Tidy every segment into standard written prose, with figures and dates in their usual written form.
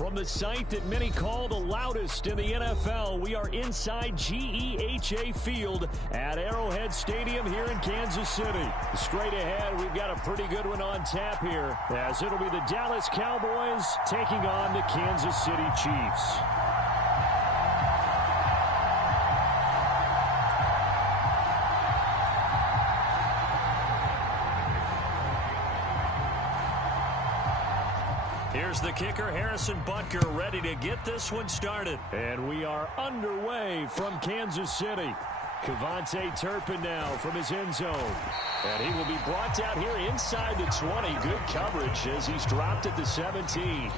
From the site that many call the loudest in the NFL, we are inside GEHA Field at Arrowhead Stadium here in Kansas City. Straight ahead, we've got a pretty good one on tap here, as it'll be the Dallas Cowboys taking on the Kansas City Chiefs. Here's the kicker, Harrison Butker, ready to get this one started. And we are underway from Kansas City. Kevontae Turpin now from his end zone. And he will be brought down here inside the 20. Good coverage as he's dropped at the 17.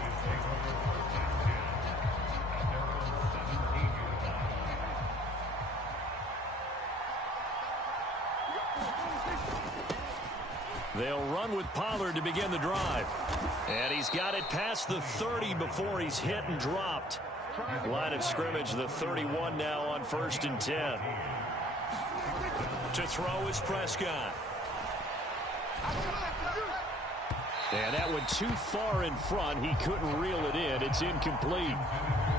They'll run with Pollard to begin the drive. And he's got it past the 30 before he's hit and dropped. Line of scrimmage, the 31 now on 1st and 10. To throw is Prescott. And that one too far in front. He couldn't reel it in. It's incomplete.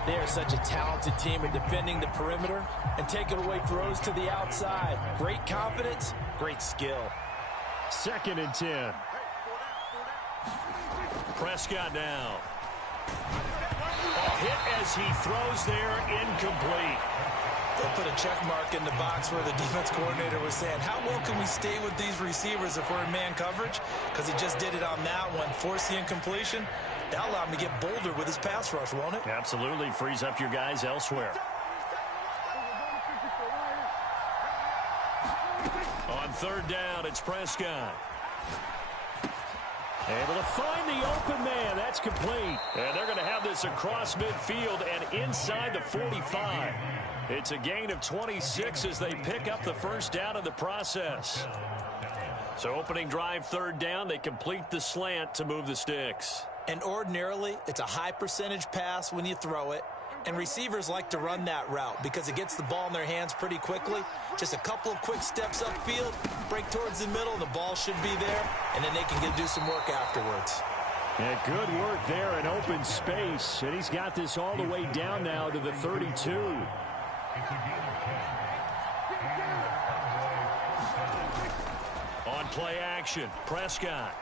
They are such a talented team at defending the perimeter and taking away throws to the outside. Great confidence, great skill. 2nd and 10. Prescott now. A hit as he throws there, incomplete. They'll put a check mark in the box where the defense coordinator was saying, how well can we stay with these receivers if we're in man coverage? Because he just did it on that one. Force the incompletion. That'll allow him to get bolder with his pass rush, won't it? Absolutely. Frees up your guys elsewhere. On 3rd down, it's Prescott. Able to find the open man. That's complete. And they're going to have this across midfield and inside the 45. It's a gain of 26 as they pick up the first down in the process. So opening drive, 3rd down, they complete the slant to move the sticks. And ordinarily, it's a high percentage pass when you throw it. And receivers like to run that route because it gets the ball in their hands pretty quickly. Just a couple of quick steps upfield, break towards the middle, and the ball should be there, and then they can do some work afterwards. Yeah, good work there in open space, and he's got this all the way down now to the 32. On play action, Prescott.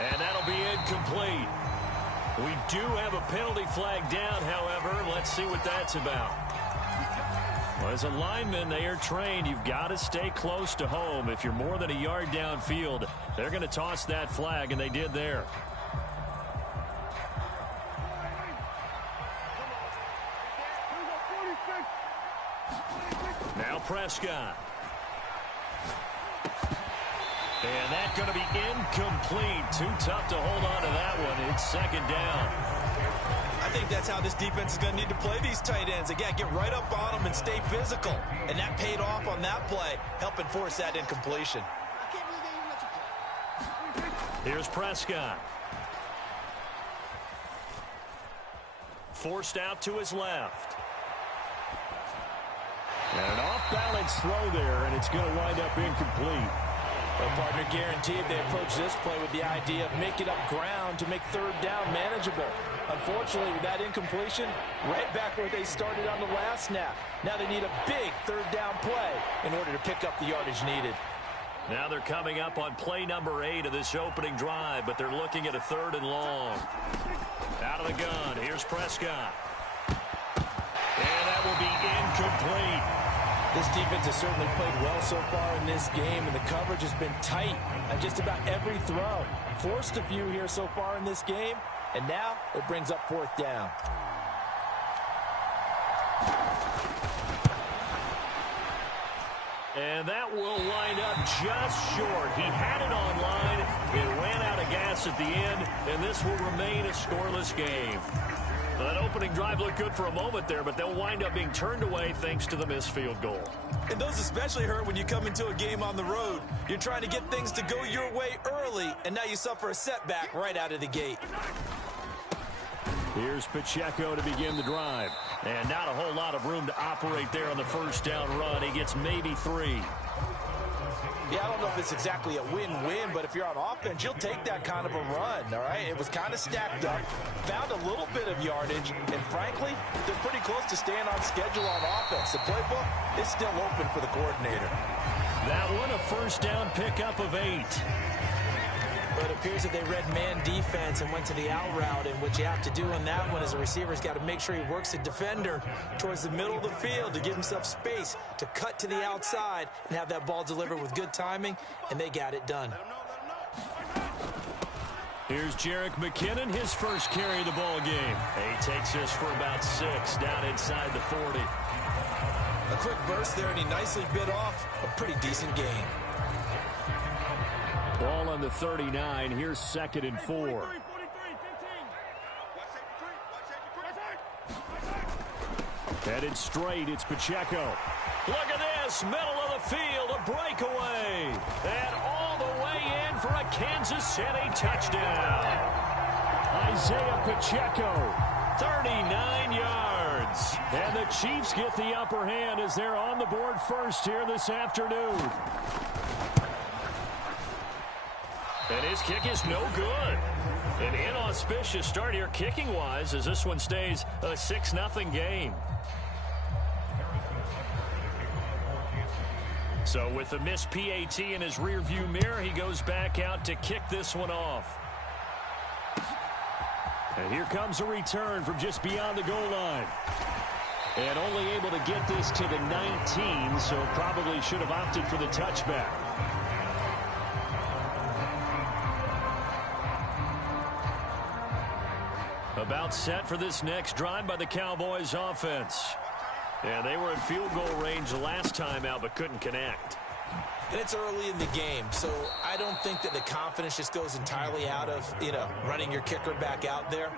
And that'll be incomplete. We do have a penalty flag down, however. Let's see what that's about. Well, as a lineman, they are trained. You've got to stay close to home. If you're more than a yard downfield, they're going to toss that flag, and they did there. Now Prescott. And that's going to be incomplete. Too tough to hold on to that one. It's 2nd down. I think that's how this defense is going to need to play these tight ends. Again, get right up on them and stay physical. And that paid off on that play, helping force that incompletion. Here's Prescott. Forced out to his left. And an off-balance throw there, and it's going to wind up incomplete. Well, partner, guaranteed they approach this play with the idea of making up ground to make 3rd down manageable. Unfortunately, with that incompletion, right back where they started on the last snap. Now they need a big 3rd down play in order to pick up the yardage needed. Now they're coming up on play number 8 of this opening drive, but they're looking at a 3rd and long. Out of the gun, here's Prescott. And that will be incomplete. This defense has certainly played well so far in this game, and the coverage has been tight on just about every throw. Forced a few here so far in this game, and now it brings up 4th down. And that will wind up just short. He had it on line. It ran out of gas at the end, and this will remain a scoreless game. That opening drive looked good for a moment there, but they'll wind up being turned away thanks to the missed field goal. And those especially hurt when you come into a game on the road. You're trying to get things to go your way early, and now you suffer a setback right out of the gate. Here's Pacheco to begin the drive. And not a whole lot of room to operate there on the 1st down run. He gets maybe 3. Yeah, I don't know if it's exactly a win-win, but if you're on offense, you'll take that kind of a run, all right? It was kind of stacked up, found a little bit of yardage, and frankly, they're pretty close to staying on schedule on offense. The playbook is still open for the coordinator. That one, a first down pickup of 8. But it appears that they read man defense and went to the out route, and what you have to do on that one is a receiver's got to make sure he works the defender towards the middle of the field to give himself space to cut to the outside and have that ball delivered with good timing, and they got it done. Here's Jerick McKinnon, his first carry of the ball game. He takes this for about 6 down inside the 40. A quick burst there, and he nicely bit off a pretty decent gain. Ball on the 39. Here's 2nd and 4. Headed straight, it's Pacheco. Look at this, middle of the field, a breakaway. And all the way in for a Kansas City touchdown. Isaiah Pacheco, 39 yards. And the Chiefs get the upper hand as they're on the board first here this afternoon. And his kick is no good. An inauspicious start here kicking-wise as this one stays a 6-0 game. So with the missed PAT in his rearview mirror, he goes back out to kick this one off. And here comes a return from just beyond the goal line. And only able to get this to the 19, so probably should have opted for the touchback. About set for this next drive by the Cowboys offense. And they were in field goal range last time out, but couldn't connect. And it's early in the game, so I don't think that the confidence just goes entirely out of, running your kicker back out there.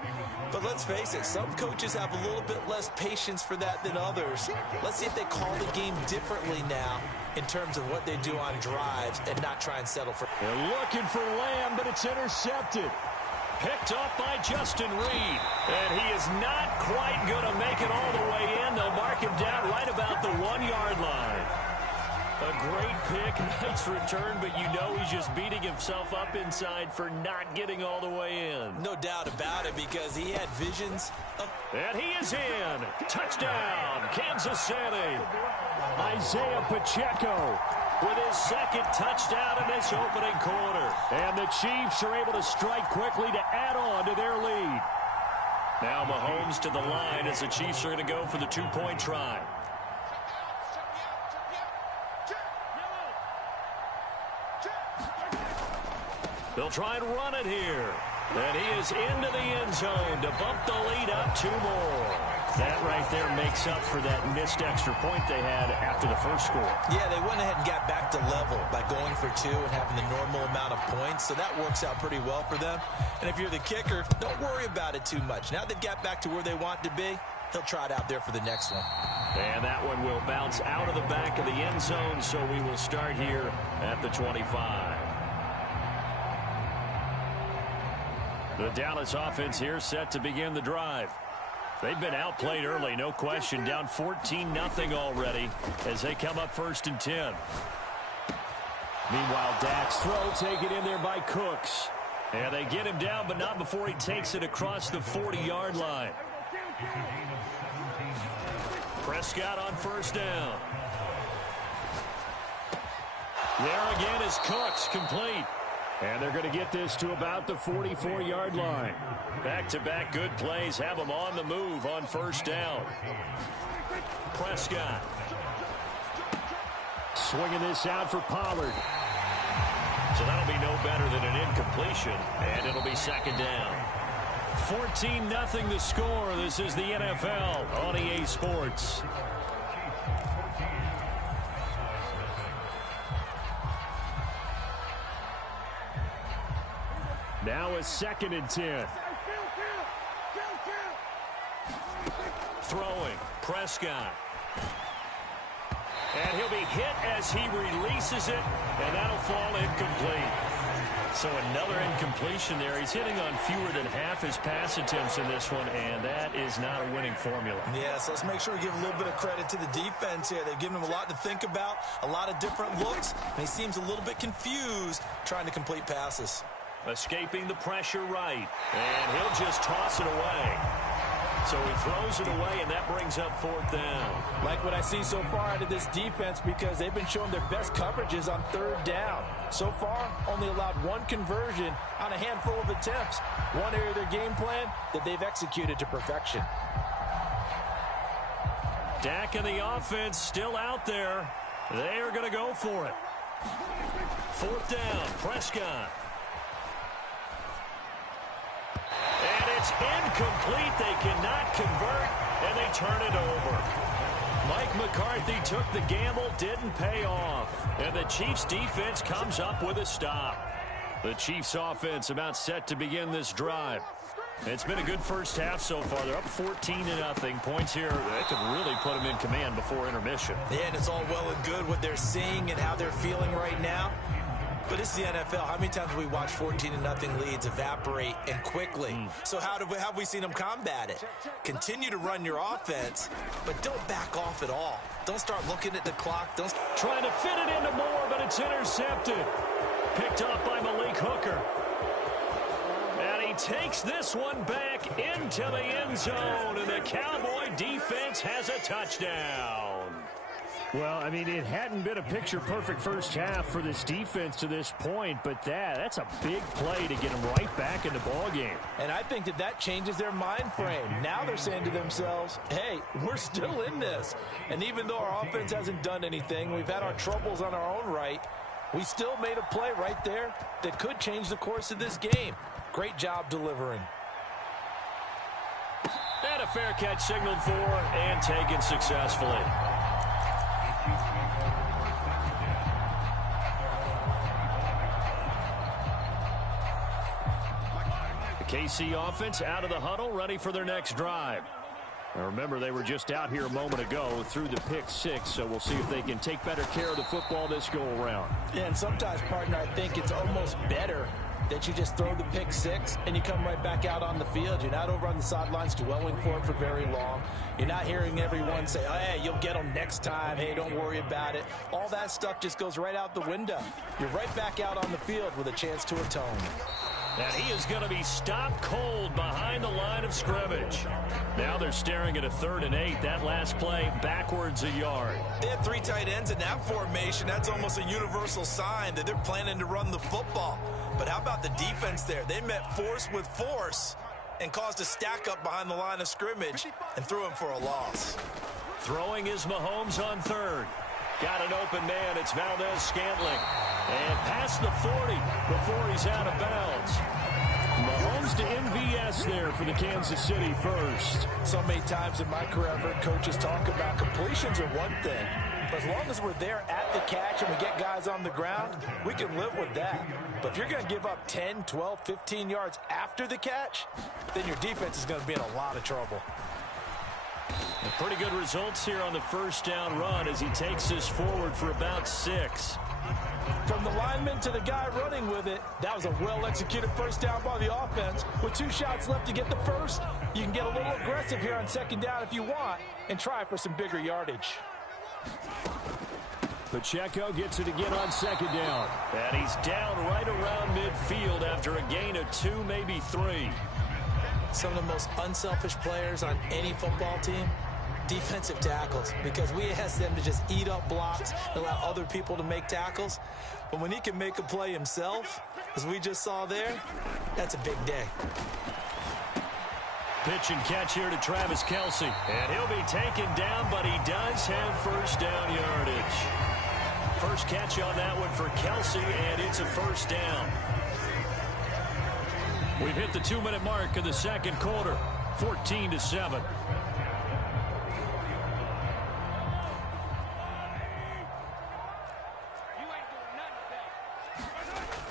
But let's face it, some coaches have a little bit less patience for that than others. Let's see if they call the game differently now in terms of what they do on drives and not try and settle for. They're looking for Lamb, but it's intercepted. Picked up by Justin Reed. And he is not quite going to make it all the way in. They'll mark him down right about the 1-yard line. A great pick, nice return, but you know he's just beating himself up inside for not getting all the way in. No doubt about it, because he had visions of... And he is in. Touchdown, Kansas City. Isaiah Pacheco with his 2nd touchdown in this opening quarter. And the Chiefs are able to strike quickly to add on to their lead. Now Mahomes to the line as the Chiefs are going to go for the 2-point try. They'll try and run it here. And he is into the end zone to bump the lead up 2 more. That right there makes up for that missed extra point they had after the first score. Yeah, they went ahead and got back to level by going for 2 and having the normal amount of points, so that works out pretty well for them. And if you're the kicker, don't worry about it too much. Now they've got back to where they want to be, he'll try it out there for the next one. And that one will bounce out of the back of the end zone, so we will start here at the 25. The Dallas offense here set to begin the drive. They've been outplayed early, no question, down 14-0 already as they come up 1st and 10. Meanwhile, Dak's throw taken in there by Cooks. And they get him down, but not before he takes it across the 40-yard line. Prescott on 1st down. There again is Cooks, complete. And they're going to get this to about the 44-yard line. Back-to-back good plays have them on the move on 1st down. Prescott. Swinging this out for Pollard. So that'll be no better than an incompletion, and it'll be 2nd down. 14-0 the score. This is the NFL on EA Sports. Now a 2nd and 10. Throwing, Prescott. And he'll be hit as he releases it, and that'll fall incomplete. So another incompletion there. He's hitting on fewer than half his pass attempts in this one, and that is not a winning formula. Yes, let's make sure we give a little bit of credit to the defense here. They've given him a lot to think about, a lot of different looks, and he seems a little bit confused trying to complete passes. Escaping the pressure right, and he'll just toss it away. So he throws it away, and that brings up 4th down. Like what I see so far out of this defense, because they've been showing their best coverages on 3rd down. So far, only allowed 1 conversion on a handful of attempts. One area of their game plan that they've executed to perfection. Dak and the offense still out there. They are going to go for it. 4th down, Prescott. And it's incomplete. They cannot convert, and they turn it over. Mike McCarthy took the gamble, didn't pay off. And the Chiefs' defense comes up with a stop. The Chiefs' offense about set to begin this drive. It's been a good first half so far. They're up 14-0. Points here, they could really put them in command before intermission. Yeah, and it's all well and good what they're seeing and how they're feeling right now. But this is the NFL. How many times have we watched 14-0 leads evaporate and quickly? So how have we seen them combat it? Continue to run your offense, but don't back off at all. Don't start looking at the clock. Trying to fit it into Moore, but it's intercepted. Picked up by Malik Hooker. And he takes this one back into the end zone, and the Cowboy defense has a touchdown. Well, I mean, it hadn't been a picture-perfect first half for this defense to this point, but that's a big play to get them right back in the ballgame. And I think that changes their mind frame. Now they're saying to themselves, hey, we're still in this. And even though our offense hasn't done anything, we've had our troubles on our own right, we still made a play right there that could change the course of this game. Great job delivering. And a fair catch signaled for and taken successfully. The KC offense out of the huddle, ready for their next drive. Now remember, they were just out here a moment ago through the pick 6, so we'll see if they can take better care of the football this go-around. Yeah, and sometimes, partner, I think it's almost better that you just throw the pick 6 and you come right back out on the field. You're not over on the sidelines dwelling for it for very long. You're not hearing everyone say, oh, hey, you'll get them next time. Hey, don't worry about it. All that stuff just goes right out the window. You're right back out on the field with a chance to atone. And he is going to be stopped cold behind the line of scrimmage. Now they're staring at a 3rd and 8. That last play backwards a yard. They had 3 tight ends in that formation. That's almost a universal sign that they're planning to run the football. But how about the defense there? They met force with force and caused a stack up behind the line of scrimmage and threw him for a loss. Throwing is Mahomes on 3rd. Got an open man. It's Valdez-Scantling. And past the 40 before he's out of bounds. Mahomes to MVS there for the Kansas City first. So many times in my career, I've heard coaches talk about completions are one thing. But as long as we're there at the catch and we get guys on the ground, we can live with that. But if you're going to give up 10, 12, 15 yards after the catch, then your defense is going to be in a lot of trouble. And pretty good results here on the first down run as he takes this forward for about 6. From the lineman to the guy running with it, that was a well-executed first down by the offense. With 2 shots left to get the first, you can get a little aggressive here on 2nd down if you want and try for some bigger yardage. Pacheco gets it again on 2nd down. And he's down right around midfield after a gain of 2, maybe 3. Some of the most unselfish players on any football team, defensive tackles, because we ask them to just eat up blocks and allow other people to make tackles. But when he can make a play himself, as we just saw there, that's a big day. Pitch and catch here to Travis Kelce. And he'll be taken down, but he does have first down yardage. First catch on that one for Kelce, and it's a first down. We've hit the 2-minute mark of the second quarter, 14-7.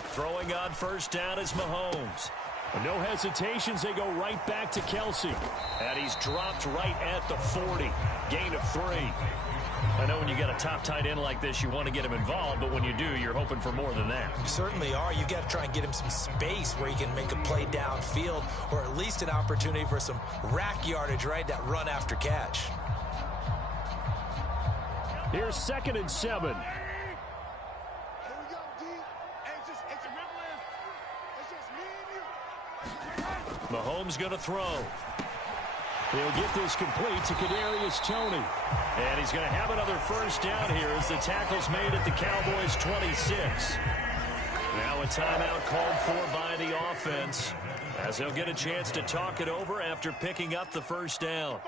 Throwing on first down is Mahomes. No hesitations. They go right back to Kelsey. And he's dropped right at the 40. Gain of 3. I know when you got a top tight end like this, you want to get him involved, but when you do, you're hoping for more than that. You certainly are. You got to try and get him some space where he can make a play downfield, or at least an opportunity for some rack yardage, right? That run after catch. Here's 2nd and 7. Mahomes going to throw. He'll get this complete to Kadarius Toney. And he's going to have another first down here as the tackle's made at the Cowboys' 26. Now a timeout called for by the offense as they'll get a chance to talk it over after picking up the first down.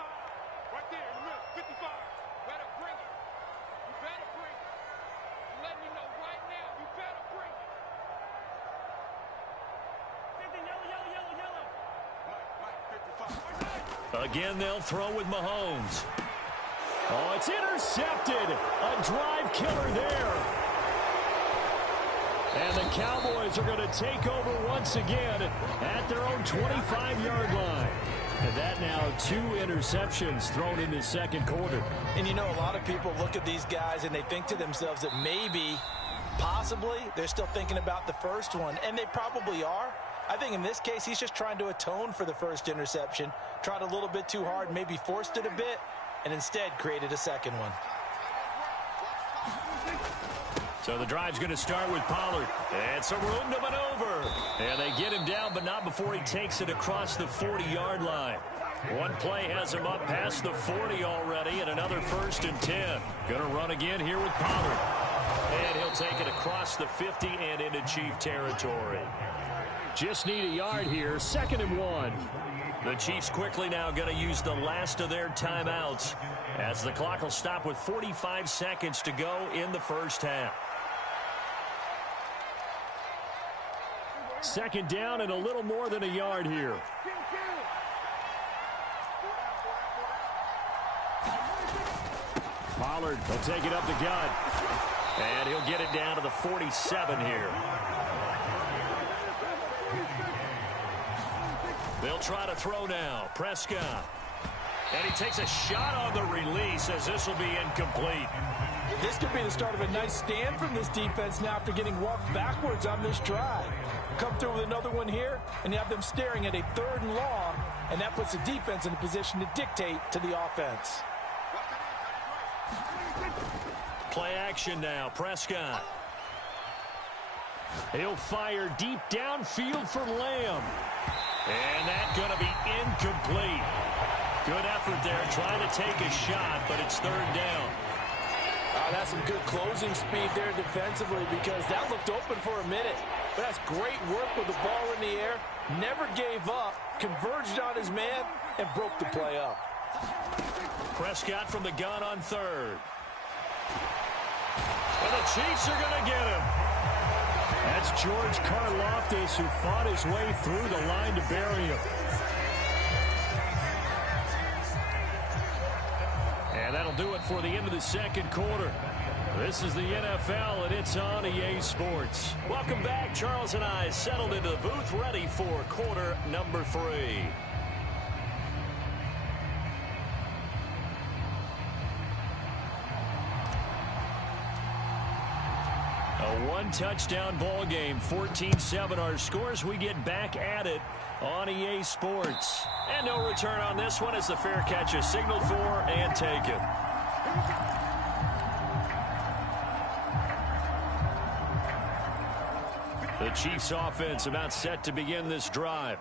Again, they'll throw with Mahomes. Oh, it's intercepted. A drive killer there. And the Cowboys are going to take over once again at their own 25-yard line. And that now 2 interceptions thrown in the second quarter. And you know, a lot of people look at these guys and they think to themselves that maybe, possibly, they're still thinking about the first one. And they probably are. I think in this case, he's just trying to atone for the first interception. Tried a little bit too hard, maybe forced it a bit, and instead created a second one. So the drive's going to start with Pollard. And some room to maneuver. And they get him down, but not before he takes it across the 40-yard line. One play has him up past the 40 already, and another 1st and 10. Going to run again here with Pollard. And he'll take it across the 50 and into Chief territory. Just need a yard here. 2nd and 1. The Chiefs quickly now going to use the last of their timeouts as the clock will stop with 45 seconds to go in the first half. 2nd down and a little more than a yard here. Pollard will take it up the gut. And he'll get it down to the 47 here. They'll try to throw now. Prescott. And he takes a shot on the release as this will be incomplete. This could be the start of a nice stand from this defense now after getting walked backwards on this drive. Come through with another one here, and you have them staring at a 3rd and long, and that puts the defense in a position to dictate to the offense. Play action now. Prescott. He'll fire deep downfield for Lamb. And that's going to be incomplete. Good effort there trying to take a shot, but it's 3rd down. That's some good closing speed there defensively because that looked open for a minute. But that's great work with the ball in the air. Never gave up, converged on his man, and broke the play up. Prescott from the gun on 3rd. And the Chiefs are going to get him. That's George Karlaftis, who fought his way through the line to bury him. And that'll do it for the end of the second quarter. This is the NFL, and it's on EA Sports. Welcome back. Charles and I settled into the booth, ready for quarter number 3. A one-touchdown ball game, 14-7 our scores. We get back at it on EA Sports. And no return on this one as the fair catch is signaled for and taken. The Chiefs offense about set to begin this drive.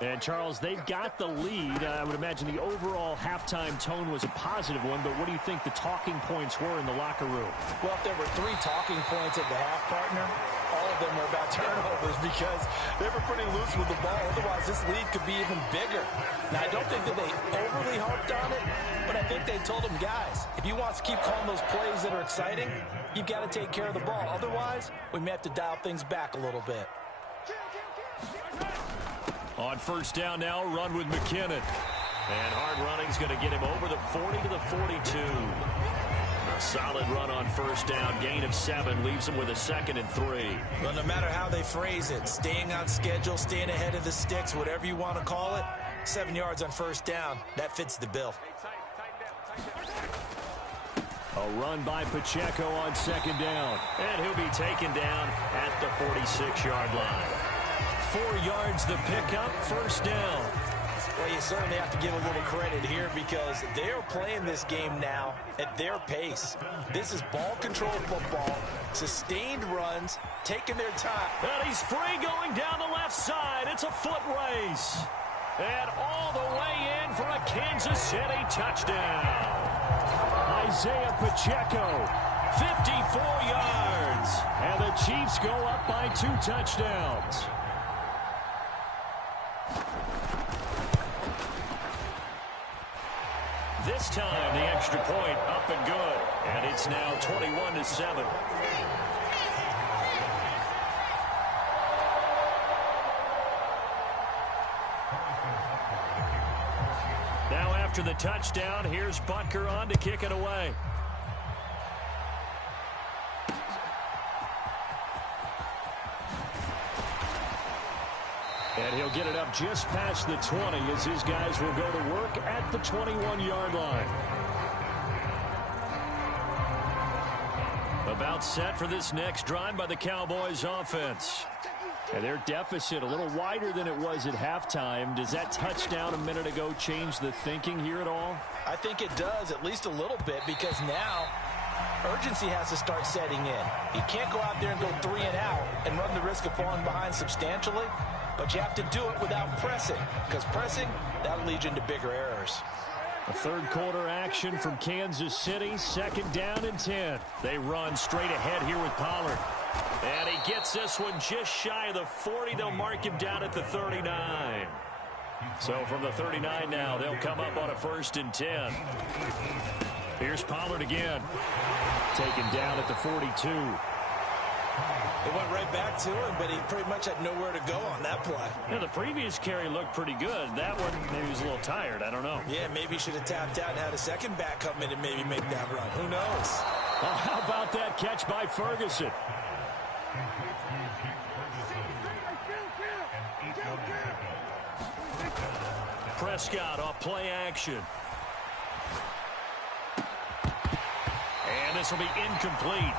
And, Charles, they've got the lead. I would imagine the overall halftime tone was a positive one, but what do you think the talking points were in the locker room? Well, if there were 3 talking points at the half, partner, all of them were about turnovers because they were pretty loose with the ball. Otherwise, this lead could be even bigger. Now, I don't think that they overly harped on it, but I think they told them, guys, if you want to keep calling those plays that are exciting, you've got to take care of the ball. Otherwise, we may have to dial things back a little bit. On first down now, run with McKinnon. And hard running is going to get him over the 40 to the 42. Solid run on first down. Gain of 7 leaves them with a 2nd and 3. Well, no matter how they phrase it, staying on schedule, staying ahead of the sticks, whatever you want to call it, 7 yards on first down, that fits the bill. A run by Pacheco on 2nd down. And he'll be taken down at the 46-yard line. 4 yards the pickup, first down. Well, you certainly have to give a little credit here because they're playing this game now at their pace. This is ball control football, sustained runs, taking their time. And he's free going down the left side. It's a foot race. And all the way in for a Kansas City touchdown. Isaiah Pacheco, 54 yards. and the Chiefs go up by 2 touchdowns. This time, the extra point up and good. And it's now 21-7. Now after the touchdown, here's Butker on to kick it away. And he'll get it up just past the 20 as his guys will go to work at the 21-yard line. About set for this next drive by the Cowboys offense. And their deficit a little wider than it was at halftime. Does that touchdown a minute ago change the thinking here at all? I think it does, at least a little bit, because now urgency has to start setting in. You can't go out there and go 3 and out and run the risk of falling behind substantially, but you have to do it without pressing, because pressing, that'll lead you into bigger errors. A third quarter action from Kansas City, 2nd down and 10. They run straight ahead here with Pollard. And he gets this one just shy of the 40. They'll mark him down at the 39. So from the 39 now, they'll come up on a 1st and 10. Here's Pollard again. Taken down at the 42. They went right back to him, but he pretty much had nowhere to go on that play. Yeah, the previous carry looked pretty good. That one, maybe he was a little tired. I don't know. Yeah, maybe he should have tapped out and had a second back come in and maybe make that run. Who knows? Well, how about that catch by Ferguson? Prescott off play action. And this will be incomplete.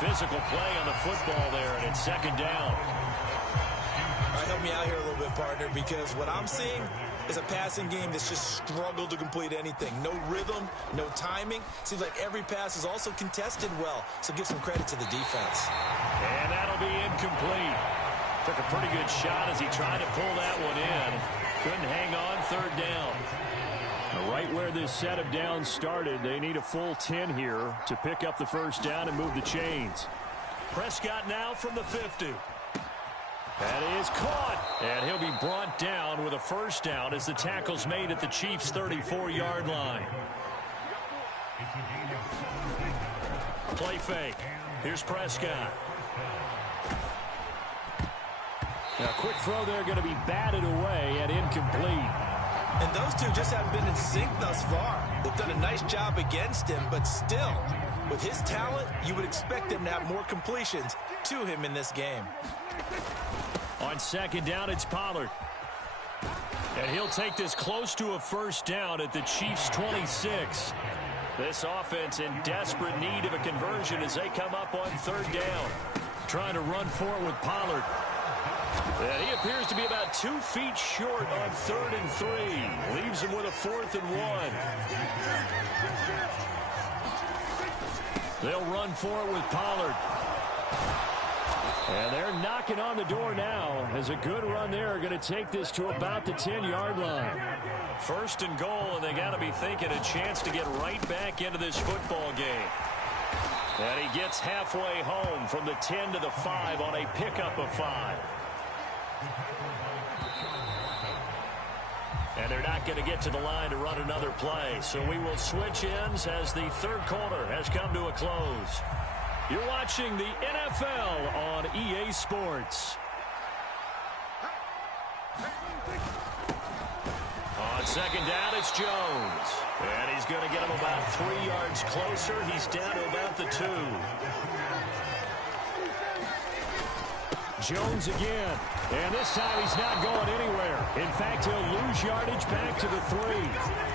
Physical play on the football there, and it's 2nd down. All right, help me out here a little bit, partner, because what I'm seeing is a passing game that's just struggled to complete anything. No rhythm, no timing. Seems like every pass is also contested well, so give some credit to the defense. And that'll be incomplete. Took a pretty good shot as he tried to pull that one in. Couldn't hang on, 3rd down. Right where this set of downs started, they need a full 10 here to pick up the 1st down and move the chains. Prescott now from the 50. That is caught. And he'll be brought down with a 1st down as the tackle's made at the Chiefs' 34-yard line. Play fake. Here's Prescott. Now, quick throw there going to be batted away and incomplete. And those two just haven't been in sync thus far. They've done a nice job against him, but still, with his talent, you would expect him to have more completions to him in this game. On 2nd down, it's Pollard. And he'll take this close to a 1st down at the Chiefs' 26. This offense in desperate need of a conversion as they come up on 3rd down. Trying to run for it with Pollard. And he appears to be about 2 feet short on 3rd and 3. Leaves him with a 4th and 1. They'll run for it with Pollard. And they're knocking on the door now as a good run there are going to take this to about the 10-yard line. 1st and goal, and they got to be thinking a chance to get right back into this football game. And he gets halfway home from the 10 to the 5 on a pickup of 5. And they're not going to get to the line to run another play. So we will switch ends as the 3rd quarter has come to a close. You're watching the NFL on EA Sports. On Second down, it's Jones. And he's going to get him about 3 yards closer. He's down to about the 2. Jones again. And this time he's not going anywhere. In fact, he'll lose yardage back to the 3.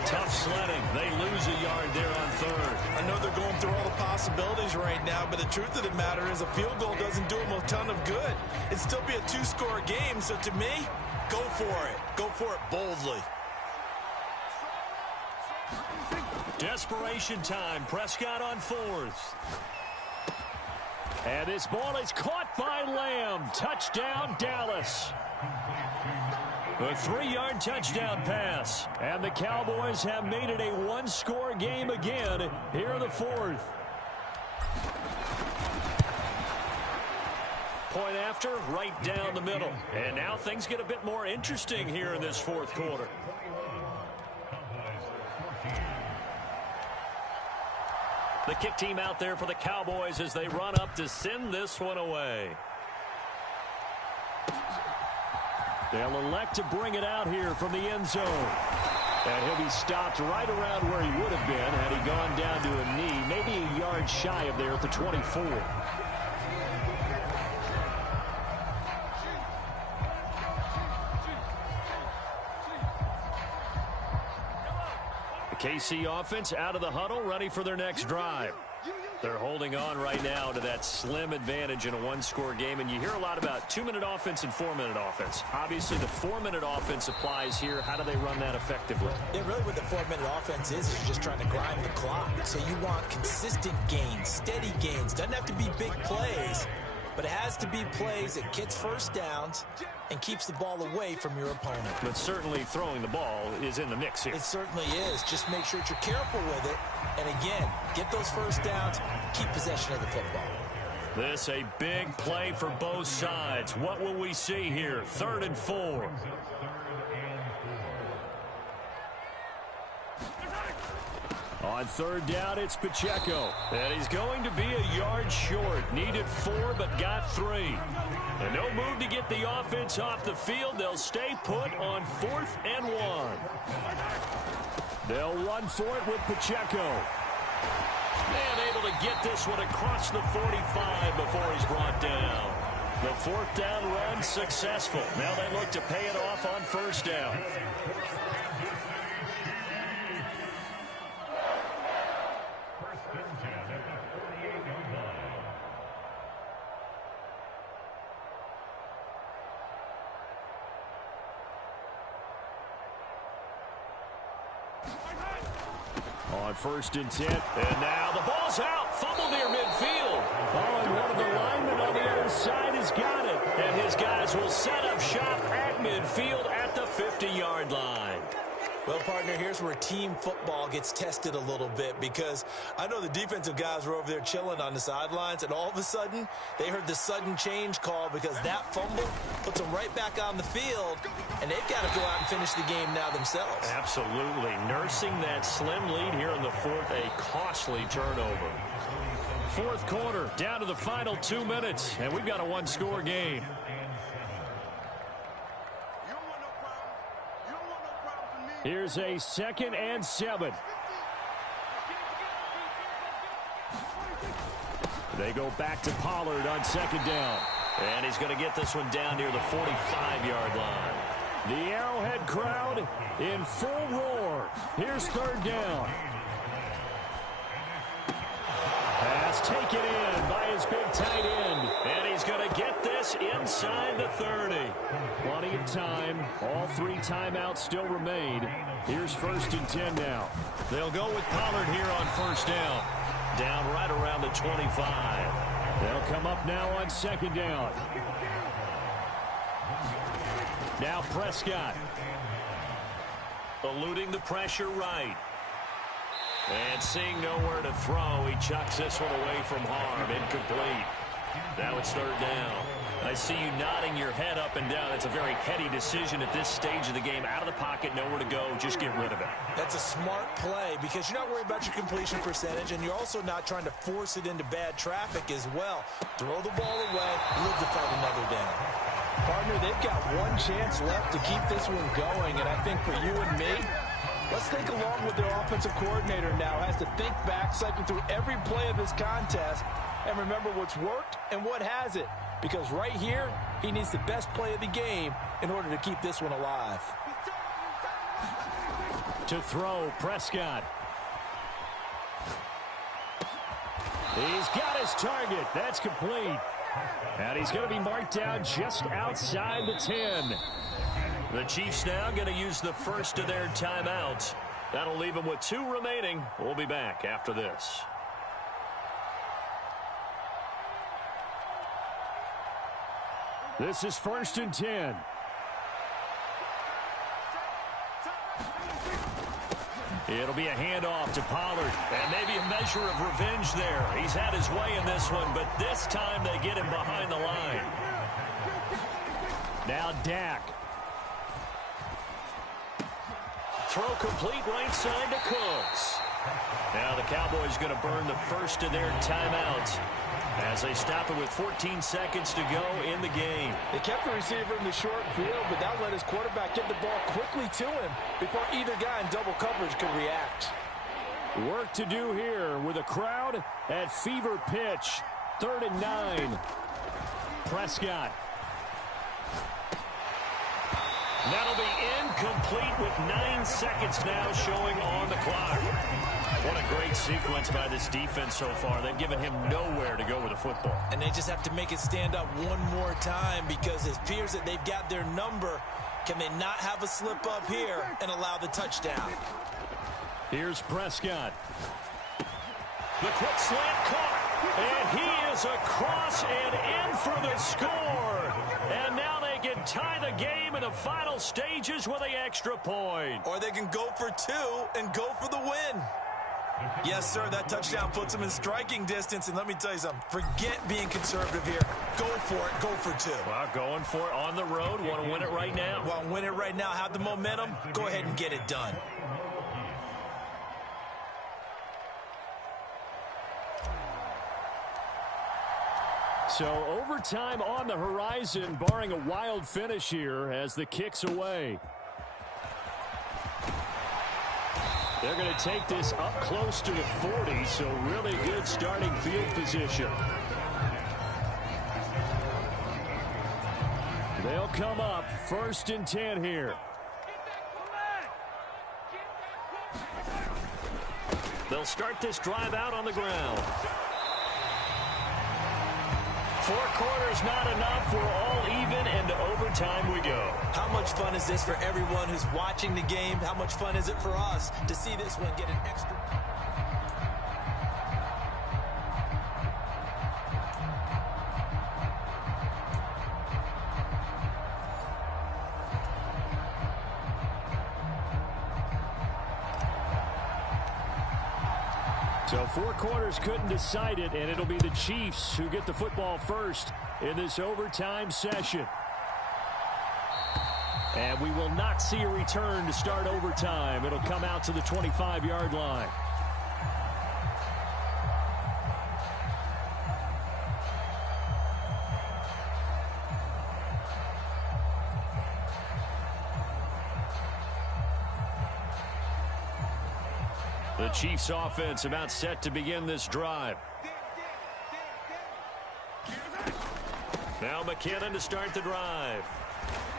Tough sledding. They lose a yard there on third. I know they're going through all the possibilities right now, but the truth of the matter is a field goal doesn't do them a ton of good. It'd still be a 2-score game, so to me, go for it. Go for it boldly. Desperation time. Prescott on 4th. And this ball is caught by Lamb. Touchdown, Dallas. A 3-yard touchdown pass. And the Cowboys have made it a 1-score game again here in the 4th. Point after, right down the middle. And now things get a bit more interesting here in this 4th quarter. The kick team out there for the Cowboys as they run up to send this one away. They'll elect to bring it out here from the end zone. And he'll be stopped right around where he would have been had he gone down to a knee, maybe a yard shy of there at the 24. KC offense out of the huddle, ready for their next drive. They're holding on right now to that slim advantage in a 1-score game, and you hear a lot about 2-minute offense and 4-minute offense. Obviously, the 4-minute offense applies here. How do they run that effectively? Yeah, really what the 4-minute offense is you're just trying to grind the clock. So you want consistent gains, steady gains. Doesn't have to be big plays, but it has to be plays that gets first downs and keeps the ball away from your opponent. But certainly throwing the ball is in the mix here. It certainly is. Just make sure that you're careful with it. And again, get those first downs, keep possession of the football. This a big play for both sides. What will we see here? 3rd and 4. On 3rd down, it's Pacheco. And he's going to be a yard short. Needed 4, but got 3. And no move to get the offense off the field. They'll stay put on 4th and 1. They'll run for it with Pacheco. And able to get this one across the 45 before he's brought down. The 4th down run successful. Now they look to pay it off on 1st down. On 1st and 10. And now the ball's out. Fumble near midfield. Oh, and one of the linemen on the other side has got it. And his guys will set up shop at midfield at the 50-yard line. Well, partner, here's where team football gets tested a little bit, because I know the defensive guys were over there chilling on the sidelines, and all of a sudden they heard the sudden change call because that fumble puts them right back on the field, and they've got to go out and finish the game now themselves. Absolutely. Nursing that slim lead here in the 4th, a costly turnover. 4th quarter, down to the final 2 minutes, and we've got a 1-score game. Here's a 2nd and 7. They go back to Pollard on 2nd down. And he's going to get this one down near the 45-yard line. The Arrowhead crowd in full roar. Here's 3rd down. Pass taken in by his big tight end. And he's going to get this inside the 30. Plenty of time. All 3 timeouts still remain. Here's 1st and 10 now. They'll go with Pollard here on 1st down. Down right around the 25. They'll come up now on 2nd down. Now Prescott. Eluding the pressure right. And seeing nowhere to throw, he chucks this one away from harm. Incomplete. Now it's 3rd down. I see you nodding your head up and down. It's a very heady decision at this stage of the game. Out of the pocket, nowhere to go. Just get rid of it. That's a smart play because you're not worried about your completion percentage, and you're also not trying to force it into bad traffic as well. Throw the ball away, live to fight another down. Partner, they've got one chance left to keep this one going, and I think for you and me, Let's think along with their offensive coordinator now. Has to think back, cycle through every play of this contest, and remember what's worked and what hasn't. Because right here, he needs the best play of the game in order to keep this one alive. To throw, Prescott. He's got his target. That's complete. And he's going to be marked down just outside the 10. The Chiefs now going to use the first of their timeouts. That'll leave them with 2 remaining. We'll be back after this. This is 1st and 10. It'll be a handoff to Pollard. And maybe a measure of revenge there. He's had his way in this one, but this time they get him behind the line. Now Dak. Throw complete right side to Cooks. Now the Cowboys going to burn the first of their timeouts as they stop it with 14 seconds to go in the game. They kept the receiver in the short field, but that let his quarterback get the ball quickly to him before either guy in double coverage could react. Work to do here with a crowd at fever pitch. 3rd and 9. Prescott. That'll be incomplete with 9 seconds now showing on the clock. What a great sequence by this defense so far. They've given him nowhere to go with the football. And they just have to make it stand up one more time because it appears that they've got their number. Can they not have a slip up here and allow the touchdown? Here's Prescott. The quick slant caught. And he is across and in for the score. And now they can tie the game in the final stages with the extra point. Or they can go for 2 and go for the win. Yes, sir, that touchdown puts them in striking distance. And let me tell you something. Forget being conservative here. Go for it. Go for 2. Well, going for it on the road. Want to win it right now? Want to win it right now. Have the momentum. Go ahead and get it done. So overtime on the horizon, barring a wild finish here as the kick's away. They're going to take this up close to the 40, so really good starting field position. They'll come up 1st and 10 here. They'll start this drive out on the ground. 4 quarters not enough. We're all even, and to overtime we go. How much fun is this for everyone who's watching the game? How much fun is it for us to see this one get an extra? So 4 quarters couldn't decide it, and it'll be the Chiefs who get the football first in this overtime session. And we will not see a return to start overtime. It'll come out to the 25-yard line. The Chiefs offense about set to begin this drive. Now McKinnon to start the drive.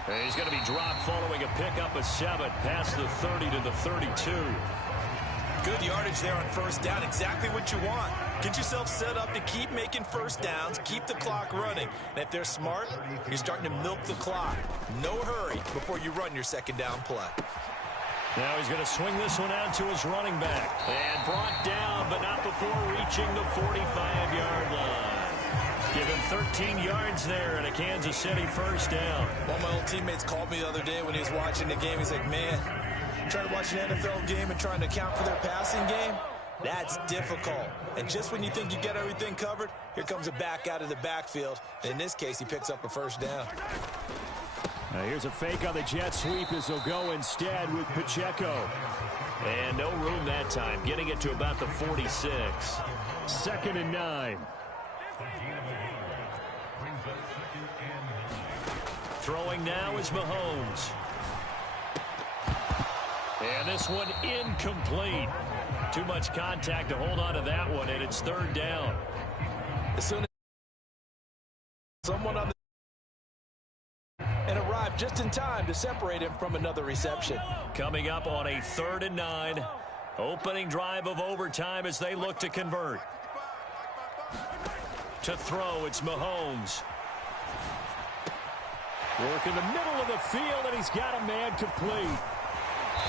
And he's going to be dropped following a pickup of 7 past the 30 to the 32. Good yardage there on 1st down. Exactly what you want. Get yourself set up to keep making 1st downs, keep the clock running. And if they're smart, you're starting to milk the clock. No hurry before you run your 2nd down play. Now he's going to swing this one out to his running back. And brought down, but not before reaching the 45-yard line. Give him 13 yards there and a Kansas City 1st down. One of my old teammates called me the other day when he was watching the game. He's like, man, trying to watch an NFL game and trying to account for their passing game, that's difficult. And just when you think you get everything covered, here comes a back out of the backfield. In this case, he picks up a 1st down. Now here's a fake on the jet sweep as they'll go instead with Pacheco. And no room that time, getting it to about the 46. 2nd and 9. Throwing now is Mahomes. And this one incomplete. Too much contact to hold on to that one, and it's third down. As soon as someone on the and arrived just in time to separate him from another reception. Coming up on a 3rd and 9. Opening drive of overtime as they look to convert. To throw, it's Mahomes. Work in the middle of the field, and he's got a man complete.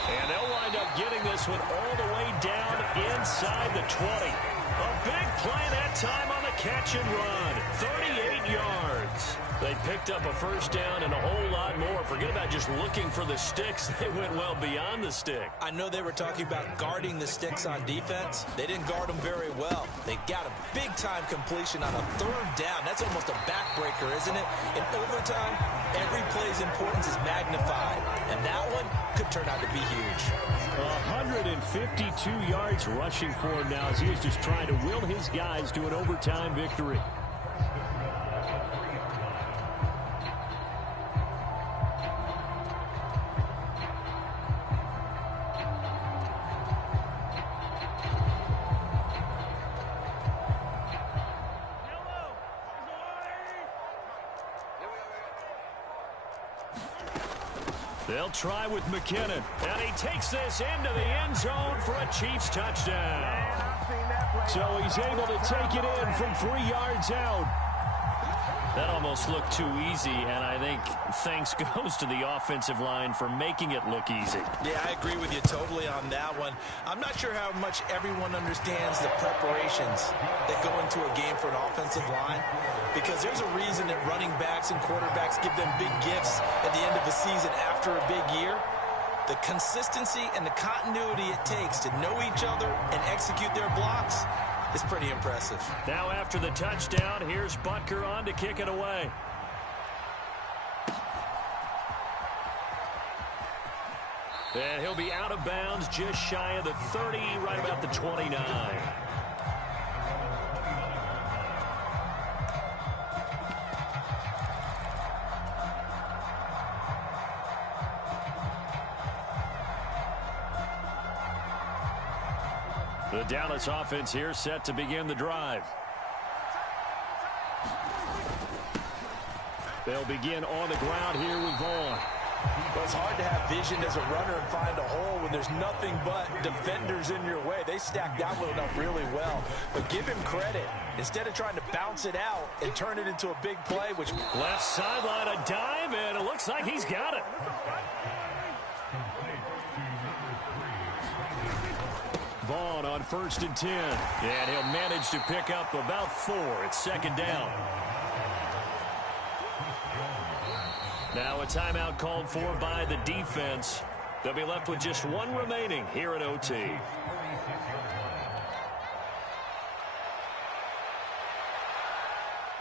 And they'll wind up getting this one all the way down inside the 20. A big play that time on the catch and run. 38 yards. They picked up a first down and a whole lot more. Forget about just looking for the sticks. They went well beyond the stick. I know they were talking about guarding the sticks on defense. They didn't guard them very well. They got a big-time completion on a 3rd down. That's almost a backbreaker, isn't it? In overtime, every play's importance is magnified. And that one could turn out to be huge. 152 yards rushing for him now as he is just trying to will his guys to an overtime victory. They'll try with McKinnon, and he takes this into the end zone for a Chiefs touchdown. So he's able to take it in from 3 yards out. That almost looked too easy, and I think thanks goes to the offensive line for making it look easy. Yeah, I agree with you totally on that one. I'm not sure how much everyone understands the preparations that go into a game for an offensive line, because there's a reason that running backs and quarterbacks give them big gifts at the end of the season after a big year. The consistency and the continuity it takes to know each other and execute their blocks is pretty impressive. Now after the touchdown, here's Butker on to kick it away. And he'll be out of bounds just shy of the 30, right about the 29. The Dallas offense here set to begin the drive. They'll begin on the ground here with Vaughn. Well, it's hard to have vision as a runner and find a hole when there's nothing but defenders in your way. They stacked that one up really well. But give him credit. Instead of trying to bounce it out and turn it into a big play, which left sideline, a dive, and it looks like he's got it. Vaughn on 1st and 10. And he'll manage to pick up about 4. It's 2nd down. Now a timeout called for by the defense. They'll be left with just 1 remaining here at OT.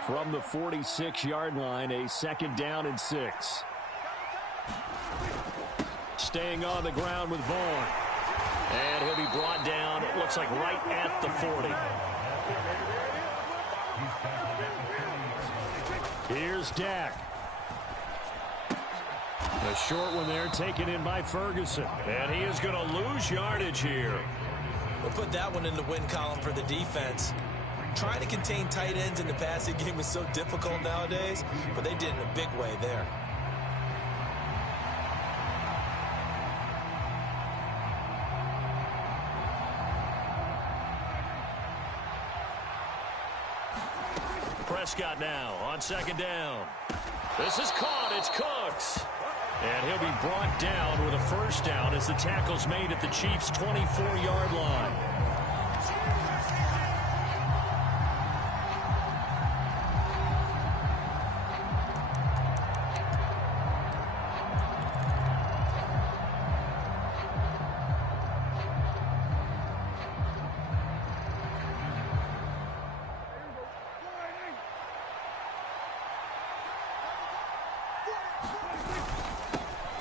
From the 46-yard line, a 2nd down and 6. Staying on the ground with Vaughn. And he'll be brought down, it looks like right at the 40. Here's Dak. A short one there taken in by Ferguson. And he is going to lose yardage here. We'll put that one in the win column for the defense. Trying to contain tight ends in the passing game is so difficult nowadays, but they did it in a big way there. Prescott now on 2nd down. This is caught. It's Cooks. And he'll be brought down with a first down as the tackle's made at the Chiefs' 24-yard line.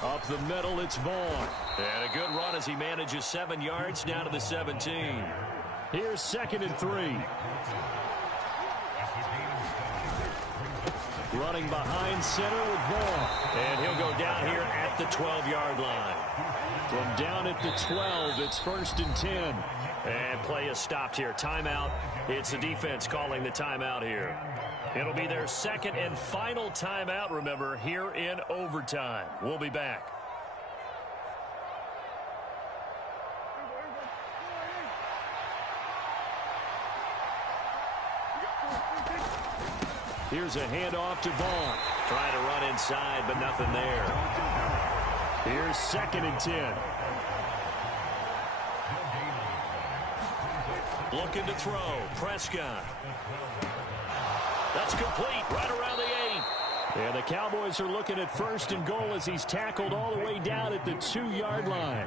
Up the middle, it's Vaughn. And a good run as he manages 7 yards down to the 17. Here's 2nd and 3. Running behind center with Vaughn. And he'll go down here at the 12-yard line. From down at the 12, it's 1st and 10. And play is stopped here. Timeout. It's the defense calling the timeout here. It'll be their second and final timeout, remember, here in overtime. We'll be back. Here's a handoff to Vaughn. Trying to run inside, but nothing there. Here's 2nd and 10. Looking to throw. Prescott. That's complete right around the 8. And the Cowboys are looking at 1st and goal as he's tackled all the way down at the 2-yard line.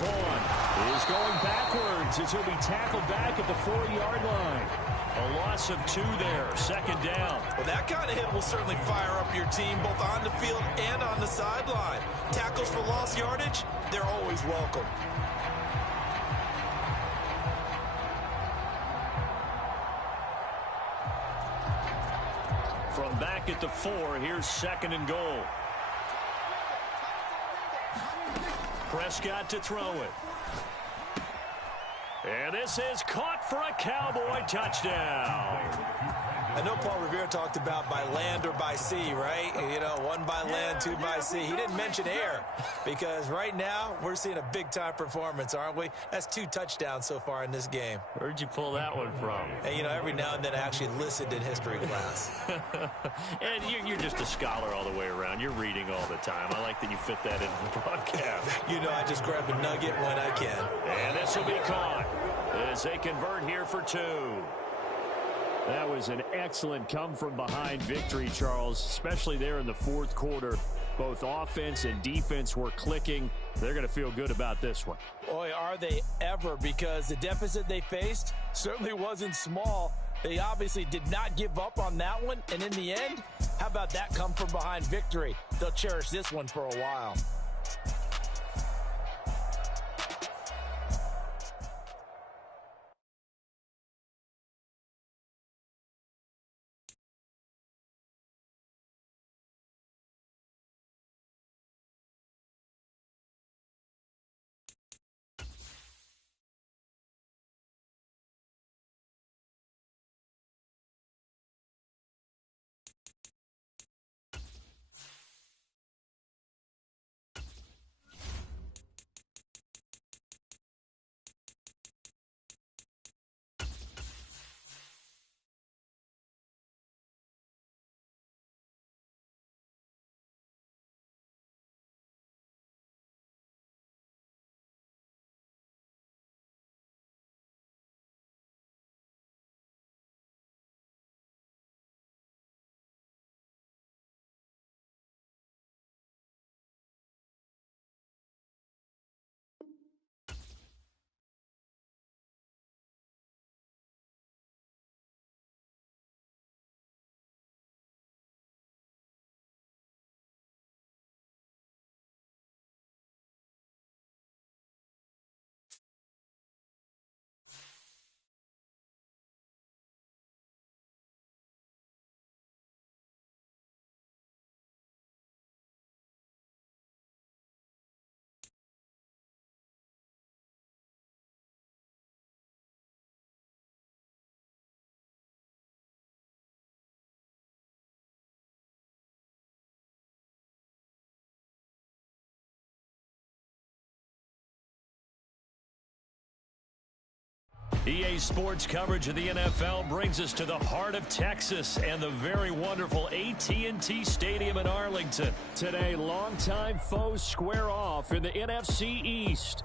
Vaughn is going backwards as he'll be tackled back at the 4-yard line. A loss of 2 there, 2nd down. Well, that kind of hit will certainly fire up your team both on the field and on the sideline. Tackles for lost yardage, they're always welcome. From back at the 4, here's 2nd and goal. Prescott to throw it. And this is caught for a Cowboy touchdown. I know Paul Revere talked about by land or by sea, right? You know, 1 by land, 2 by sea. He didn't mention air because right now we're seeing a big-time performance, aren't we? That's 2 touchdowns so far in this game. Where'd you pull that one from? And, you know, every now and then I actually listened in history class. And you're just a scholar all the way around. You're reading all the time. I like that you fit that into the broadcast. You know, I just grab a nugget when I can. And this will be caught as they convert here for 2. That was an excellent come-from-behind victory, Charles, especially there in the 4th quarter. Both offense and defense were clicking. They're going to feel good about this one. Boy, are they ever, because the deficit they faced certainly wasn't small. They obviously did not give up on that one, and in the end, how about that come-from-behind victory? They'll cherish this one for a while. EA Sports coverage of the NFL brings us to the heart of Texas and the very wonderful AT&T Stadium in Arlington. Today, longtime foes square off in the NFC East.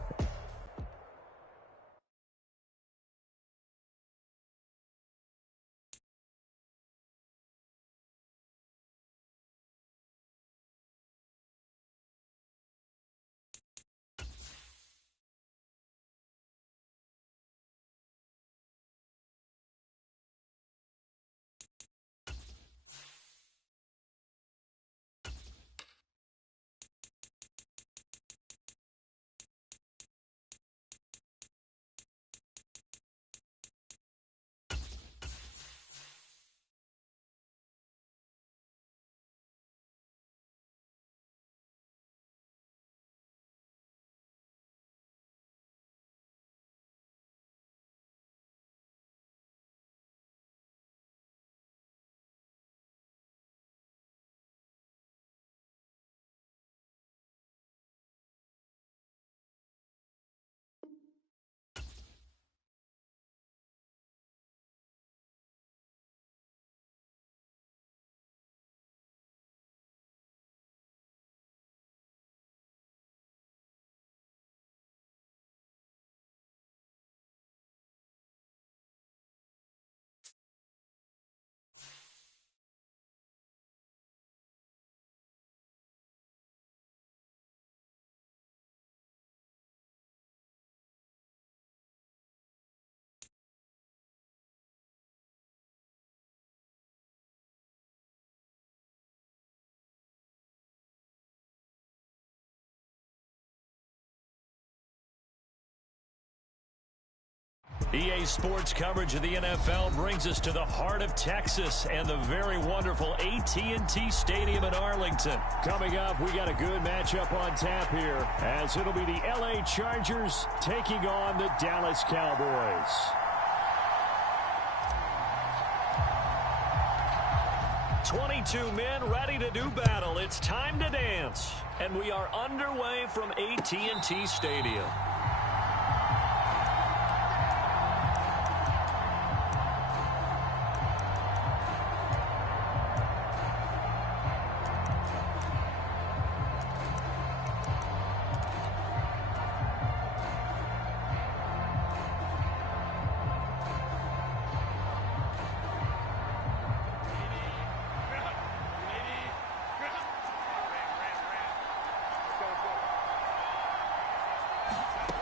EA Sports coverage of the NFL brings us to the heart of Texas and the very wonderful AT&T Stadium in Arlington. Coming up, we got a good matchup on tap here, as it'll be the LA Chargers taking on the Dallas Cowboys. "22 men ready to do battle. It's time to dance." And we are underway from AT&T Stadium.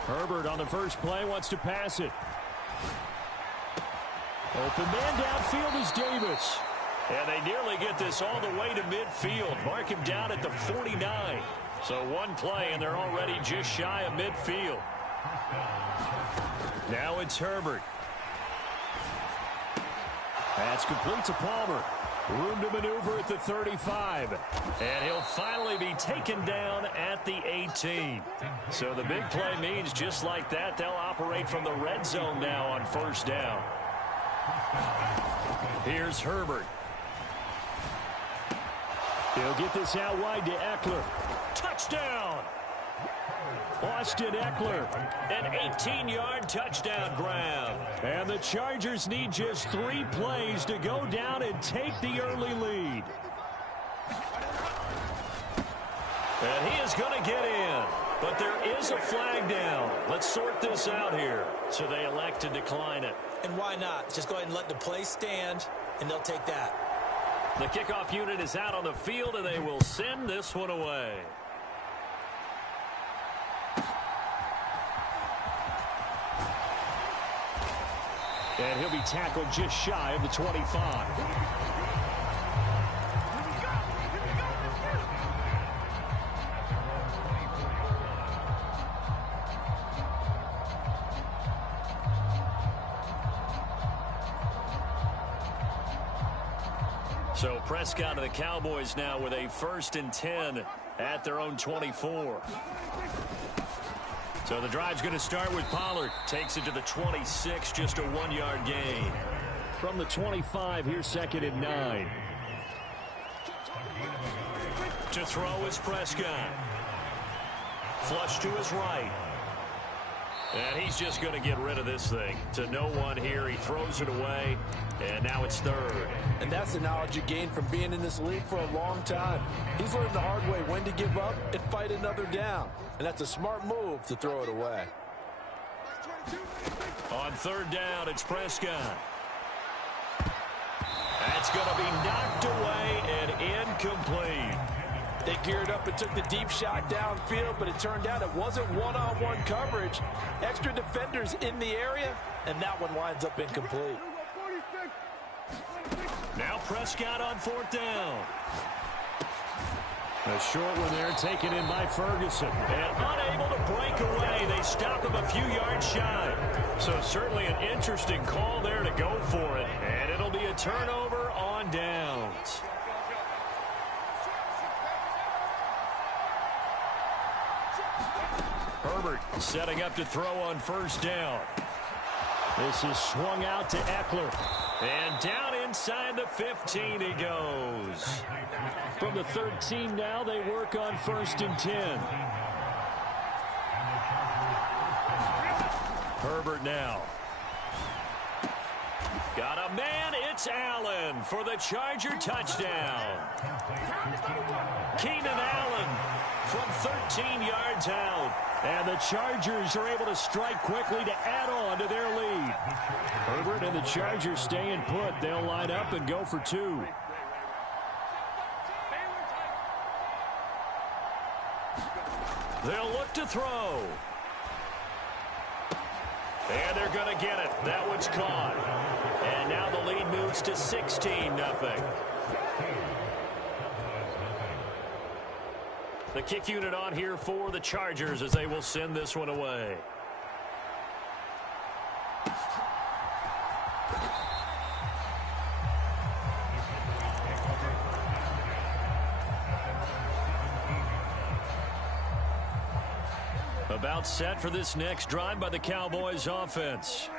Herbert on the first play wants to pass it. Open man downfield is Davis. And they nearly get this all the way to midfield. Mark him down at the 49. So one play, and they're already just shy of midfield. Now it's Herbert. That's complete to Palmer. Room to maneuver at the 35. And he'll finally be taken down at the 18. So the big play means just like that, they'll operate from the red zone now on first down. Here's Herbert. He'll get this out wide to Eckler. Touchdown! Austin Eckler. An 18-yard touchdown grab. And the Chargers need just 3 plays to go down and take the early lead. And he is going to get in. But there is a flag down. Let's sort this out here. So they elect to decline it. And why not? Just go ahead and let the play stand, and they'll take that. The kickoff unit is out on the field, and they will send this one away. And he'll be tackled just shy of the 25. So Prescott of the Cowboys now with a 1st and 10 at their own 24. So the drive's going to start with Pollard. Takes it to the 26, just a 1-yard gain. From the 25, here's 2nd and 9. To throw is Prescott. Flush to his right. And he's just going to get rid of this thing. To no one here. He throws it away. And now it's 3rd. And that's the knowledge you gain from being in this league for a long time. He's learned the hard way when to give up and fight another down. And that's a smart move to throw it away. On 3rd down, it's Prescott. That's going to be knocked away and incomplete. They geared up and took the deep shot downfield, but it turned out it wasn't one-on-one coverage. Extra defenders in the area, and that one winds up incomplete. Now Prescott on 4th down. A short one there taken in by Ferguson. And unable to break away. They stop him a few yards shy. So certainly an interesting call there to go for it. And it'll be a turnover on downs. Herbert setting up to throw on 1st down. This is swung out to Eckler. And down inside the 15 he goes. From the 13 now, they work on 1st and 10. Herbert now. Got a man, it's Allen for the Charger touchdown. Keenan Allen from 13 yards out. And the Chargers are able to strike quickly to add on to their lead. Herbert and the Chargers staying put. They'll line up and go for 2. They'll look to throw. And they're going to get it. That one's caught. And now the lead moves to 16-0. The kick unit on here for the Chargers as they will send this one away. About set for this next drive by the Cowboys offense.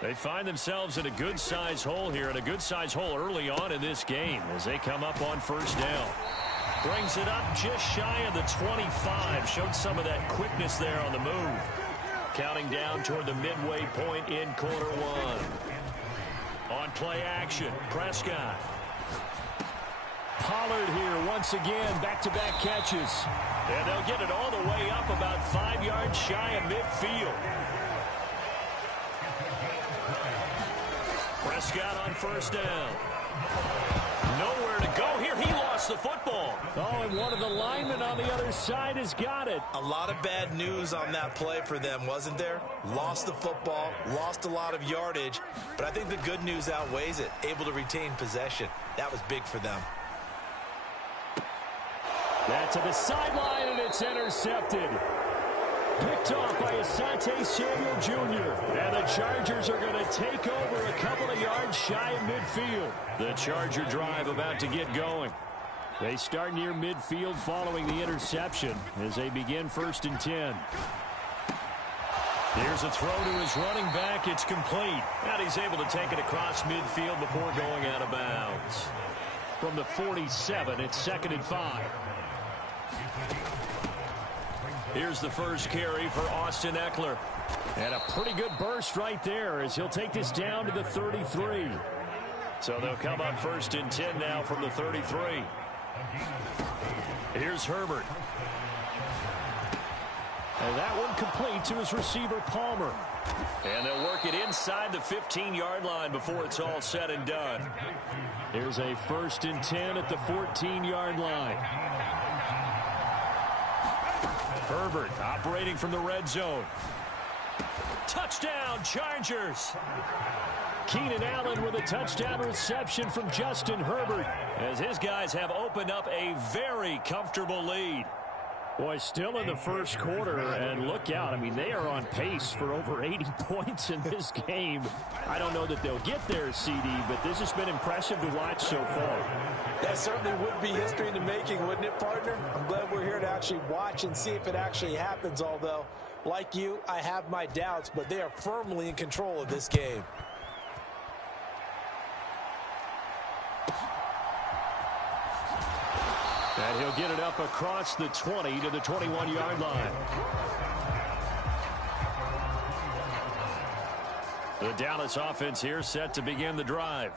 They find themselves in a good-sized hole here, and a good-sized hole early on in this game as they come up on first down. Brings it up just shy of the 25. Showed some of that quickness there on the move. Counting down toward the midway point in quarter one. On play action, Prescott. Pollard here once again, back-to-back catches. And they'll get it all the way up about 5 yards shy of midfield. Prescott on first down. Nowhere to go here. He lost the football. Oh, and one of the linemen on the other side has got it. A lot of bad news on that play for them, wasn't there? Lost the football, lost a lot of yardage, but I think the good news outweighs it. Able to retain possession. That was big for them. That to the sideline, and it's intercepted. Picked off by Asante Samuel Jr. And the Chargers are going to take over a couple of yards shy of midfield. The Charger drive about to get going. They start near midfield following the interception as they begin 1st and 10. Here's a throw to his running back. It's complete. And he's able to take it across midfield before going out of bounds. From the 47, it's 2nd and 5. Here's the first carry for Austin Eckler. And a pretty good burst right there as he'll take this down to the 33. So they'll come up 1st and 10 now from the 33. Here's Herbert. And that one complete to his receiver, Palmer. And they'll work it inside the 15-yard line before it's all said and done. Here's a 1st and 10 at the 14-yard line. Herbert operating from the red zone. Touchdown, Chargers. Keenan Allen with a touchdown reception from Justin Herbert as his guys have opened up a very comfortable lead. Boy, still in the first quarter, and look out. I mean, they are on pace for over 80 points in this game. I don't know that they'll get there, CD, but this has been impressive to watch so far. That certainly would be history in the making, wouldn't it, partner? I'm glad we're here to actually watch and see if it actually happens, although, like you, I have my doubts, but they are firmly in control of this game. And he'll get it up across the 20 to the 21-yard line. The Dallas offense here set to begin the drive.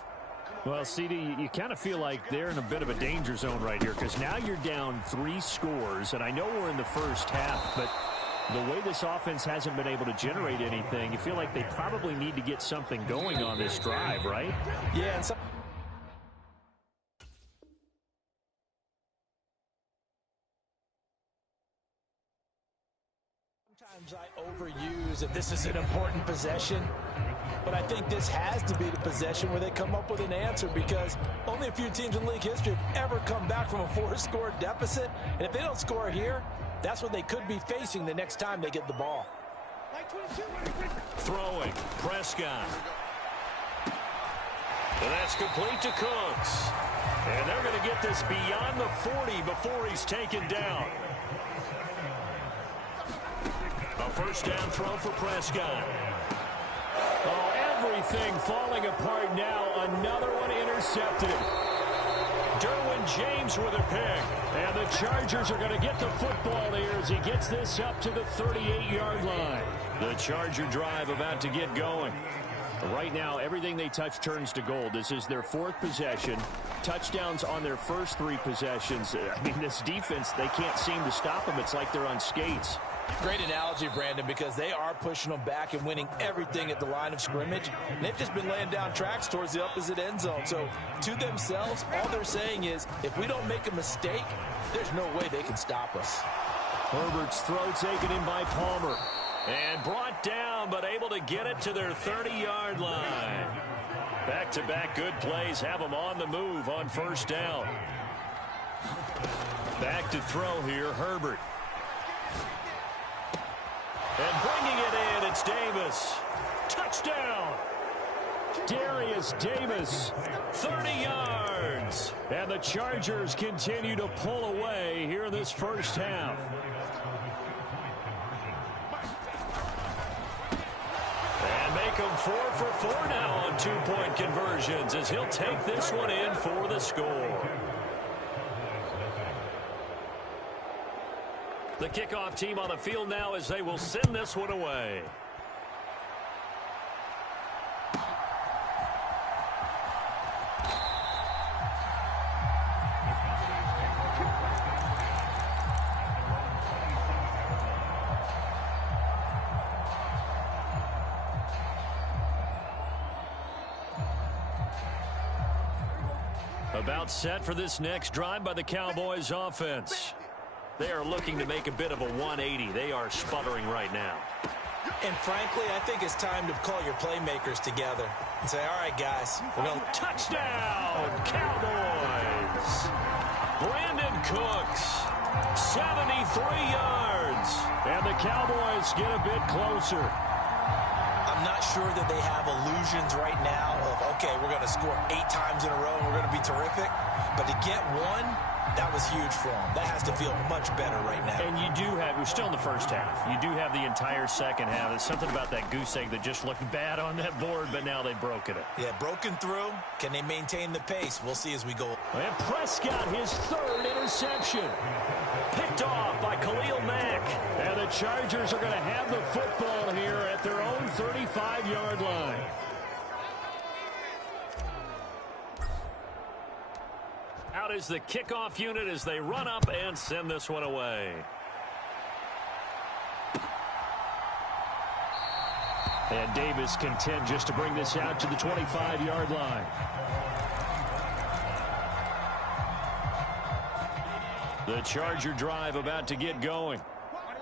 Well, CD, you kind of feel like they're in a bit of a danger zone right here because now you're down 3 scores, and I know we're in the first half, but the way this offense hasn't been able to generate anything, you feel like they probably need to get something going on this drive, right? Yeah, and sometimes I overuse that this is an important possession, but I think this has to be the possession where they come up with an answer because only a few teams in league history have ever come back from a 4-score deficit, and if they don't score here, that's what they could be facing the next time they get the ball. Throwing, Prescott. And that's complete to Cooks. And they're going to get this beyond the 40 before he's taken down. A first down throw for Prescott. Oh, everything falling apart now. Another one intercepted. Derwin James with a pick. And the Chargers are going to get the football here as he gets this up to the 38-yard line. The Charger drive about to get going. Right now, everything they touch turns to gold. This is their 4th possession. Touchdowns on their first 3 possessions. I mean, this defense, they can't seem to stop them. It's like they're on skates. Great analogy, Brandon, because they are pushing them back and winning everything at the line of scrimmage. And they've just been laying down tracks towards the opposite end zone. So to themselves, all they're saying is, if we don't make a mistake, there's no way they can stop us. Herbert's throw taken in by Palmer. And brought down, but able to get it to their 30-yard line. Back-to-back good plays have them on the move on first down. Back to throw here, Herbert. And bringing it in, it's Davis. Touchdown! Darius Davis, 30 yards. And the Chargers continue to pull away here in this first half. make them 4 for 4 now on two-point conversions as he'll take this one in for the score. The kickoff team on the field now as they will send this one away. About set for this next drive by the Cowboys offense. They are looking to make a bit of a 180. They are sputtering right now. And frankly, I think it's time to call your playmakers together and say, all right, guys, we're going to... Touchdown, Cowboys! Brandon Cooks, 73 yards. And the Cowboys get a bit closer. I'm not sure that they have illusions right now of, okay, we're going to score 8 times in a row and we're going to be terrific. But to get one, that was huge for them. That has to feel much better right now. And you do have, we're still in the first half. You do have the entire second half. There's something about that goose egg that just looked bad on that board, but now they've broken it. Yeah, broken through. Can they maintain the pace? We'll see as we go. And Prescott, his 3rd interception. Picked off by Khalil Mack. And the Chargers are going to have the football here at their own 35-yard line. Out is the kickoff unit as they run up and send this one away. And Davis content just to bring this out to the 25-yard line. The Charger drive about to get going.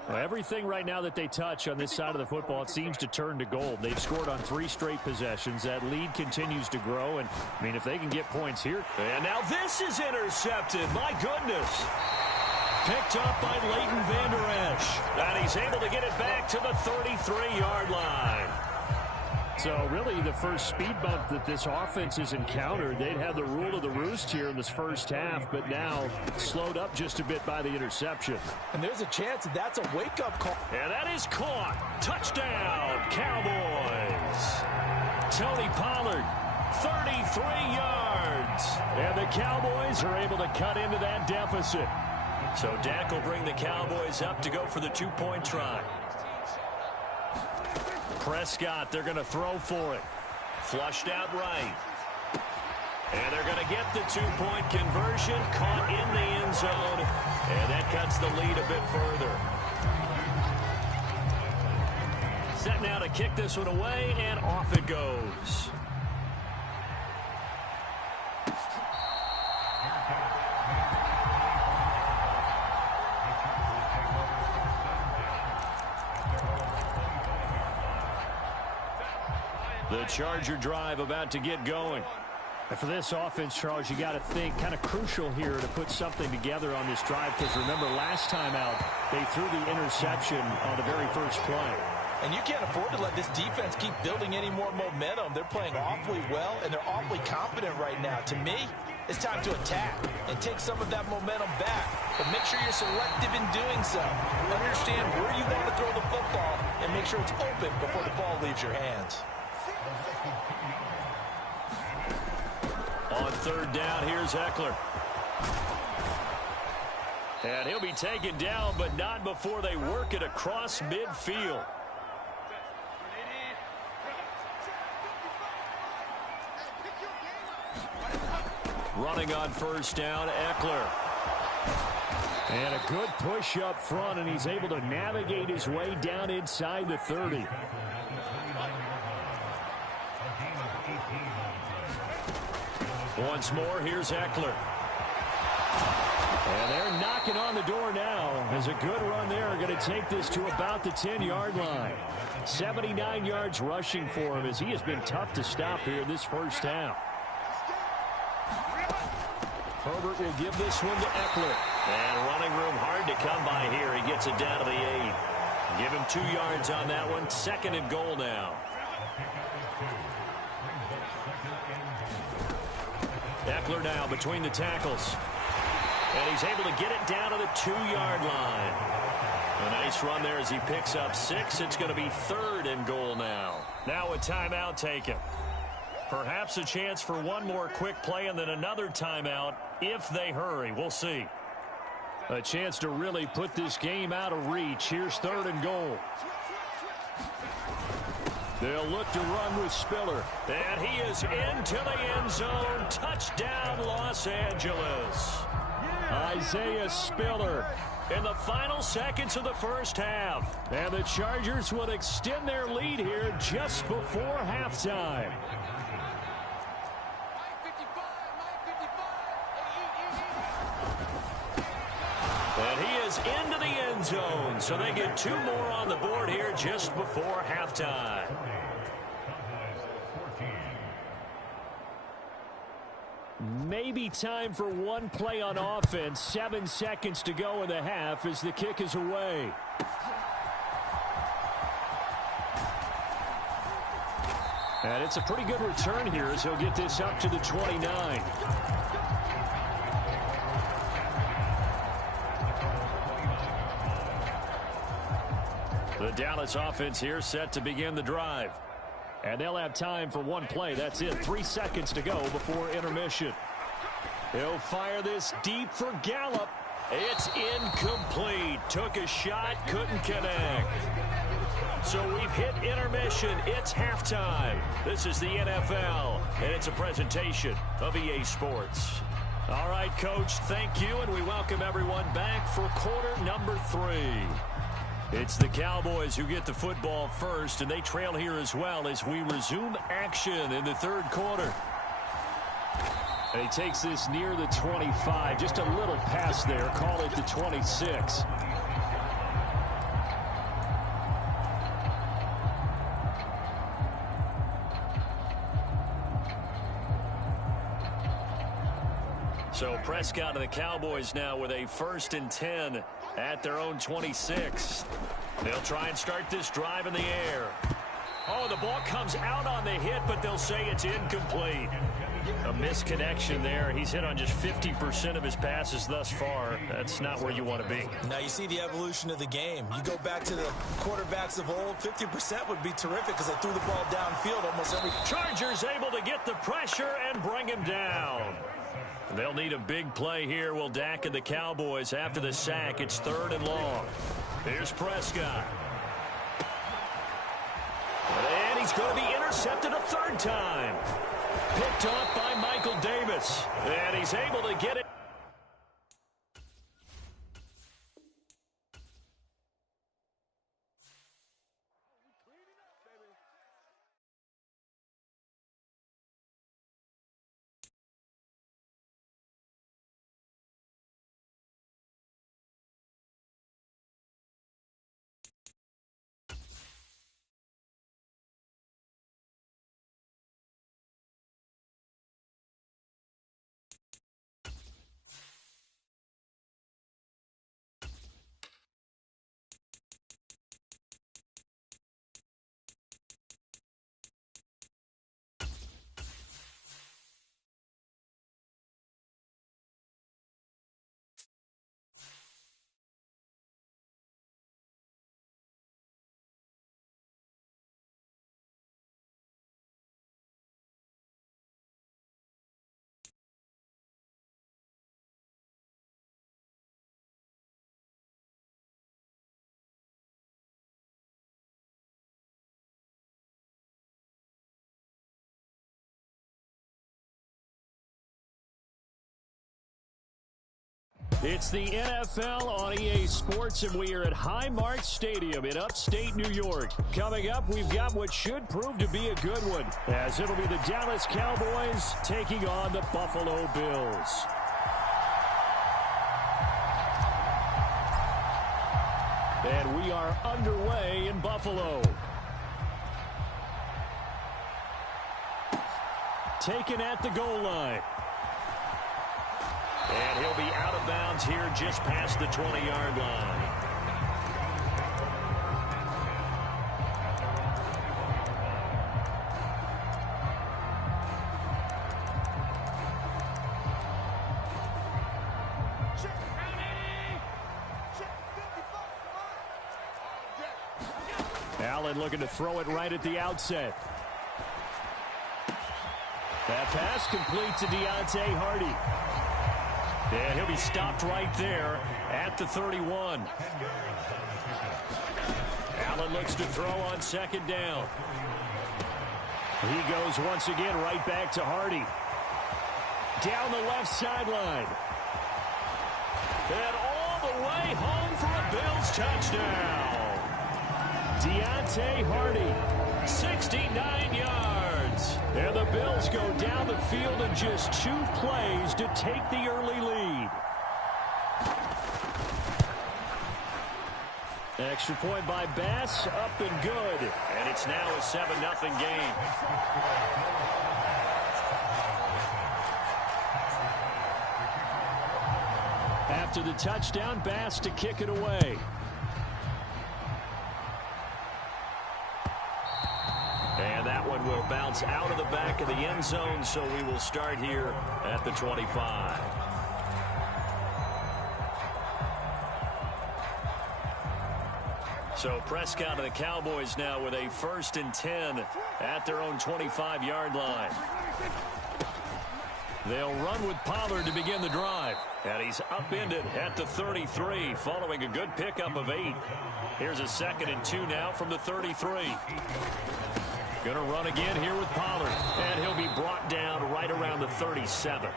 Well, everything right now that they touch on this side of the football, it seems to turn to gold. They've scored on 3 straight possessions. That lead continues to grow, and, I mean, if they can get points here. And now this is intercepted. My goodness. Picked up by Leighton Vander Esch. And he's able to get it back to the 33-yard line. So really the first speed bump that this offense has encountered, they'd have the rule of the roost here in this first half, but now slowed up just a bit by the interception. And there's a chance that that's a wake-up call. And that is caught. Touchdown, Cowboys. Tony Pollard, 33 yards. And the Cowboys are able to cut into that deficit. So Dak will bring the Cowboys up to go for the 2-point try. Prescott, they're going to throw for it. Flushed out right. And they're going to get the 2-point conversion. Caught in the end zone. And that cuts the lead a bit further. Set now to kick this one away, and off it goes. The Charger drive about to get going. And for this offense, Charles, you got to think kind of crucial here to put something together on this drive, because remember last time out they threw the interception on the very first play. And you can't afford to let this defense keep building any more momentum. They're playing awfully well, and they're awfully confident right now. To me, it's time to attack and take some of that momentum back. But make sure you're selective in doing so. Understand where you want to throw the football and make sure it's open before the ball leaves your hands. On 3rd down, here's Eckler. And he'll be taken down, but not before they work it across midfield. Running on 1st down, Eckler. And a good push up front, and he's able to navigate his way down inside the 30. Once more, here's Eckler. And they're knocking on the door now. As a good run there, going to take this to about the 10-yard line. 79 yards rushing for him, as he has been tough to stop here in this first half. Herbert will give this one to Eckler. And running room hard to come by here. He gets it down to the 8. Give him 2 yards on that one. 2nd and goal now. Eckler now between the tackles. And he's able to get it down to the 2-yard line. A nice run there as he picks up 6. It's going to be 3rd and goal now. Now a timeout taken. Perhaps a chance for one more quick play and then another timeout if they hurry. We'll see. A chance to really put this game out of reach. Here's 3rd and goal. They'll look to run with Spiller. And he is into the end zone. Touchdown, Los Angeles. Isaiah Spiller in the final seconds of the first half. And the Chargers will extend their lead here just before halftime. And he is into the end zone, so they get 2 more on the board here just before halftime. Maybe time for one play on offense. 7 seconds to go in the half as the kick is away. And it's a pretty good return here as he'll get this up to the 29. The Dallas offense here set to begin the drive. And they'll have time for one play. That's it. 3 seconds to go before intermission. He'll fire this deep for Gallup. It's incomplete. Took a shot, couldn't connect. So we've hit intermission. It's halftime. This is the NFL, and it's a presentation of EA Sports. All right, Coach, thank you, and we welcome everyone back for quarter number 3. It's the Cowboys who get the football first, and they trail here as well as we resume action in the 3rd quarter. And he takes this near the 25, just a little pass there, call it the 26. So Prescott and the Cowboys now with a 1st and 10 at their own 26. They'll try and start this drive in the air. Oh, the ball comes out on the hit, but they'll say it's incomplete. A misconnection there. He's hit on just 50% of his passes thus far. That's not where you want to be. Now you see the evolution of the game. You go back to the quarterbacks of old, 50% would be terrific because they threw the ball downfield almost every. Chargers able to get the pressure and bring him down. They'll need a big play here. Will Dak and the Cowboys after the sack. It's 3rd and long. Here's Prescott. And he's going to be intercepted a 3rd time. Picked off by Michael Davis. And he's able to get it. It's the NFL on EA Sports, and we are at Highmark Stadium in upstate New York. Coming up, we've got what should prove to be a good one, as it'll be the Dallas Cowboys taking on the Buffalo Bills. And we are underway in Buffalo. Taken at the goal line. And he'll be out of bounds here just past the 20-yard line. Allen looking to throw it right at the outset. That pass complete to Deontay Hardy. And he'll be stopped right there at the 31. Allen looks to throw on second down. He goes once again right back to Hardy. Down the left sideline. And all the way home for a Bills touchdown. Deontay Hardy, 69 yards. And the Bills go down the field in just 2 plays to take the early lead. Extra point by Bass, up and good. And it's now a 7-0 game. After the touchdown, Bass to kick it away. And that one will bounce out of the back of the end zone, so we will start here at the 25. So Prescott and the Cowboys now with a 1st and 10 at their own 25-yard line. They'll run with Pollard to begin the drive. And he's upended at the 33 following a good pickup of 8. Here's a 2nd and 2 now from the 33. Going to run again here with Pollard. And he'll be brought down right around the 37.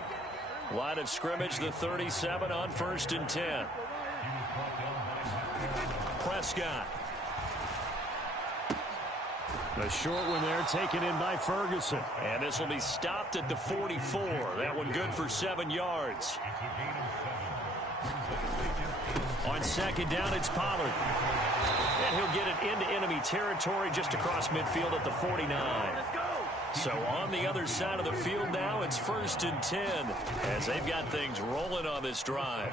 Line of scrimmage, the 37 on 1st and 10. Prescott. The short one there taken in by Ferguson. And this will be stopped at the 44. That one good for 7 yards. On second down, it's Pollard. And he'll get it into enemy territory just across midfield at the 49. So on the other side of the field now, it's 1st and 10 as they've got things rolling on this drive.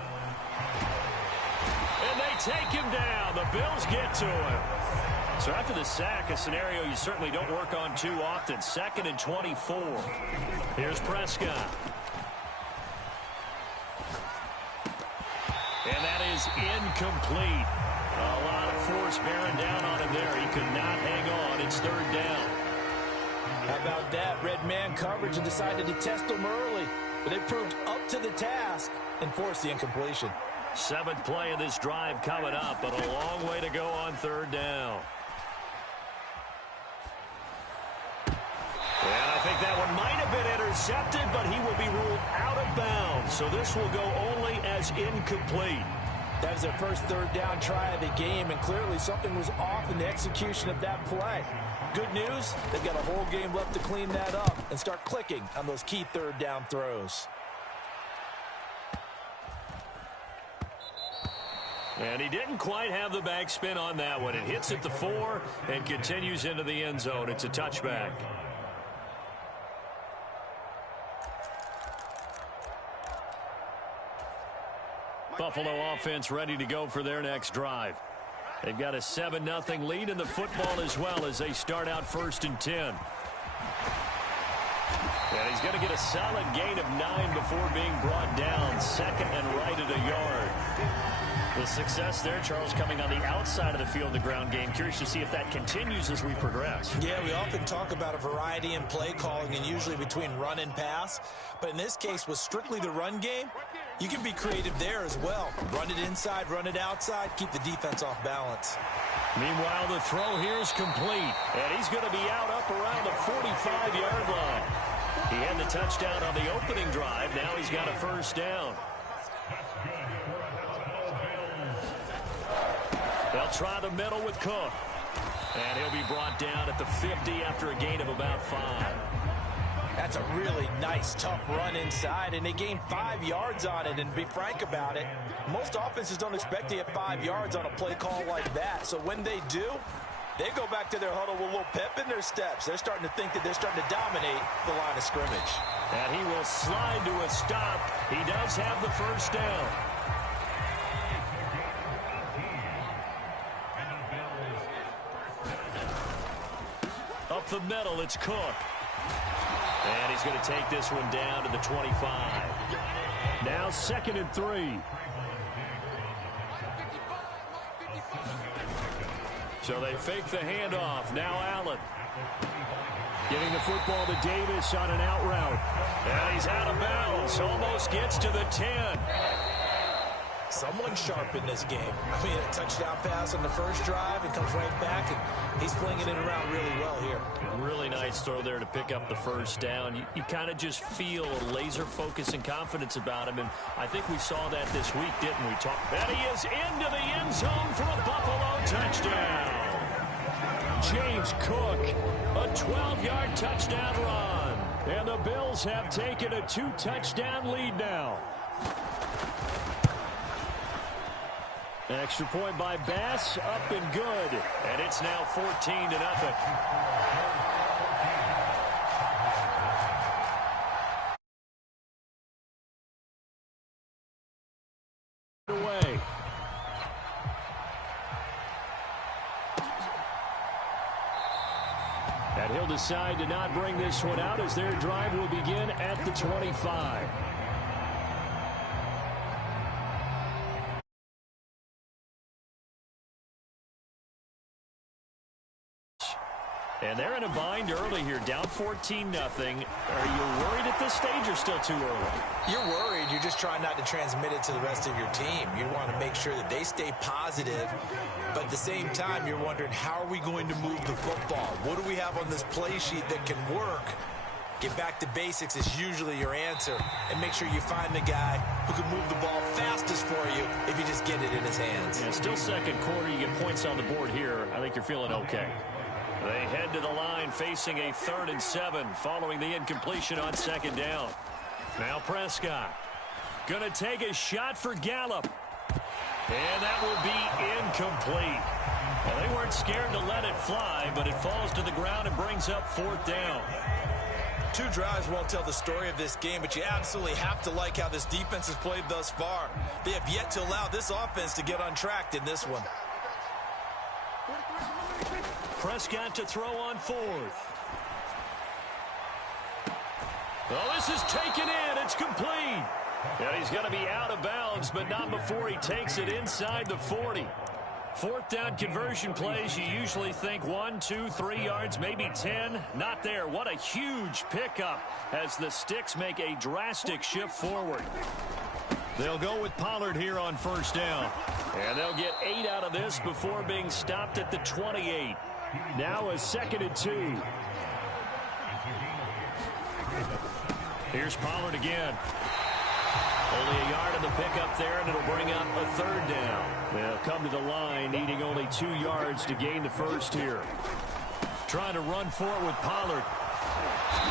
And they take him down. The Bills get to him. So after the sack, a scenario you certainly don't work on too often. 2nd and 24. Here's Prescott. And that is incomplete. A lot of force bearing down on him there. He could not hang on. It's 3rd down. How about that? Red man coverage and decided to test them early. But they proved up to the task and forced the incompletion. 7th play of this drive coming up, but a long way to go on 3rd down. And I think that one might have been intercepted, but he will be ruled out of bounds. So this will go only as incomplete. That was their first 3rd down try of the game, and clearly something was off in the execution of that play. Good news, they've got a whole game left to clean that up and start clicking on those key 3rd down throws. And he didn't quite have the backspin on that one. It hits at the 4 and continues into the end zone. It's a touchback. Buffalo offense ready to go for their next drive. They've got a 7-0 lead in the football as well as they start out 1st and 10. And he's going to get a solid gain of 9 before being brought down. 2nd and right at a yard. The success there, Charles, coming on the outside of the field, the ground game. Curious to see if that continues as we progress. Yeah, we often talk about a variety in play calling and usually between run and pass. But in this case, with strictly the run game, you can be creative there as well. Run it inside, run it outside, keep the defense off balance. Meanwhile, the throw here is complete. And he's going to be out up around the 45-yard line. He had the touchdown on the opening drive. Now he's got a 1st down. They'll try the middle with Cook. And he'll be brought down at the 50 after a gain of about 5. That's a really nice, tough run inside, and they gained 5 yards on it. And to be frank about it, most offenses don't expect to get 5 yards on a play call like that. So when they do, they go back to their huddle with a little pep in their steps. They're starting to think that they're starting to dominate the line of scrimmage. And he will slide to a stop. He does have the 1st down. Up the middle, it's Cook. And he's going to take this one down to the 25. Now 2nd and 3. So they fake the handoff. Now Allen. Giving the football to Davis on an out route. And he's out of bounds. Almost gets to the 10. Someone sharp in this game. I mean, a touchdown pass on the first drive and comes right back, and he's flinging it around really well here. Really nice throw there to pick up the first down. You kind of just feel a laser focus and confidence about him, and I think we saw that this week, didn't we? And he is into the end zone for a Buffalo touchdown. James Cook, a 12-yard touchdown run. And the Bills have taken a 2-touchdown lead now. Extra point by Bass, up and good. And it's now 14-0. Away. And he'll decide to not bring this one out as their drive will begin at the 25. And they're in a bind early here, down 14-0. Are you worried at this stage or still too early? You're worried. You're just trying not to transmit it to the rest of your team. You want to make sure that they stay positive, but at the same time, you're wondering, how are we going to move the football? What do we have on this play sheet that can work? Get back to basics is usually your answer, and make sure you find the guy who can move the ball fastest for you if you just get it in his hands. Yeah, still second quarter. You get points on the board here. I think you're feeling okay. They head to the line facing a 3rd and 7 following the incompletion on 2nd down. Now Prescott going to take a shot for Gallup. And that will be incomplete. Well, they weren't scared to let it fly, but it falls to the ground and brings up 4th down. 2 drives won't tell the story of this game, but you absolutely have to like how this defense has played thus far. They have yet to allow this offense to get untracked in this one. Prescott to throw on 4th. Oh, this is taken in. It's complete. And he's going to be out of bounds, but not before he takes it inside the 40. 4th down conversion plays, you usually think 1, 2, 3 yards, maybe 10. Not there. What a huge pickup as the Sticks make a drastic shift forward. They'll go with Pollard here on 1st down. And they'll get 8 out of this before being stopped at the 28. Now a 2nd and 2. Here's Pollard again. Only a yard in the pickup there, and it'll bring up a 3rd down. They'll come to the line, needing only 2 yards to gain the first here. Trying to run for it with Pollard.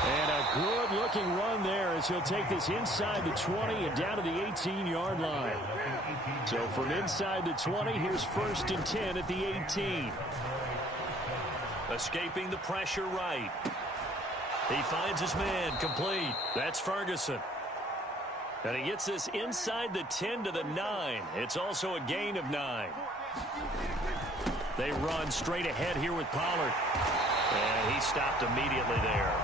And a good-looking run there as he'll take this inside the 20 and down to the 18-yard line. So from inside the 20, here's 1st and 10 at the 18. Escaping the pressure right. He finds his man complete. That's Ferguson. And he gets this inside the 10 to the 9. It's also a gain of 9. They run straight ahead here with Pollard. And he stopped immediately there.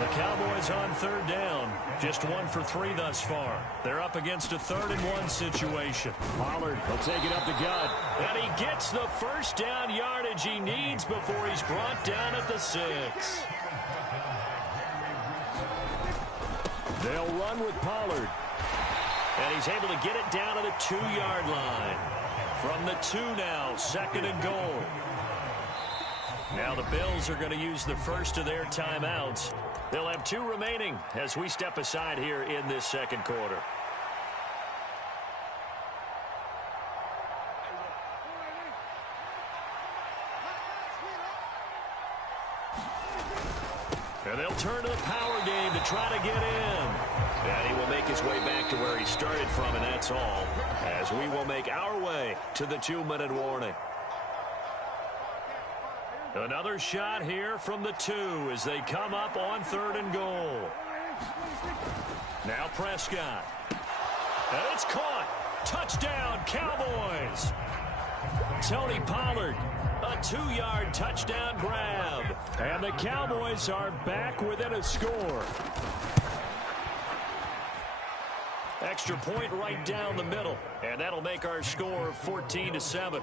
The Cowboys on 3rd down. Just 1 for 3 thus far. They're up against a 3rd and 1 situation. Pollard will take it up the gut. And he gets the first down yardage he needs before he's brought down at the 6. They'll run with Pollard. And he's able to get it down to the 2-yard line. From the 2 now, 2nd and goal. Now the Bills are going to use the first of their timeouts. They'll have 2 remaining as we step aside here in this 2nd quarter. And they'll turn to the power game to try to get in. And he will make his way back to where he started from, and that's all, as we will make our way to the 2-minute warning. Another shot here from the 2 as they come up on 3rd and goal. Now Prescott. And it's caught. Touchdown, Cowboys. Tony Pollard, a 2-yard touchdown grab. And the Cowboys are back within a score. Extra point right down the middle. And that'll make our score 14-7.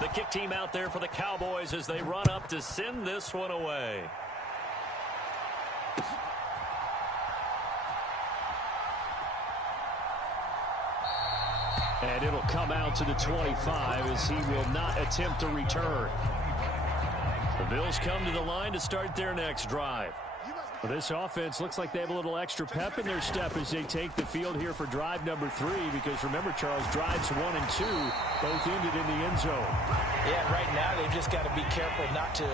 The kick team out there for the Cowboys as they run up to send this one away. And it'll come out to the 25 as he will not attempt to return. The Bills come to the line to start their next drive. Well, this offense looks like they have a little extra pep in their step as they take the field here for drive number 3, because remember, Charles, drives 1 and 2 both ended in the end zone. Yeah, right now they've just got to be careful not to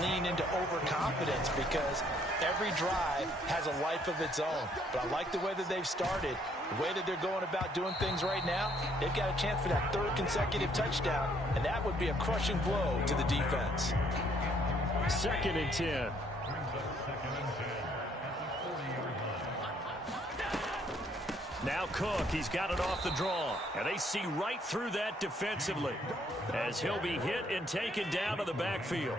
lean into overconfidence, because every drive has a life of its own. But I like the way that they've started, the way that they're going about doing things right now. They've got a chance for that 3rd consecutive touchdown, and that would be a crushing blow to the defense. 2nd and 10. Now Cook, he's got it off the draw. And they see right through that defensively as he'll be hit and taken down to the backfield.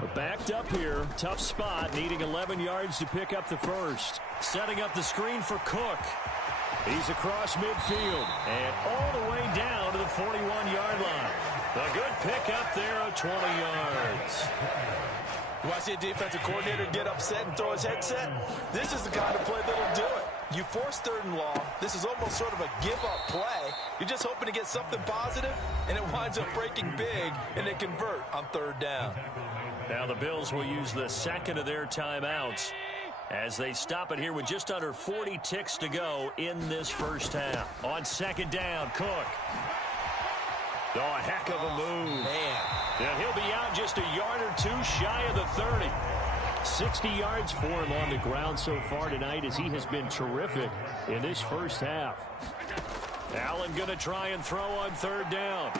We're backed up here. Tough spot, needing 11 yards to pick up the first. Setting up the screen for Cook. He's across midfield and all the way down to the 41-yard line. A good pick up there of 20 yards. You want to see a defensive coordinator get upset and throw his headset? This is the kind of play that'll do it. You force 3rd and long. This is almost sort of a give-up play. You're just hoping to get something positive, and it winds up breaking big, and they convert on 3rd down. Now the Bills will use the 2nd of their timeouts as they stop it here with just under 40 ticks to go in this first half. On 2nd down, Cook. Oh, a heck of a move. Man. And he'll be out just a yard or 2 shy of the 30. 60 yards for him on the ground so far tonight as he has been terrific in this first half. Allen going to try and throw on 3rd down.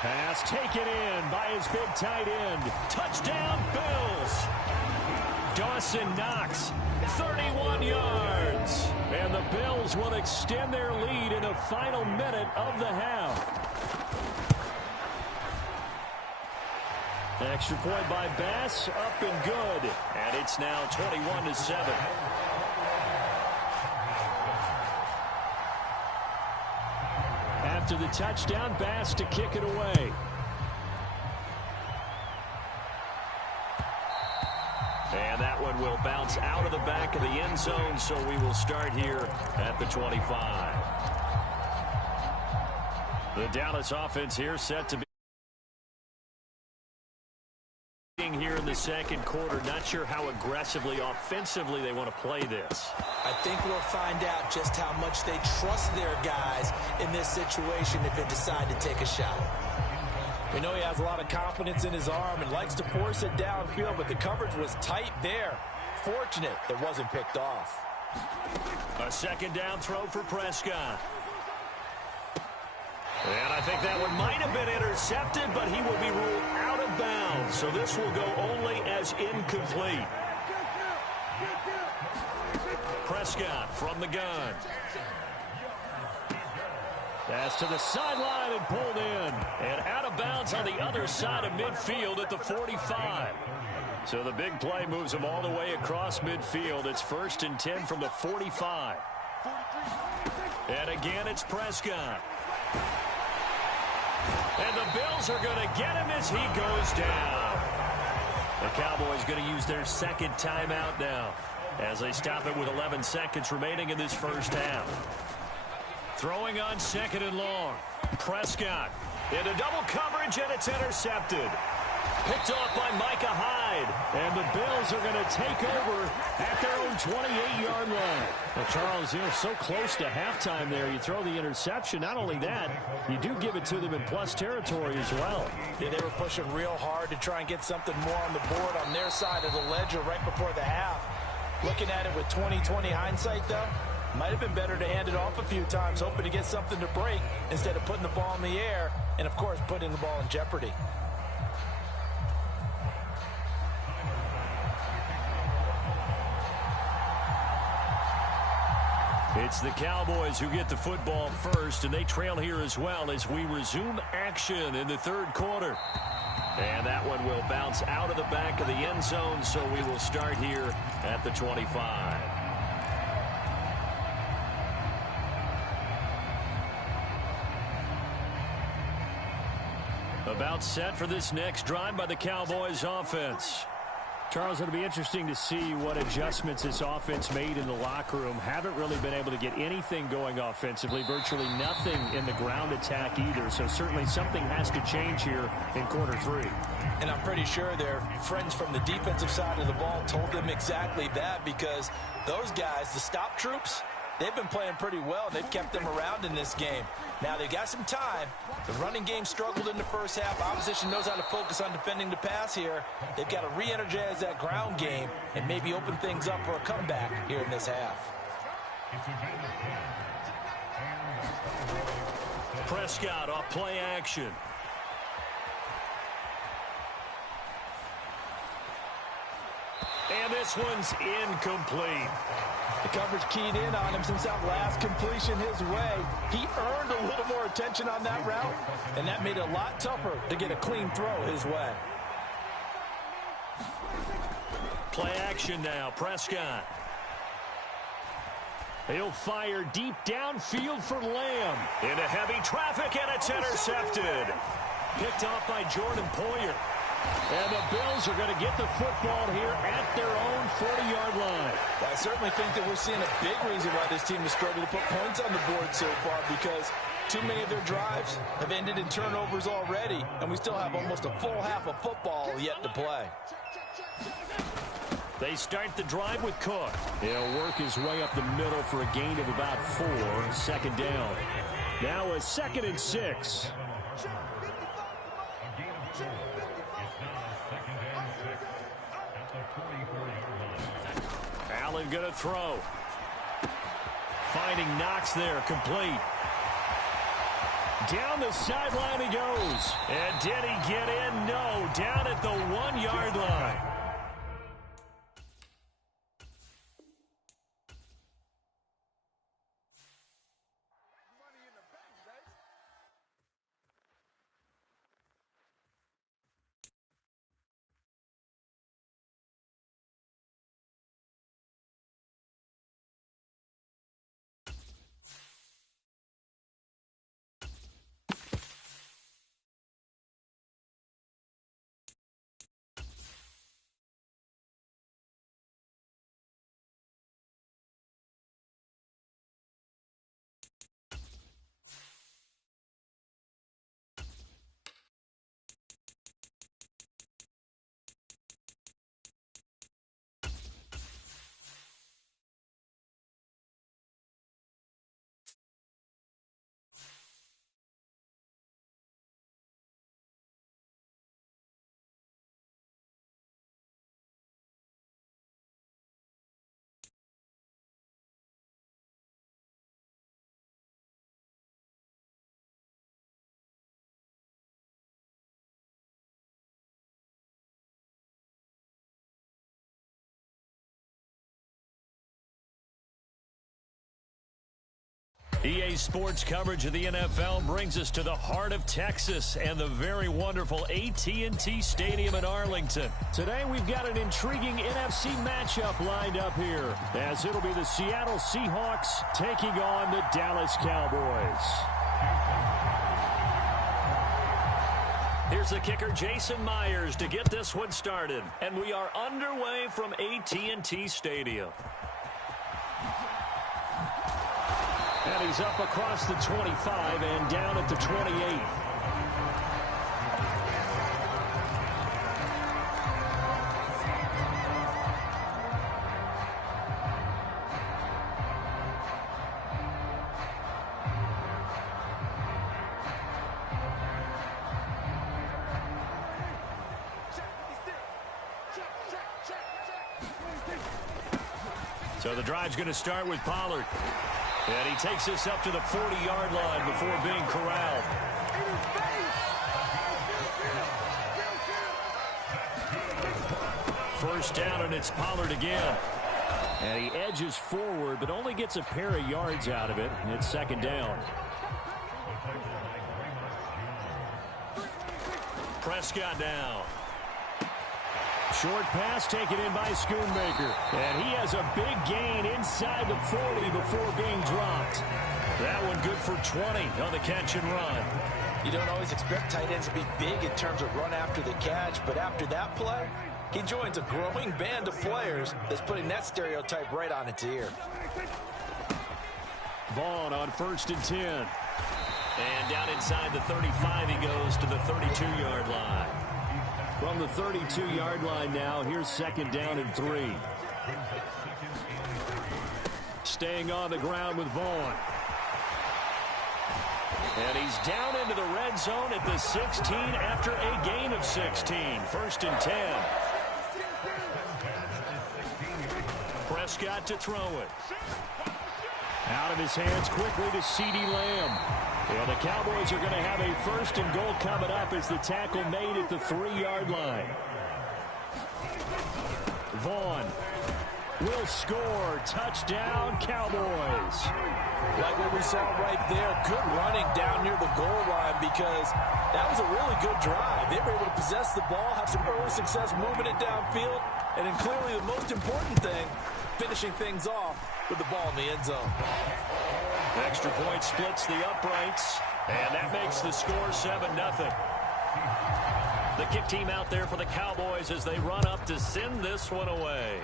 Pass taken in by his big tight end. Touchdown, Bills. Dawson Knox, 31 yards. And the Bills will extend their lead in the final minute of the half. Extra point by Bass, up and good. And it's now 21-7. After the touchdown, Bass to kick it away. And that one will bounce out of the back of the end zone, so we will start here at the 25. The Dallas offense here set to be here in the 2nd quarter. Not sure how aggressively, offensively they want to play this. I think we'll find out just how much they trust their guys in this situation if they decide to take a shot. We know he has a lot of confidence in his arm and likes to force it downfield, but the coverage was tight there. Fortunate it wasn't picked off. A 2nd down throw for Prescott. And I think that one might have been intercepted, but he will be ruled out of bounds. So this will go only as incomplete. Prescott from the gun. Pass to the sideline and pulled in. And out of bounds on the other side of midfield at the 45. So the big play moves him all the way across midfield. It's 1st and 10 from the 45. And again, it's Prescott. And the Bills are going to get him as he goes down. The Cowboys going to use their 2nd timeout now as they stop it with 11 seconds remaining in this first half. Throwing on 2nd and long. Prescott into double coverage, and it's intercepted. Picked off by Micah Hyde. And the Bills are going to take over at their own 28-yard line. Well, Charles, you're so close to halftime there. You throw the interception. Not only that, you do give it to them in plus territory as well. Yeah, they were pushing real hard to try and get something more on the board on their side of the ledger right before the half. Looking at it with 20/20 hindsight, though, might have been better to hand it off a few times, hoping to get something to break instead of putting the ball in the air and, of course, putting the ball in jeopardy. It's the Cowboys who get the football first, and they trail here as well as we resume action in the 3rd quarter. And that one will bounce out of the back of the end zone, so we will start here at the 25. About set for this next drive by the Cowboys offense. Charles, it'll be interesting to see what adjustments this offense made in the locker room. Haven't really been able to get anything going offensively, virtually nothing in the ground attack either. So certainly something has to change here in quarter 3. And I'm pretty sure their friends from the defensive side of the ball told them exactly that, because those guys, the stop troops, they've been playing pretty well. They've kept them around in this game. Now, they've got some time. The running game struggled in the first half. Opposition knows how to focus on defending the pass here. They've got to re-energize that ground game and maybe open things up for a comeback here in this half. Prescott off play action. And this one's incomplete. The coverage keyed in on him since that last completion his way. He earned a little more attention on that route, and that made it a lot tougher to get a clean throw his way. Play action now, Prescott. He'll fire deep downfield for Lamb. Into heavy traffic, and it's intercepted. Picked off by Jordan Poyer. And the Bills are going to get the football here at their own 40-yard line. Well, I certainly think that we're seeing a big reason why this team has struggled to put points on the board so far, because too many of their drives have ended in turnovers already, and we still have almost a full half of football yet to play. They start the drive with Cook. He'll work his way up the middle for a gain of about 4. Second down. Now a 2nd and 6. Allen going to throw. Finding Knox there, complete. Down the sideline he goes. And did he get in? No, down at the 1-yard line. EA Sports coverage of the NFL brings us to the heart of Texas and the very wonderful AT&T Stadium in Arlington. Today we've got an intriguing NFC matchup lined up here, as it'll be the Seattle Seahawks taking on the Dallas Cowboys. Here's the kicker, Jason Myers, to get this one started. And we are underway from AT&T Stadium. And he's up across the 25 and down at the 28. So the drive's going to start with Pollard. And he takes us up to the 40-yard line before being corralled. First down, and it's Pollard again. And he edges forward, but only gets a pair of yards out of it. And it's second down. Prescott now. Short pass taken in by Schoonmaker. And he has a big gain inside the 40 before being dropped. That one good for 20 on the catch and run. You don't always expect tight ends to be big in terms of run after the catch, but after that play, he joins a growing band of players that's putting that stereotype right on its ear. Vaughn on 1st and 10. And down inside the 35, he goes to the 32-yard line. From the 32-yard line now, here's 2nd down and 3. Staying on the ground with Vaughn. And he's down into the red zone at the 16 after a gain of 16. 1st and 10. Prescott to throw it. Out of his hands quickly to CeeDee Lamb. And the Cowboys are going to have a 1st and goal coming up as the tackle made at the 3-yard line. Vaughn will score. Touchdown, Cowboys. Like what we saw right there, good running down near the goal line because that was a really good drive. They were able to possess the ball, have some early success moving it downfield, and then clearly the most important thing, finishing things off with the ball in the end zone. Extra point splits the uprights, and that makes the score 7-0. The kick team out there for the Cowboys as they run up to send this one away.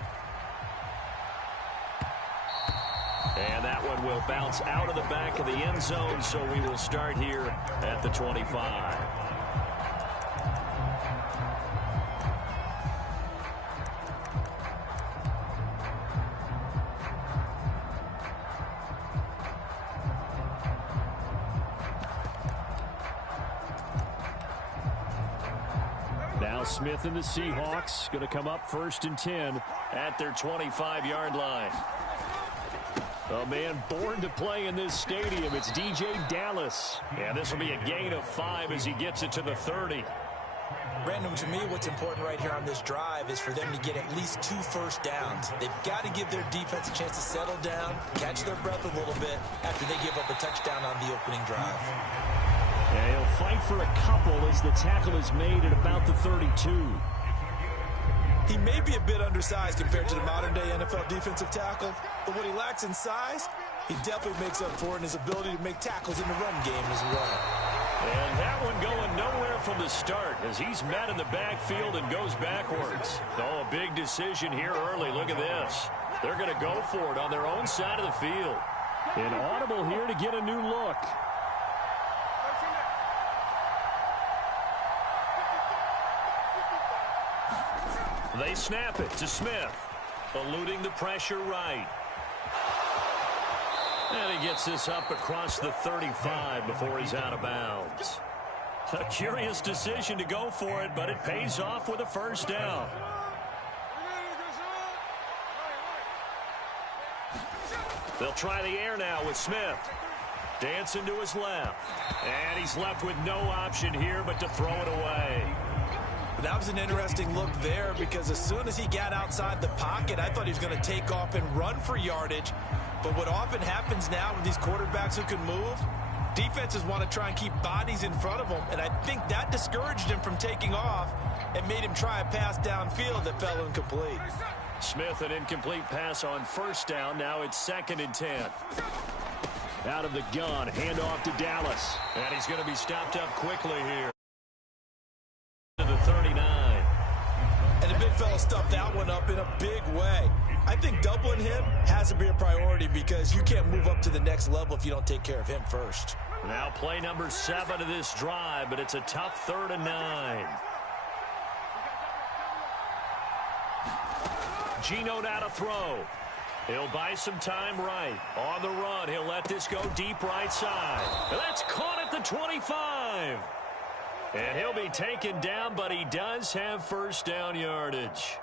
And that one will bounce out of the back of the end zone, so we will start here at the 25. Now Smith and the Seahawks going to come up 1st and 10 at their 25-yard line. A man born to play in this stadium. It's DJ Dallas. And this will be a gain of 5 as he gets it to the 30. Brandon, to me, what's important right here on this drive is for them to get at least 2 first downs. They've got to give their defense a chance to settle down, catch their breath a little bit after they give up a touchdown on the opening drive. Yeah, he'll fight for a couple as the tackle is made at about the 32. He may be a bit undersized compared to the modern-day NFL defensive tackle, but what he lacks in size, he definitely makes up for it in his ability to make tackles in the run game as well. And that one going nowhere from the start as he's met in the backfield and goes backwards. Oh, a big decision here early. Look at this. They're going to go for it on their own side of the field. An audible here to get a new look. They snap it to Smith, eluding the pressure right. And he gets this up across the 35 before he's out of bounds. A curious decision to go for it, but it pays off with a 1st down. They'll try the air now with Smith. Dancing to his left. And he's left with no option here but to throw it away. That was an interesting look there because as soon as he got outside the pocket, I thought he was going to take off and run for yardage. But what often happens now with these quarterbacks who can move, defenses want to try and keep bodies in front of them, and I think that discouraged him from taking off and made him try a pass downfield that fell incomplete. Smith, an incomplete pass on 1st down. Now it's 2nd and 10. Out of the gun, handoff to Dallas. And he's going to be stopped up quickly here. To the 39. And the big fella stuffed that one up in a big way. I think doubling him has to be a priority because you can't move up to the next level if you don't take care of him first. Now play number 7 of this drive, but it's a tough 3rd and 9. Geno now to throw. He'll buy some time right. On the run, he'll let this go deep right side. And that's caught at the 25. And he'll be taken down, but he does have 1st down yardage.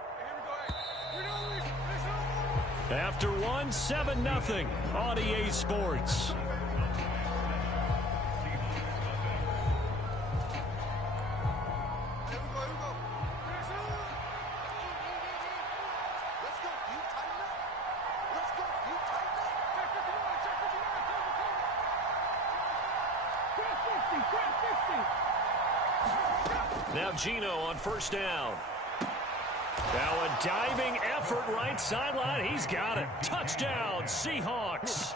After 7-0 on EA Sports. Now Geno on 1st down. Now a diving effort right sideline. He's got it. Touchdown, Seahawks.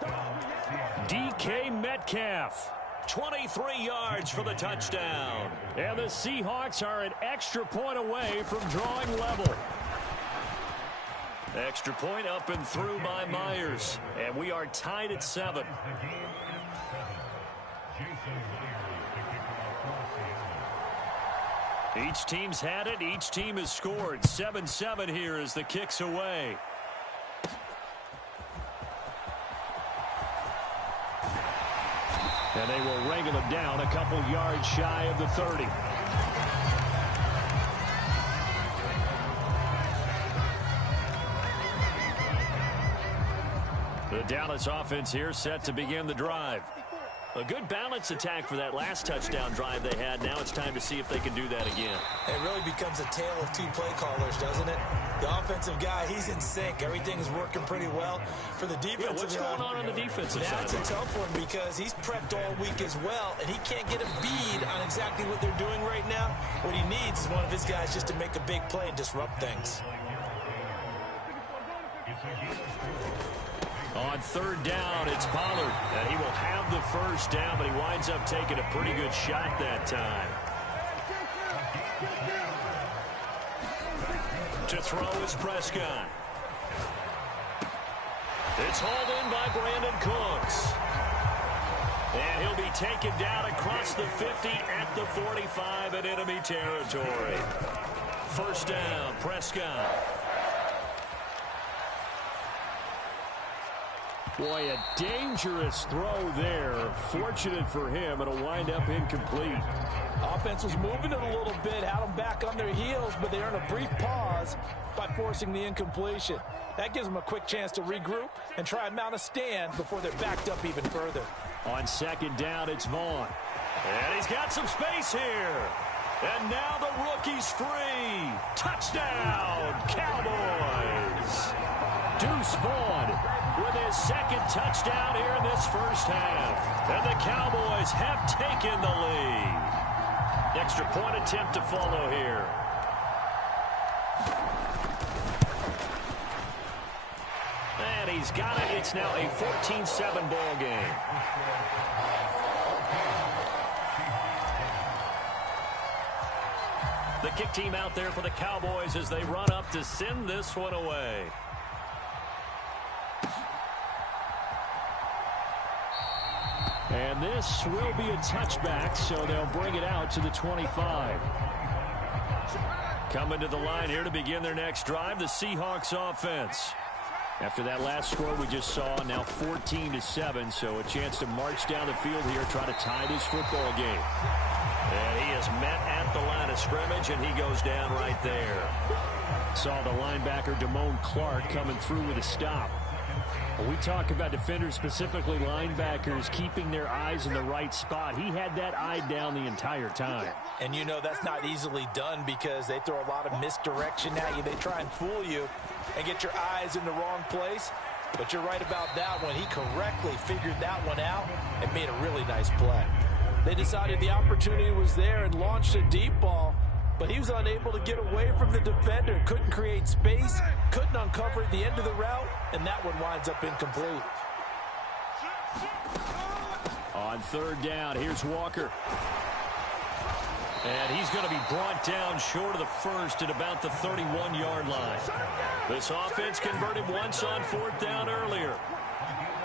DK Metcalf. 23 yards for the touchdown. And the Seahawks are an extra point away from drawing level. Extra point up and through by Myers. And we are tied at 7. Each team's had it. Each team has scored. 7-7 here as the kick's away. And they will wrangle him down a couple yards shy of the 30. The Dallas offense here set to begin the drive. A good balance attack for that last touchdown drive they had. Now it's time to see if they can do that again. It really becomes a tale of two play callers, doesn't it? The offensive guy, he's in sync. Everything's working pretty well. For the defensive what's going on the defensive side? That's a tough one because he's prepped all week as well, and he can't get a bead on exactly what they're doing right now. What he needs is one of his guys just to make a big play and disrupt things. On third down, it's Pollard. And he will have the first down, but he winds up taking a pretty good shot that time. To throw is Prescott. It's hauled in by Brandon Cooks. And he'll be taken down across the 50 at the 45 in enemy territory. First down, Prescott. Boy, a dangerous throw there. Fortunate for him, it'll wind up incomplete. Offense was moving it a little bit, had them back on their heels, but they earned a brief pause by forcing the incompletion. That gives them a quick chance to regroup and try and mount a stand before they're backed up even further. On second down, it's Vaughn. And he's got some space here. And now the rookie's free. Touchdown, Cowboys. Deuce Vaughn with his second touchdown here in this first half. And the Cowboys have taken the lead. Extra point attempt to follow here. And he's got it. It's now a 14-7 ball game. The kick team out there for the Cowboys as they run up to send this one away. And this will be a touchback, so they'll bring it out to the 25. Coming to the line here to begin their next drive, the Seahawks offense. After that last score we just saw, now 14-7, so a chance to march down the field here, try to tie this football game. And he is met at the line of scrimmage, and he goes down right there. Saw the linebacker Damone Clark coming through with a stop. When we talk about defenders, specifically linebackers, keeping their eyes in the right spot, he had that eye down the entire time. And you know that's not easily done because they throw a lot of misdirection at you. They try and fool you and get your eyes in the wrong place. But you're right about that one. He correctly figured that one out and made a really nice play. They decided the opportunity was there and launched a deep ball, but he was unable to get away from the defender. Couldn't create space, couldn't uncover the end of the route, and that one winds up incomplete. On third down, here's Walker. And he's going to be brought down short of the first at about the 31-yard line. This offense converted once on fourth down earlier.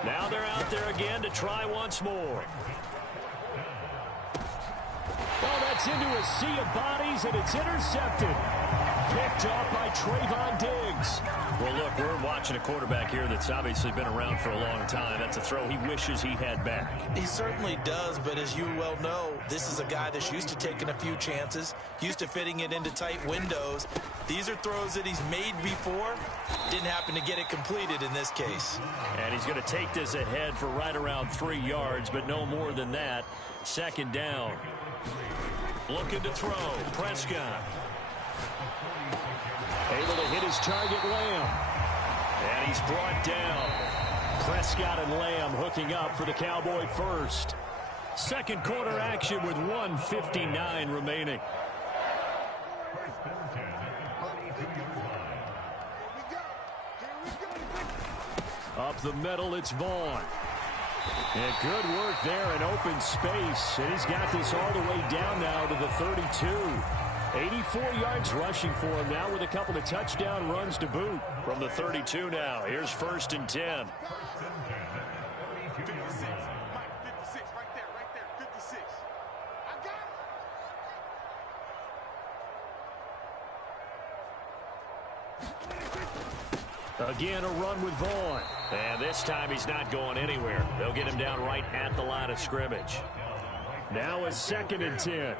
Now they're out there again to try once more. Oh, that's into a sea of bodies, and it's intercepted. Picked up by Trayvon Diggs. Well, look, we're watching a quarterback here that's obviously been around for a long time. That's a throw he wishes he had back. He certainly does, but as you well know, this is a guy that's used to taking a few chances, used to fitting it into tight windows. These are throws that he's made before. Didn't happen to get it completed in this case. And he's going to take this ahead for right around 3 yards, but no more than that. Second down. Looking to throw. Prescott. Able to hit his target, Lamb. And he's brought down. Prescott and Lamb hooking up for the Cowboy first. Second quarter action with 1:59 remaining. Up the middle, it's Vaughn. And good work there in open space. And he's got this all the way down now to the 32. 84 yards rushing for him now with a couple of touchdown runs to boot. From the 32 now, here's 1st and 10. Again, a run with Vaughn. And this time he's not going anywhere. They'll get him down right at the line of scrimmage. Now a 2nd and 10.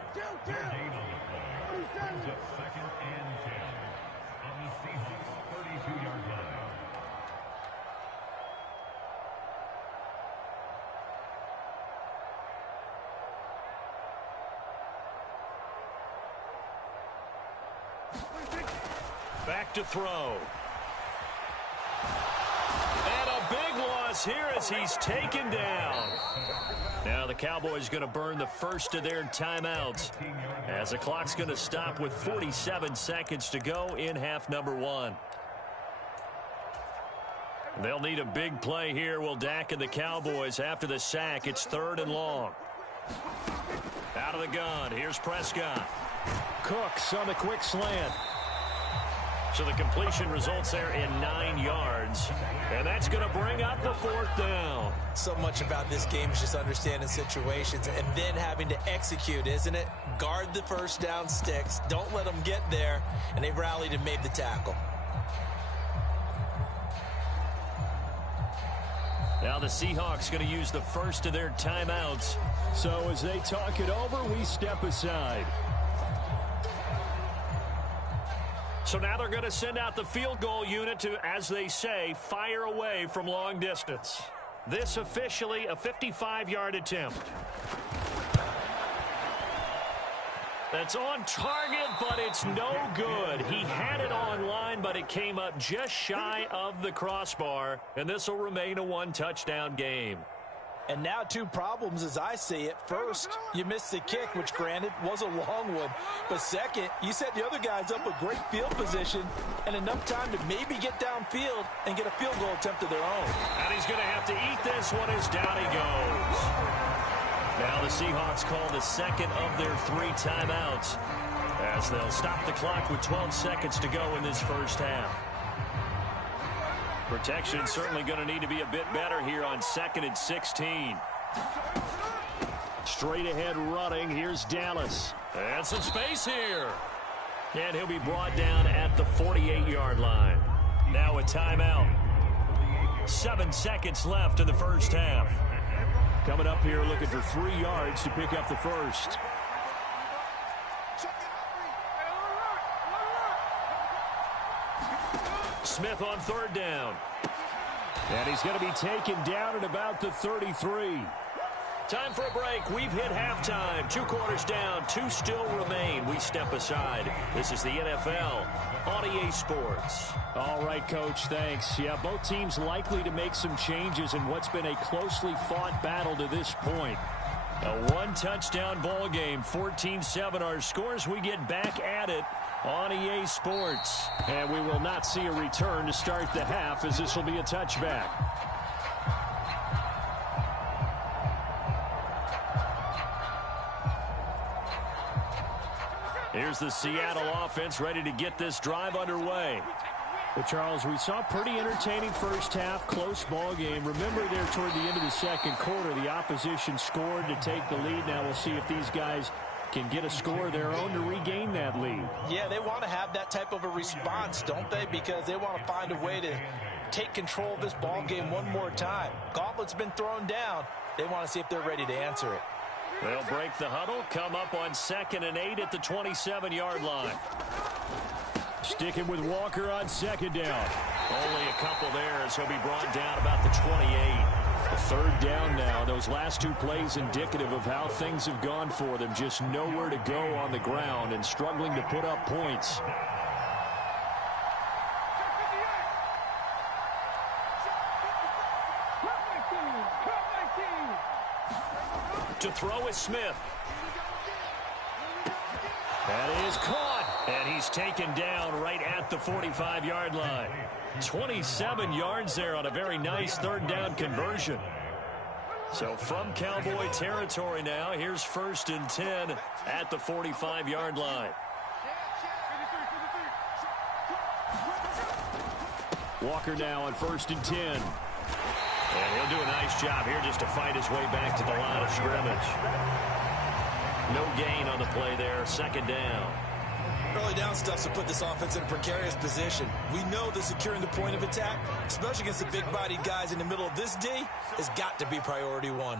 Back to throw. And a big loss here as he's taken down. Now the Cowboys going to burn the first of their timeouts as the clock's going to stop with 47 seconds to go in half number 1. They'll need a big play here. Will Dak and the Cowboys after the sack. It's 3rd and long. Out of the gun. Here's Prescott. Cooks on the quick slant. So the completion results there in 9 yards. And that's going to bring up the 4th down. So much about this game is just understanding situations and then having to execute, isn't it? Guard the first down sticks. Don't let them get there. And they rallied and made the tackle. Now the Seahawks going to use the first of their timeouts. So as they talk it over, we step aside. So now they're going to send out the field goal unit to, as they say, fire away from long distance. This officially a 55-yard attempt. That's on target, but it's no good. He had it on line, but it came up just shy of the crossbar, and this will remain a 1-touchdown game. And now 2 problems as I see it. First, you missed the kick, which granted was a long one. But second, you set the other guys up with great field position and enough time to maybe get downfield and get a field goal attempt of their own. And he's going to have to eat this one as down he goes. Now the Seahawks call the second of their 3 timeouts as they'll stop the clock with 12 seconds to go in this first half. Protection certainly going to need to be a bit better here on 2nd and 16. Straight ahead running. Here's Dallas. And some space here. And he'll be brought down at the 48-yard line. Now a timeout. 7 seconds left in the first half. Coming up here looking for 3 yards to pick up the first. Smith on 3rd down. And he's going to be taken down at about the 33. Time for a break. We've hit halftime. 2 quarters down. 2 still remain. We step aside. This is the NFL on EA Sports. All right, Coach, thanks. Yeah, both teams likely to make some changes in what's been a closely fought battle to this point. A 1-touchdown ball game, 14-7 our scores. We get back at it on EA Sports. And we will not see a return to start the half as this will be a touchback. Here's the Seattle offense ready to get this drive underway. But, Charles, we saw a pretty entertaining first half, close ball game. Remember there toward the end of the second quarter, the opposition scored to take the lead. Now we'll see if these guys can get a score of their own to regain that lead. Yeah, they want to have that type of a response, don't they? Because they want to find a way to take control of this ball game one more time. Gauntlet's been thrown down. They want to see if they're ready to answer it. They'll break the huddle, come up on 2nd and 8 at the 27-yard line. Sticking with Walker on 2nd down. Only a couple there as he'll be brought down about the 28. A 3rd down now. Those last 2 plays indicative of how things have gone for them. Just nowhere to go on the ground and struggling to put up points. To throw is Smith. That is caught. And he's taken down right at the 45-yard line. 27 yards there on a very nice 3rd down conversion. So from Cowboy territory now, here's 1st and 10 at the 45-yard line. Walker now on 1st and 10. And he'll do a nice job here just to fight his way back to the line of scrimmage. No gain on the play there, 2nd down. Early down stuff to put this offense in a precarious position. We know that securing the point of attack, especially against the big-bodied guys in the middle of this D, has got to be priority one.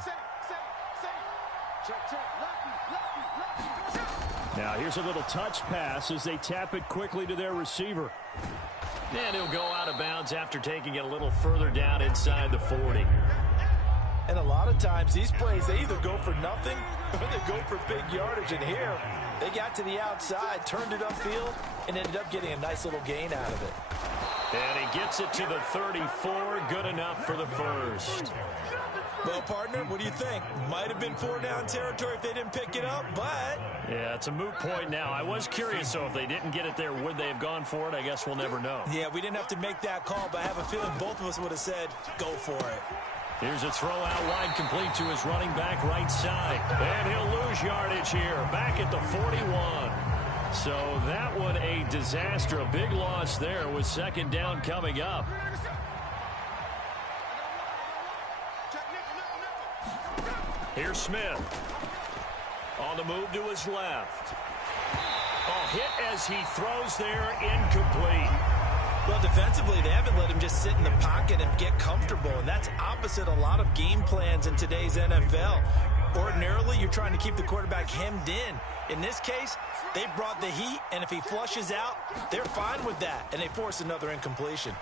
Now here's a little touch pass as they tap it quickly to their receiver. And he'll go out of bounds after taking it a little further down inside the 40. And a lot of times these plays, they either go for nothing or they go for big yardage. And here, they got to the outside, turned it upfield, and ended up getting a nice little gain out of it. And he gets it to the 34. Good enough for the first. Well, partner, what do you think? Might have been 4-down territory if they didn't pick it up, but... Yeah, it's a moot point now. I was curious, so if they didn't get it there, would they have gone for it? I guess we'll never know. Yeah, we didn't have to make that call, but I have a feeling both of us would have said, go for it. Here's a throw out wide, complete to his running back right side. And he'll lose yardage here, back at the 41. So that one a disaster, a big loss there with 2nd down coming up. Here's Smith. On the move to his left. Oh, hit as he throws there, incomplete. Well, defensively, they haven't let him just sit in the pocket and get comfortable, and that's opposite a lot of game plans in today's NFL. Ordinarily, you're trying to keep the quarterback hemmed in. In this case, they brought the heat, and if he flushes out, they're fine with that, and they force another incompletion.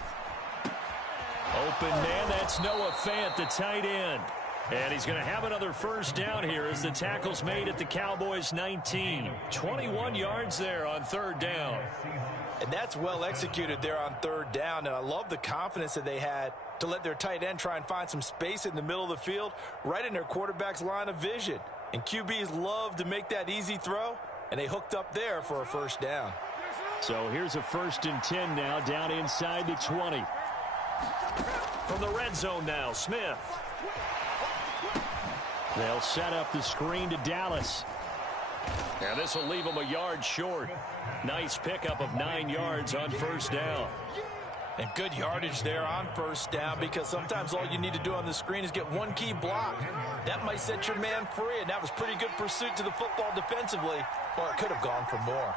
Open man, that's Noah Fant, the tight end. And he's going to have another 1st down here as the tackle's made at the Cowboys' 19. 21 yards there on 3rd down. And that's well executed there on 3rd down. And I love the confidence that they had to let their tight end try and find some space in the middle of the field, right in their quarterback's line of vision. And QBs love to make that easy throw, and they hooked up there for a 1st down. So here's a 1st and 10 now, down inside the 20. From the red zone now, Smith. They'll set up the screen to Dallas. And this will leave them a yard short. Nice pickup of 9 yards on 1st down. And good yardage there on 1st down, because sometimes all you need to do on the screen is get one key block. That might set your man free, and that was pretty good pursuit to the football defensively, or it could have gone for more.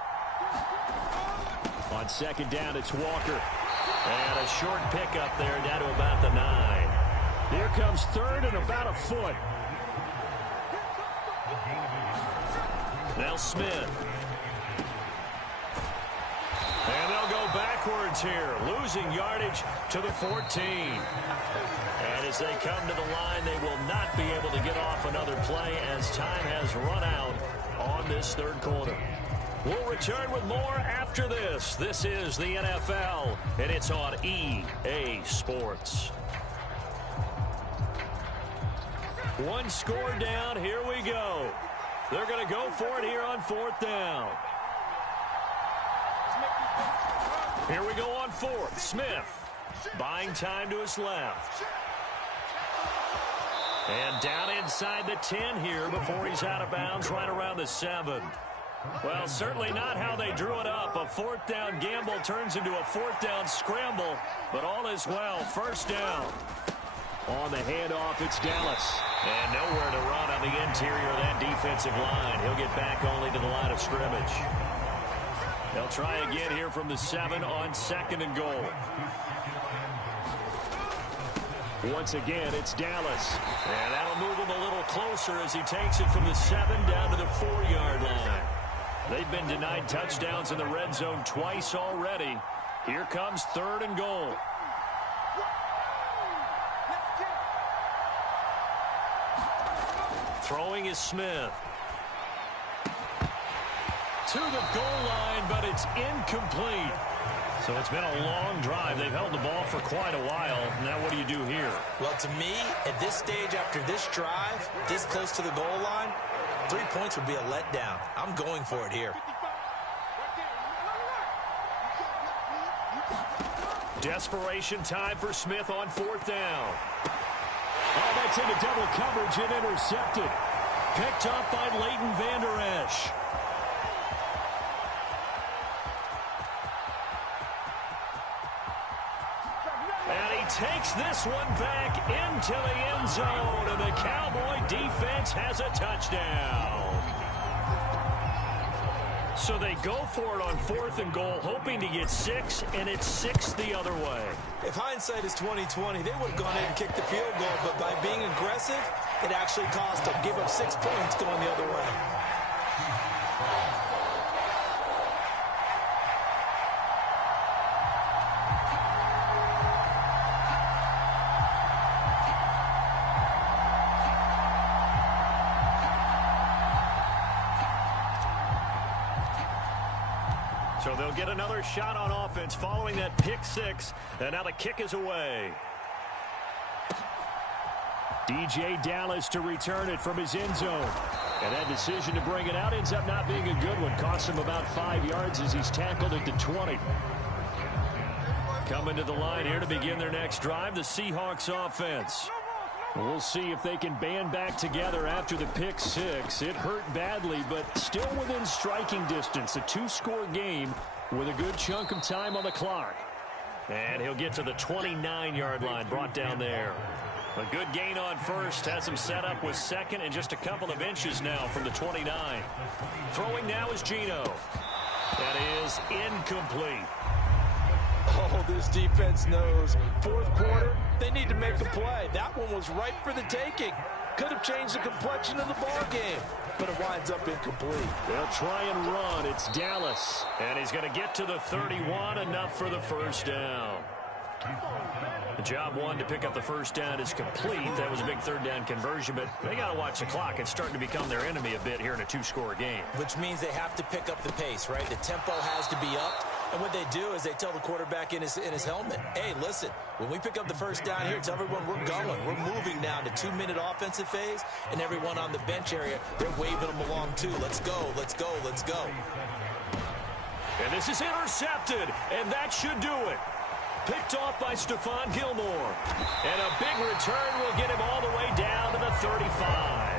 On 2nd down, it's Walker. And a short pickup there down to about the 9. Here comes 3rd and about a foot. Now Smith. And they'll go backwards here, losing yardage to the 14. And as they come to the line, they will not be able to get off another play as time has run out on this 3rd quarter. We'll return with more after this. This is the NFL, and it's on EA Sports. One score down, here we go. They're going to go for it here on 4th down. Here we go on 4th. Smith buying time to his left. And down inside the 10 here before he's out of bounds right around the 7. Well, certainly not how they drew it up. A 4th down gamble turns into a 4th down scramble, but all is well. 1st down. On the handoff, it's Dallas. And nowhere to run on the interior of that defensive line. He'll get back only to the line of scrimmage. They'll try again here from the 7 on 2nd and goal. Once again, it's Dallas. And that'll move him a little closer as he takes it from the 7 down to the 4-yard line. They've been denied touchdowns in the red zone twice already. Here comes 3rd and goal. Throwing is Smith. To the goal line, but it's incomplete. So it's been a long drive. They've held the ball for quite a while. Now what do you do here? Well, to me, at this stage after this drive, this close to the goal line, 3 points would be a letdown. I'm going for it here. Desperation time for Smith on 4th down. Oh, that's into double coverage and intercepted. Picked up by Leighton Vander Esch. And he takes this one back into the end zone, and the Cowboy defense has a touchdown. So they go for it on 4th and goal, hoping to get 6, and it's 6 the other way. If hindsight is 20/20, they would have gone in and kicked the field goal, but by being aggressive, it actually cost them. Give up 6 points going the other way. So they'll get another shot on offense following that pick 6, and now the kick is away. DJ Dallas to return it from his end zone. And that decision to bring it out ends up not being a good one. Costs him about 5 yards as he's tackled at the 20. Coming to the line here to begin their next drive, the Seahawks offense. We'll see if they can band back together after the pick 6. It hurt badly, but still within striking distance. A 2-score game with a good chunk of time on the clock. And he'll get to the 29-yard line, brought down there. A good gain on first, has him set up with 2nd and just a couple of inches now from the 29. Throwing now is Geno. That is incomplete. Oh, this defense knows. 4th quarter, they need to make a play. That one was ripe for the taking. Could have changed the complexion of the ball game, but it winds up incomplete. They'll try and run. It's Dallas, and he's going to get to the 31, enough for the first down. The job one to pick up the first down is complete. That was a big 3rd down conversion, but they got to watch the clock. It's starting to become their enemy a bit here in a 2-score game. Which means they have to pick up the pace, right? The tempo has to be up. And what they do is they tell the quarterback in his helmet, hey, listen, when we pick up the first down here, tell everyone we're going. We're moving now to 2-minute offensive phase, and everyone on the bench area, they're waving them along too. Let's go, let's go, let's go. And this is intercepted, and that should do it. Picked off by Stephon Gilmore. And a big return will get him all the way down to the 35.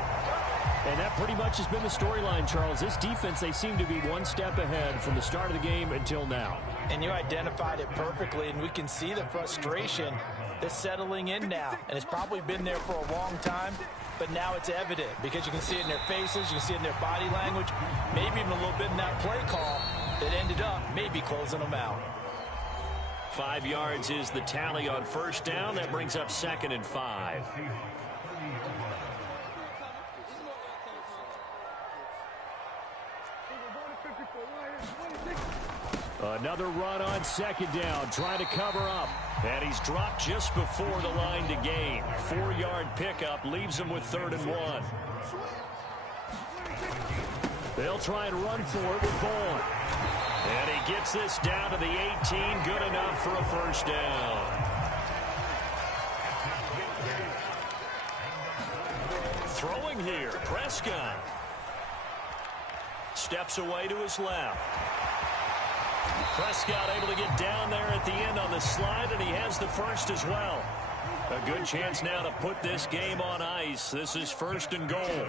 And that pretty much has been the storyline, Charles. This defense, they seem to be one step ahead from the start of the game until now. And you identified it perfectly, and we can see the frustration that's settling in now. And it's probably been there for a long time, but now it's evident because you can see it in their faces, you can see it in their body language, maybe even a little bit in that play call that ended up maybe closing them out. 5 yards is the tally on first down. That brings up 2nd and 5. Another run on 2nd down, trying to cover up. And he's dropped just before the line to gain. 4-yard pickup leaves him with 3rd and 1. They'll try and run for it with Vaughn. And he gets this down to the 18, good enough for a first down. Throwing here, Prescott. Steps away to his left. Prescott able to get down there at the end on the slide, and he has the first as well. A good chance now to put this game on ice. This is 1st and goal.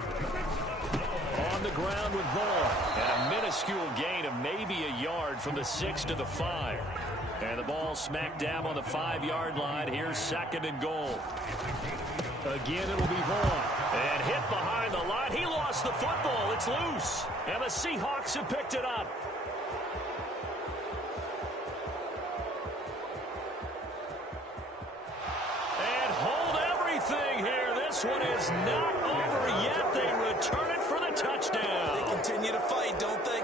On the ground with Vaughn. And a minuscule gain of maybe a yard from the 6 to the 5. And the ball smacked down on the 5-yard line. Here's 2nd and goal. Again, it'll be Vaughn. And hit behind the line. He lost the football. It's loose. And the Seahawks have picked it up. And hold everything here. This one is not over yet. They return it for the touchdown. They continue to fight, don't they?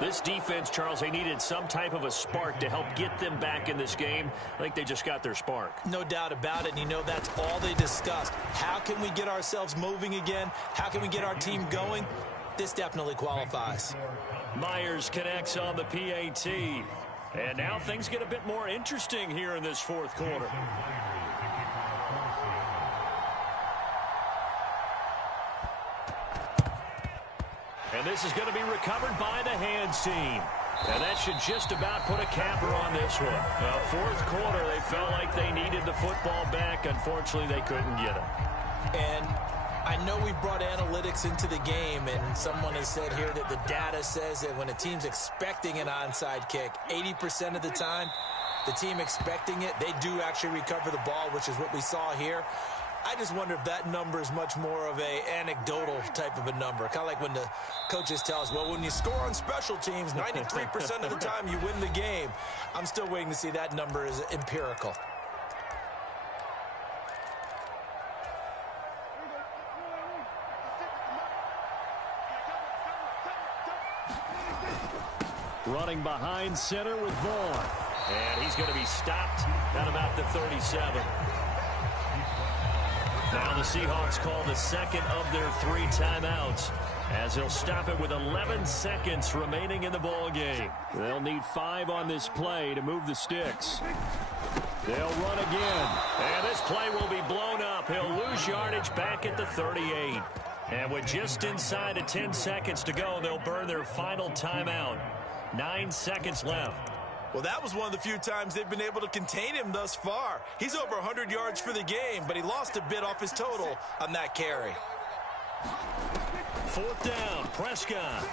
This defense, Charles, they needed some type of a spark to help get them back in this game. I think they just got their spark. No doubt about it, and you know that's all they discussed. How can we get ourselves moving again? How can we get our team going? This definitely qualifies. Myers connects on the PAT. And now things get a bit more interesting here in this 4th quarter. And this is going to be recovered by the hands team. And that should just about put a capper on this one. Fourth quarter, they felt like they needed the football back. Unfortunately, they couldn't get it. And I know we brought analytics into the game, and someone has said here that the data says that when a team's expecting an onside kick, 80% of the time, the team expecting it, they do actually recover the ball, which is what we saw here. I just wonder if that number is much more of a anecdotal type of a number. Kind of like when the coaches tell us, well, when you score on special teams, 93% of the time you win the game. I'm still waiting to see that number is empirical. Running behind center with Vaughn. And he's going to be stopped at about the 37. Now the Seahawks call the second of their 3 timeouts as they'll stop it with 11 seconds remaining in the ball game. They'll need 5 on this play to move the sticks. They'll run again. And this play will be blown up. He'll lose yardage back at the 38. And with just inside of 10 seconds to go, they'll burn their final timeout. 9 seconds left. Well, that was one of the few times they've been able to contain him thus far. He's over 100 yards for the game, but he lost a bit off his total on that carry. 4th down, Prescott.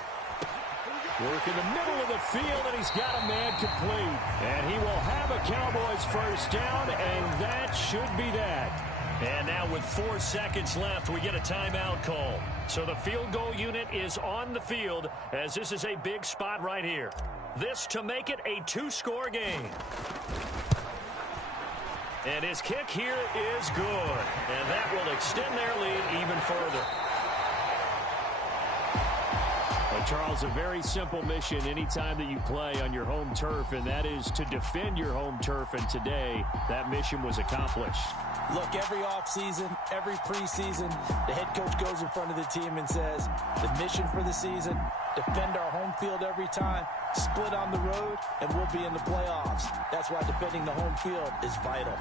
Work in the middle of the field, and he's got a man complete. And he will have a Cowboys first down, and that should be that. And now with 4 seconds left, we get a timeout call. So the field goal unit is on the field, as this is a big spot right here. This to make it a 2-score game. And his kick here is good. And that will extend their lead even further. Well, Charles, a very simple mission anytime that you play on your home turf, and that is to defend your home turf. And today, that mission was accomplished. Look, every offseason, every preseason, the head coach goes in front of the team and says, the mission for the season, defend our home field every time, split on the road, and we'll be in the playoffs. That's why defending the home field is vital.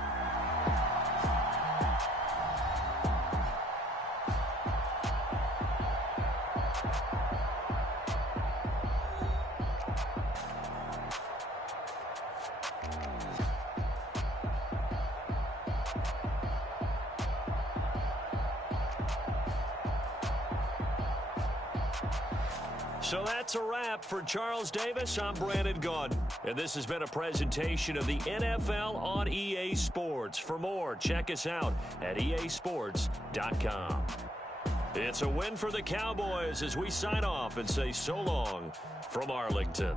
So that's a wrap for Charles Davis. I'm Brandon Gaudin, and this has been a presentation of the NFL on EA Sports. For more, check us out at easports.com. It's a win for the Cowboys as we sign off and say so long from Arlington.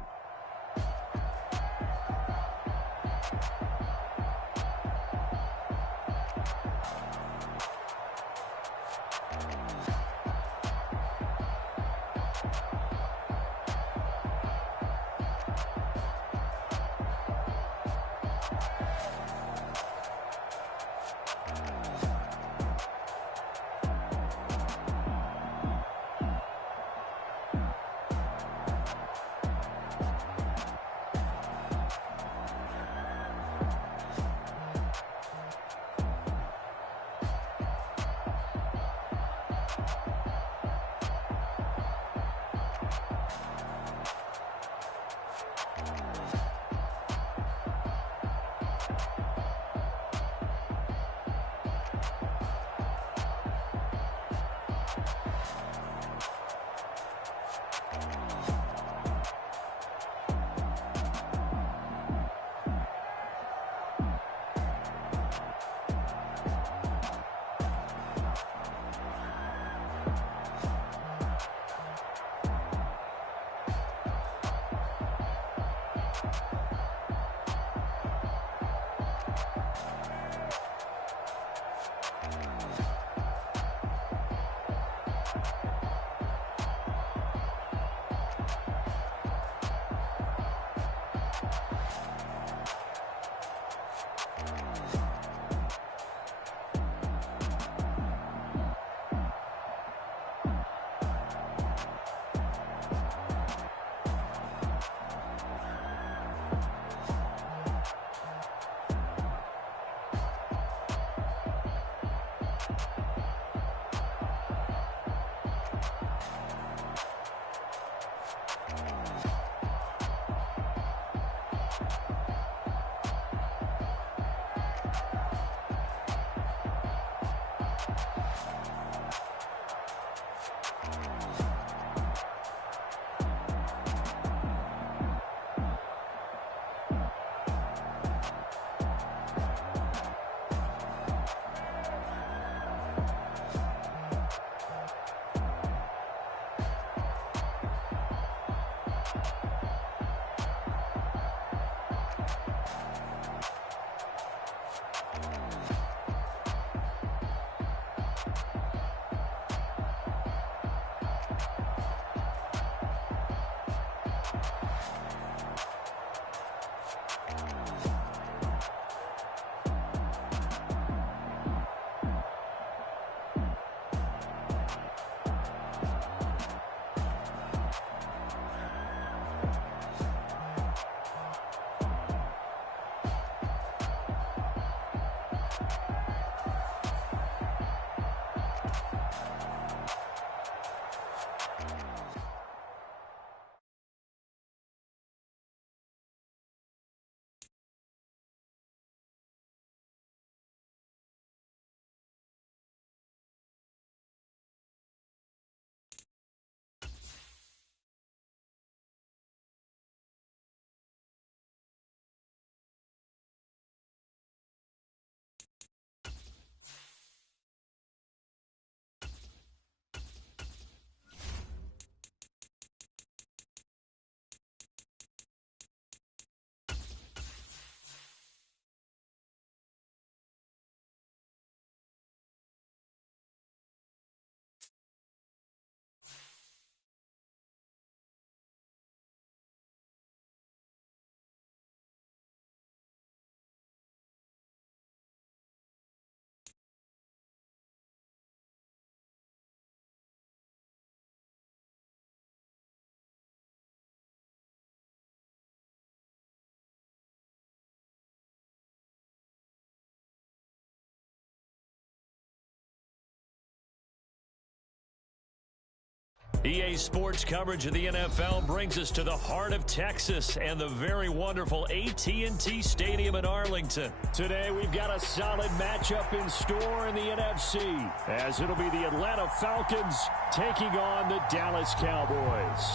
EA Sports coverage of the NFL brings us to the heart of Texas and the very wonderful AT&T Stadium in Arlington. Today, we've got a solid matchup in store in the NFC, as it'll be the Atlanta Falcons taking on the Dallas Cowboys.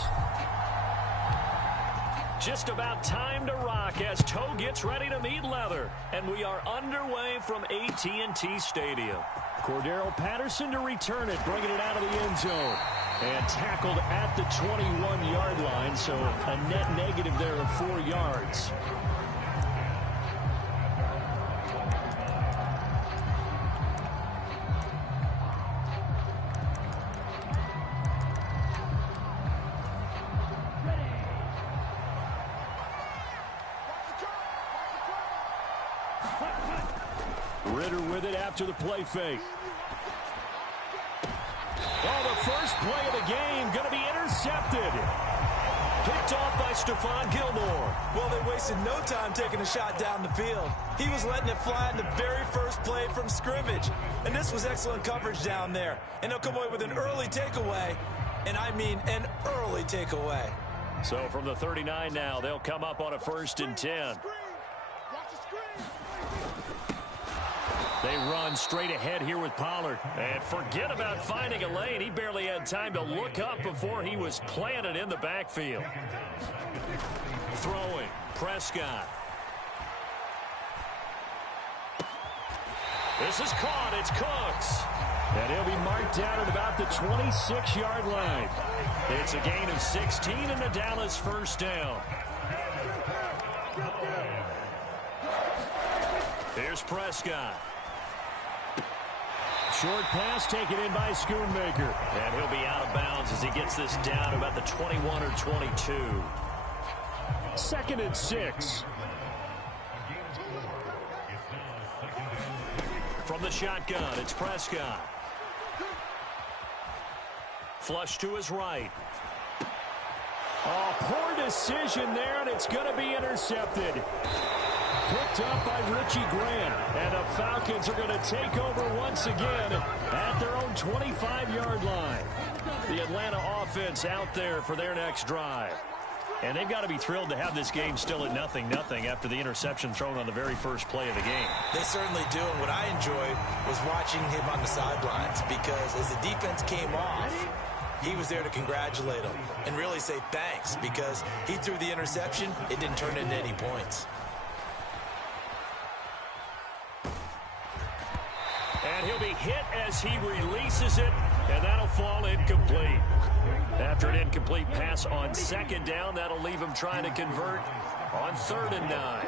Just about time to rock as toe gets ready to meet leather. And we are underway from AT&T Stadium. Cordero Patterson to return it, bringing it out of the end zone. And tackled at the 21-yard line, so a net negative there of 4 yards. Ritter with it after the play fake. Oh, the first play of the game going to be intercepted. Picked off by Stephon Gilmore. Well, they wasted no time taking a shot down the field. He was letting it fly in the very first play from scrimmage. And this was excellent coverage down there. And they'll come away with an early takeaway. And I mean an early takeaway. So from the 39 now, they'll come up on a 1st and 10. They run straight ahead here with Pollard. And forget about finding a lane. He barely had time to look up before he was planted in the backfield. Throwing, Prescott. This is caught. It's Cooks. And he'll be marked down at about the 26-yard line. It's a gain of 16 and a Dallas first down. Here's Prescott. Short pass taken in by Schoonmaker. And he'll be out of bounds as he gets this down about the 21 or 22. 2nd and 6. From the shotgun, it's Prescott. Flush to his right. Oh, poor decision there, and it's going to be intercepted. Picked up by Richie Grant. And the Falcons are going to take over once again at their own 25-yard line. The Atlanta offense out there for their next drive. And they've got to be thrilled to have this game still at 0-0 after the interception thrown on the very first play of the game. They certainly do. And what I enjoyed was watching him on the sidelines, because as the defense came off, he was there to congratulate them and really say thanks, because he threw the interception. It didn't turn into any points. And he'll be hit as he releases it, and that'll fall incomplete. After an incomplete pass on 2nd down, that'll leave him trying to convert on 3rd and 9.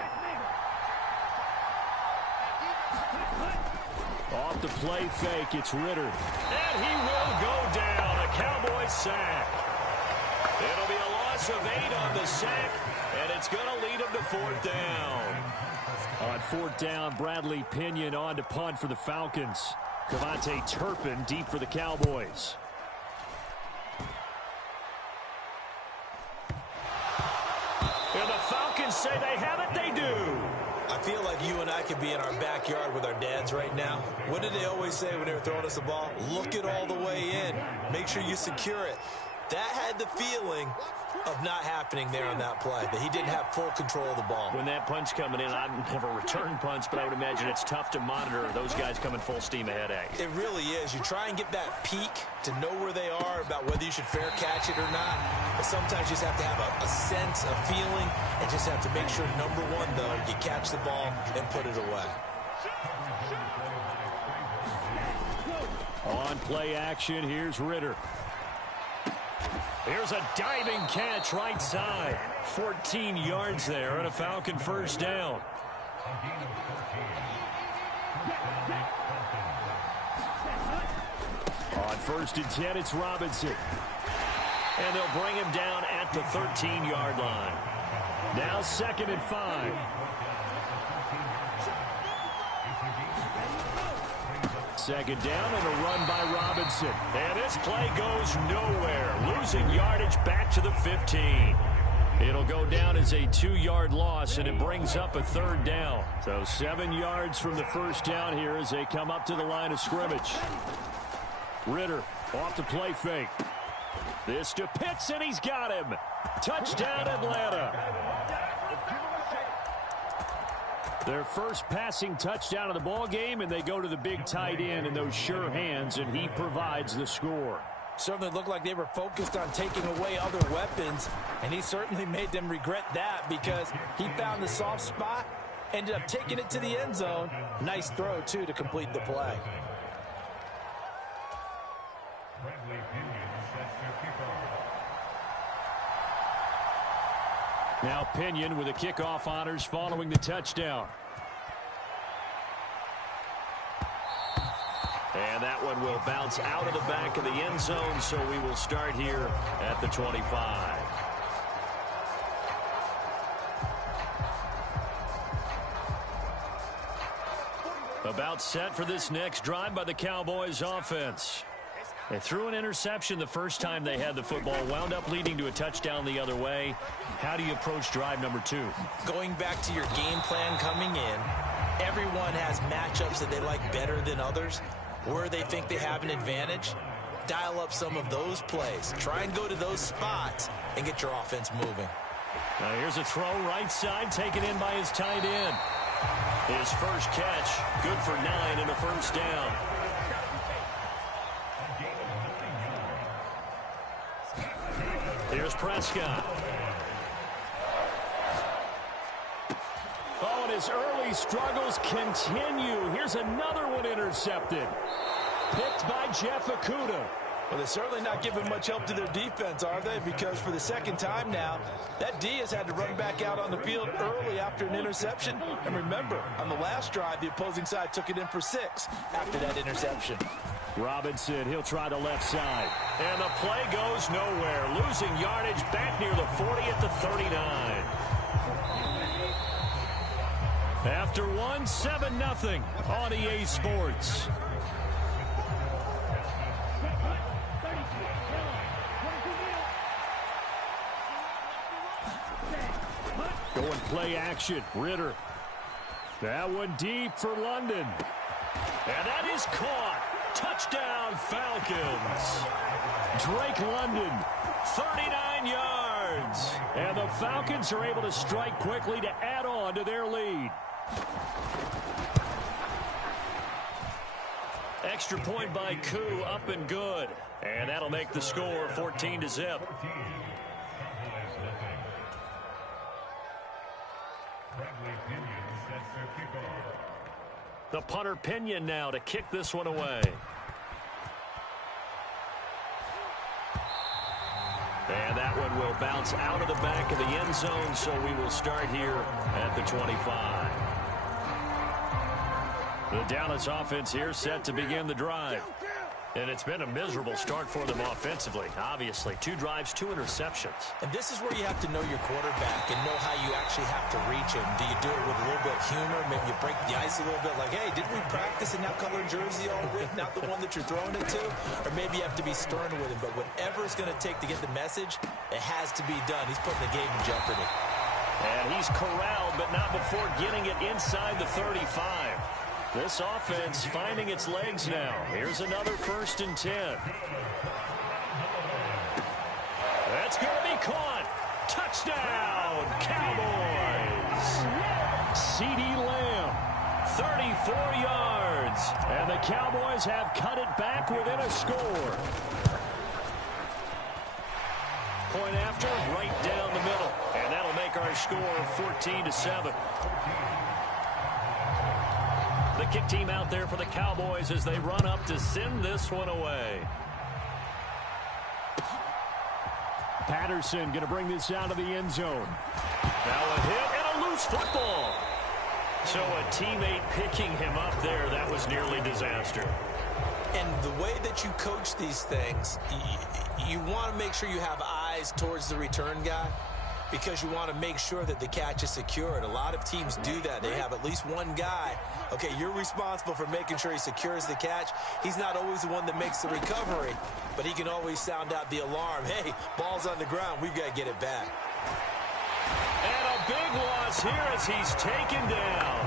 Off the play fake, it's Ritter. And he will go down. A Cowboys sack. It'll be a loss of 8 on the sack, and it's going to lead him to 4th down. On 4th down, Bradley Pinion on to punt for the Falcons. Cavante Turpin deep for the Cowboys. And the Falcons say they have it. They do. I feel like you and I could be in our backyard with our dads right now. What did they always say when they were throwing us a ball? Look it all the way in. Make sure you secure it. That had the feeling of not happening there on that play, that he didn't have full control of the ball. When that punch coming in, I've never returned punch, but I would imagine it's tough to monitor those guys coming full steam ahead at you. It really is. You try and get that peek to know where they are, about whether you should fair catch it or not. But sometimes you just have to have a sense, a feeling, and just have to make sure, number one, though, you catch the ball and put it away. On play action, here's Ritter. Here's a diving catch right side. 14 yards there and a Falcon first down. On 1st and 10, it's Robinson. And they'll bring him down at the 13-yard line. Now 2nd and 5. Second down and a run by Robinson. And this play goes nowhere. Losing yardage back to the 15. It'll go down as a 2-yard loss, and it brings up a 3rd down. So 7 yards from the first down here as they come up to the line of scrimmage. Ritter off the play fake. This to Pitts, and he's got him. Touchdown, Atlanta. Their first passing touchdown of the ball game, and they go to the big tight end in those sure hands, and he provides the score. Certainly looked like they were focused on taking away other weapons, and he certainly made them regret that because he found the soft spot, ended up taking it to the end zone. Nice throw, too, to complete the play. Now Pinion with the kickoff honors following the touchdown. And that one will bounce out of the back of the end zone, so we will start here at the 25. About set for this next drive by the Cowboys offense. They threw an interception the first time they had the football, wound up leading to a touchdown the other way. How do you approach drive number 2? Going back to your game plan coming in, everyone has matchups that they like better than others, where they think they have an advantage. Dial up some of those plays. Try and go to those spots and get your offense moving. Now here's a throw right side, taken in by his tight end. His first catch, good for 9 and a first down. Here's Prescott. Oh, and his early struggles continue. Here's another one intercepted. Picked by Jeff Okudah. Well, they're certainly not giving much help to their defense, are they? Because for the second time now, that D has had to run back out on the field early after an interception. And remember, on the last drive, the opposing side took it in for 6 after that interception. Robinson, he'll try the left side. And the play goes nowhere. Losing yardage back near the 40 at the 39. After 1, 7-0 on EA Sports. Going play action. Ritter. That one deep for London. And that is caught. Touchdown, Falcons. Drake London, 39 yards. And the Falcons are able to strike quickly to add on to their lead. Extra point by Koo, up and good. And that'll make the score 14-0. The punter Pinion now to kick this one away. And that one will bounce out of the back of the end zone, so we will start here at the 25. The Dallas offense here set to begin the drive. And it's been a miserable start for them offensively. Obviously, 2 drives, 2 interceptions. And this is where you have to know your quarterback and know how you actually have to reach him. Do you do it with a little bit of humor? Maybe you break the ice a little bit like, hey, didn't we practice in that color jersey all week, not the one that you're throwing it to? Or maybe you have to be stern with him. But whatever it's going to take to get the message, it has to be done. He's putting the game in jeopardy. And he's corralled, but not before getting it inside the 35. This offense finding its legs now. Here's another 1st and 10. That's going to be caught. Touchdown, Cowboys. CeeDee Lamb, 34 yards. And the Cowboys have cut it back within a score. Point after, right down the middle. And that'll make our score 14-7. The kick team out there for the Cowboys as they run up to send this one away. Patterson going to bring this out of the end zone. Now a hit and a loose football. So a teammate picking him up there, that was nearly disaster. And the way that you coach these things, you want to make sure you have eyes towards the return guy because you want to make sure that the catch is secured. A lot of teams do that. They have at least one guy. Okay, you're responsible for making sure he secures the catch. He's not always the one that makes the recovery, but he can always sound out the alarm. Hey, ball's on the ground. We've got to get it back. And a big loss here as he's taken down.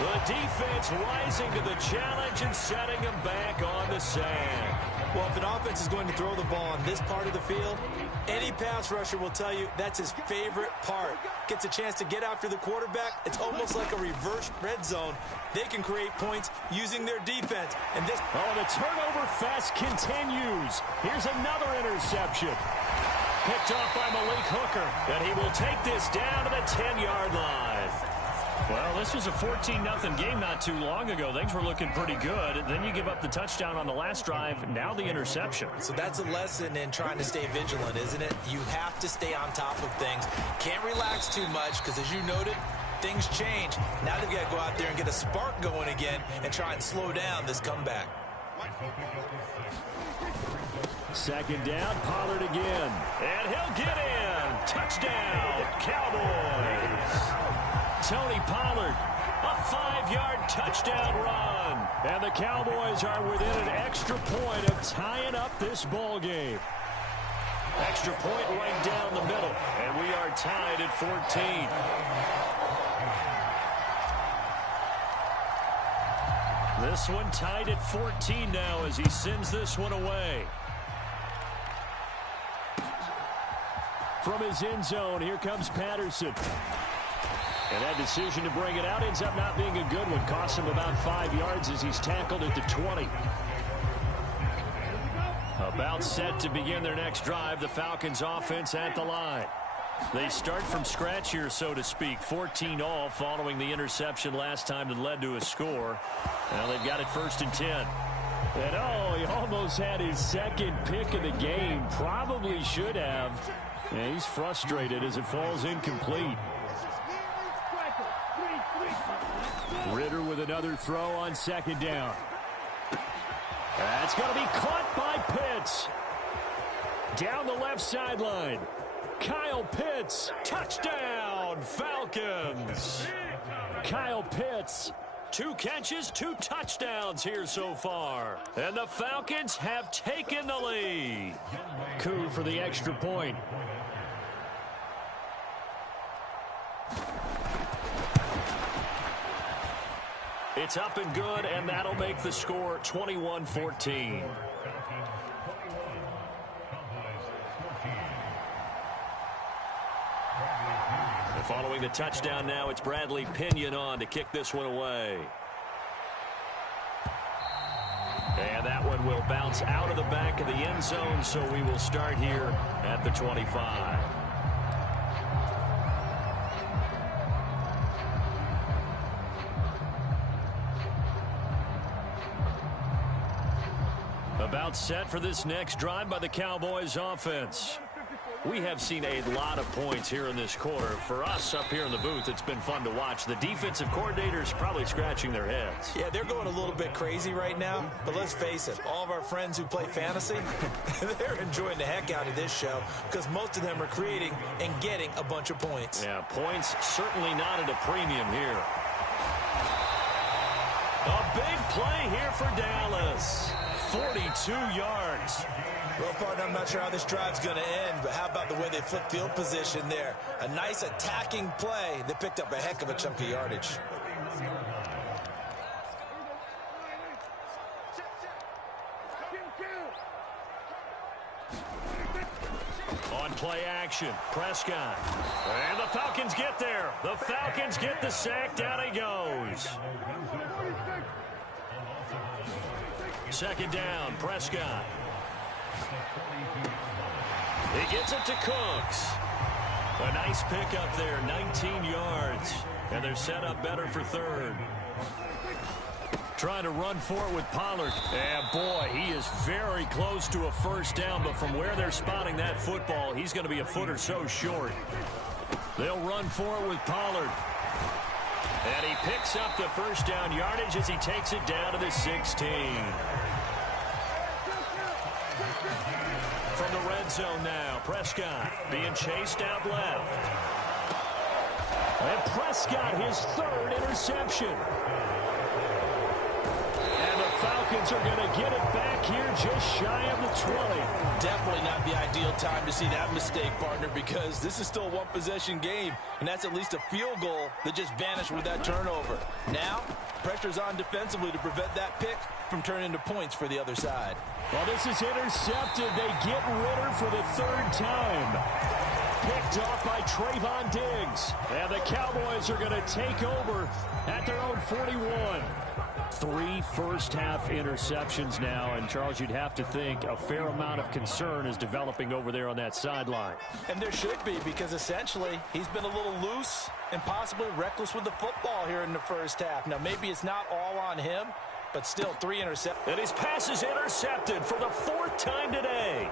The defense rising to the challenge and setting him back on the sand. Well, if an offense is going to throw the ball on this part of the field, any pass rusher will tell you that's his favorite part. Gets a chance to get after the quarterback. It's almost like a reverse red zone. They can create points using their defense. And this... Oh, the turnover fest continues. Here's another interception. Picked off by Malik Hooker. And he will take this down to the 10-yard line. Well, this was a 14-0 game not too long ago. Things were looking pretty good. Then you give up the touchdown on the last drive. Now the interception. So that's a lesson in trying to stay vigilant, isn't it? You have to stay on top of things. Can't relax too much because, as you noted, things change. Now they've got to go out there and get a spark going again and try and slow down this comeback. 2nd down, Pollard again. And he'll get in. Touchdown, Cowboys. Tony Pollard, a 5-yard touchdown run. And the Cowboys are within an extra point of tying up this ball game. Extra point right down the middle. And we are tied at 14. This one tied at 14 now as he sends this one away. From his end zone, here comes Patterson. And that decision to bring it out ends up not being a good one. Costs him about 5 yards as he's tackled at the 20. About set to begin their next drive. The Falcons offense at the line. They start from scratch here, so to speak. 14-all following the interception last time that led to a score. Now they've got it 1st and 10. And oh, he almost had his second pick of the game. Probably should have. And he's frustrated as it falls incomplete. Ritter with another throw on 2nd down. That's going to be caught by Pitts. Down the left sideline. Kyle Pitts. Touchdown, Falcons. Kyle Pitts. 2 catches, 2 touchdowns here so far. And the Falcons have taken the lead. Coup for the extra point. It's up and good, and that'll make the score 21-14. And following the touchdown now, it's Bradley Pinion on to kick this one away. And that one will bounce out of the back of the end zone, so we will start here at the 25. About set for this next drive by the Cowboys offense. We have seen a lot of points here in this quarter. For us up here in the booth, it's been fun to watch. The defensive coordinators probably scratching their heads. Yeah, they're going a little bit crazy right now. But let's face it, all of our friends who play fantasy, they're enjoying the heck out of this show because most of them are creating and getting a bunch of points. Yeah, points certainly not at a premium here. A big play here for Dallas. 42 yards. Well, partner, I'm not sure how this drive's going to end, but how about the way they flipped field position there? A nice attacking play that picked up a heck of a chunk of yardage. On play action, Prescott. And the Falcons get there. The Falcons get the sack. Down he goes. Second down, Prescott. He gets it to Cooks. A nice pickup there, 19 yards. And they're set up better for third. Trying to run for it with Pollard. And, boy, he is very close to a first down, but from where they're spotting that football, he's going to be a foot or so short. They'll run for it with Pollard. And he picks up the first down yardage as he takes it down to the 16. From the red zone now, Prescott being chased out left. And Prescott, his third interception. And the Falcons are going to get it back here just shy of the 20. Definitely not the ideal time to see that mistake, partner, because this is still a one-possession game, and that's at least a field goal that just vanished with that turnover. Now, pressure's on defensively to prevent that pick from turning into points for the other side. Well, this is intercepted. They get Ritter for the third time. Picked off by Trayvon Diggs. And the Cowboys are going to take over at their own 41. 3 first-half interceptions now, and Charles, you'd have to think a fair amount of concern is developing over there on that sideline. And there should be, because essentially he's been a little loose and possibly reckless with the football here in the first half. Now, maybe it's not all on him, but still 3 interceptions. And his pass is intercepted for the 4th time today.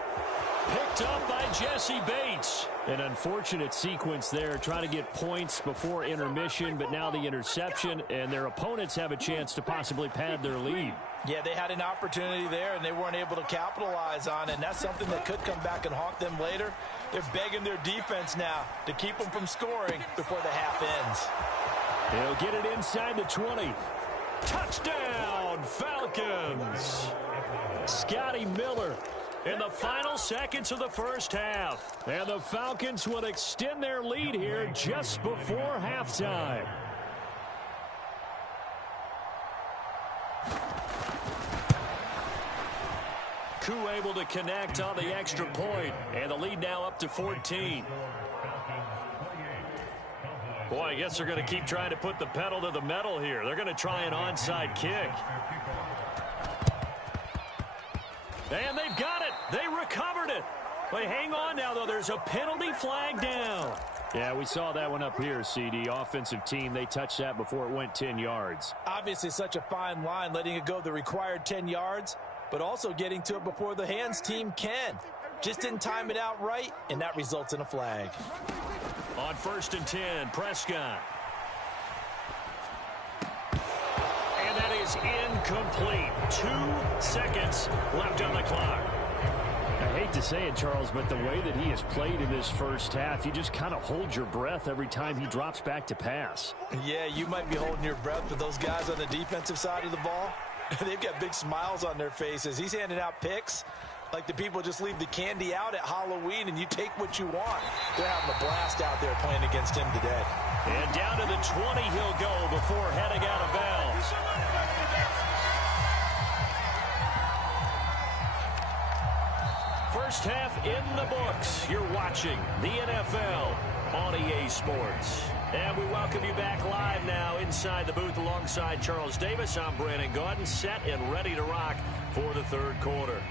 Picked up by Jesse Bates. An unfortunate sequence there, trying to get points before intermission, but now the interception, and their opponents have a chance to possibly pad their lead. Yeah, they had an opportunity there, and they weren't able to capitalize on it, and that's something that could come back and haunt them later. They're begging their defense now to keep them from scoring before the half ends. He'll get it inside the 20. Touchdown, Falcons. Scotty Miller in the final seconds of the first half. And the Falcons will extend their lead here just before halftime. Koo able to connect on the extra point, and the lead now up to 14. Boy, I guess they're going to keep trying to put the pedal to the metal here. They're going to try an onside kick. And they've got it. They recovered it. But hang on now, though. There's a penalty flag down. Yeah, we saw that one up here, CD. Offensive team, they touched that before it went 10 yards. Obviously such a fine line, letting it go the required 10 yards, but also getting to it before the hands team can. Just didn't time it out right, and that results in a flag. On 1st and 10, Prescott. And that is incomplete. 2 seconds left on the clock. I hate to say it, Charles, but the way that he has played in this first half, you just kind of hold your breath every time he drops back to pass. Yeah, you might be holding your breath, but those guys on the defensive side of the ball, they've got big smiles on their faces. He's handing out picks like the people just leave the candy out at Halloween and you take what you want. They're having a blast out there playing against him today. And down to the 20 he'll go before heading out of bounds. First half in the books. You're watching the NFL on EA Sports. And we welcome you back live now inside the booth alongside Charles Davis. I'm Brandon Gaudin, set and ready to rock for the third quarter.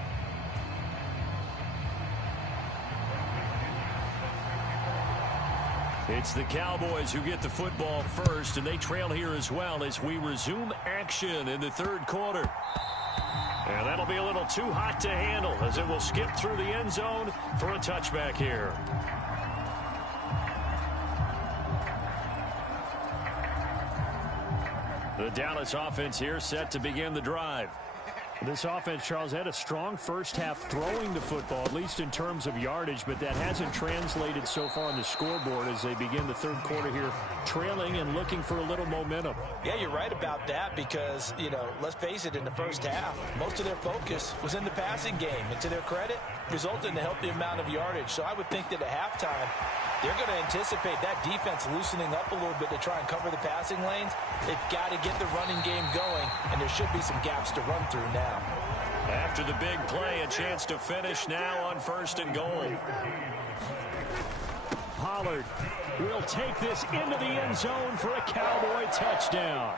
It's the Cowboys who get the football first, and they trail here as well as we resume action in the third quarter. And that'll be a little too hot to handle as it will skip through the end zone for a touchback here. The Dallas offense here set to begin the drive. This offense, Charles, had a strong first half throwing the football, at least in terms of yardage, but that hasn't translated so far on the scoreboard as they begin the third quarter here, trailing and looking for a little momentum. Yeah, you're right about that because, let's face it, in the first half, most of their focus was in the passing game. And to their credit, resulted in a healthy amount of yardage. So I would think that at halftime, they're going to anticipate that defense loosening up a little bit to try and cover the passing lanes. They've got to get the running game going, and there should be some gaps to run through now. After the big play, a chance to finish now on 1st and goal. Pollard will take this into the end zone for a Cowboy touchdown.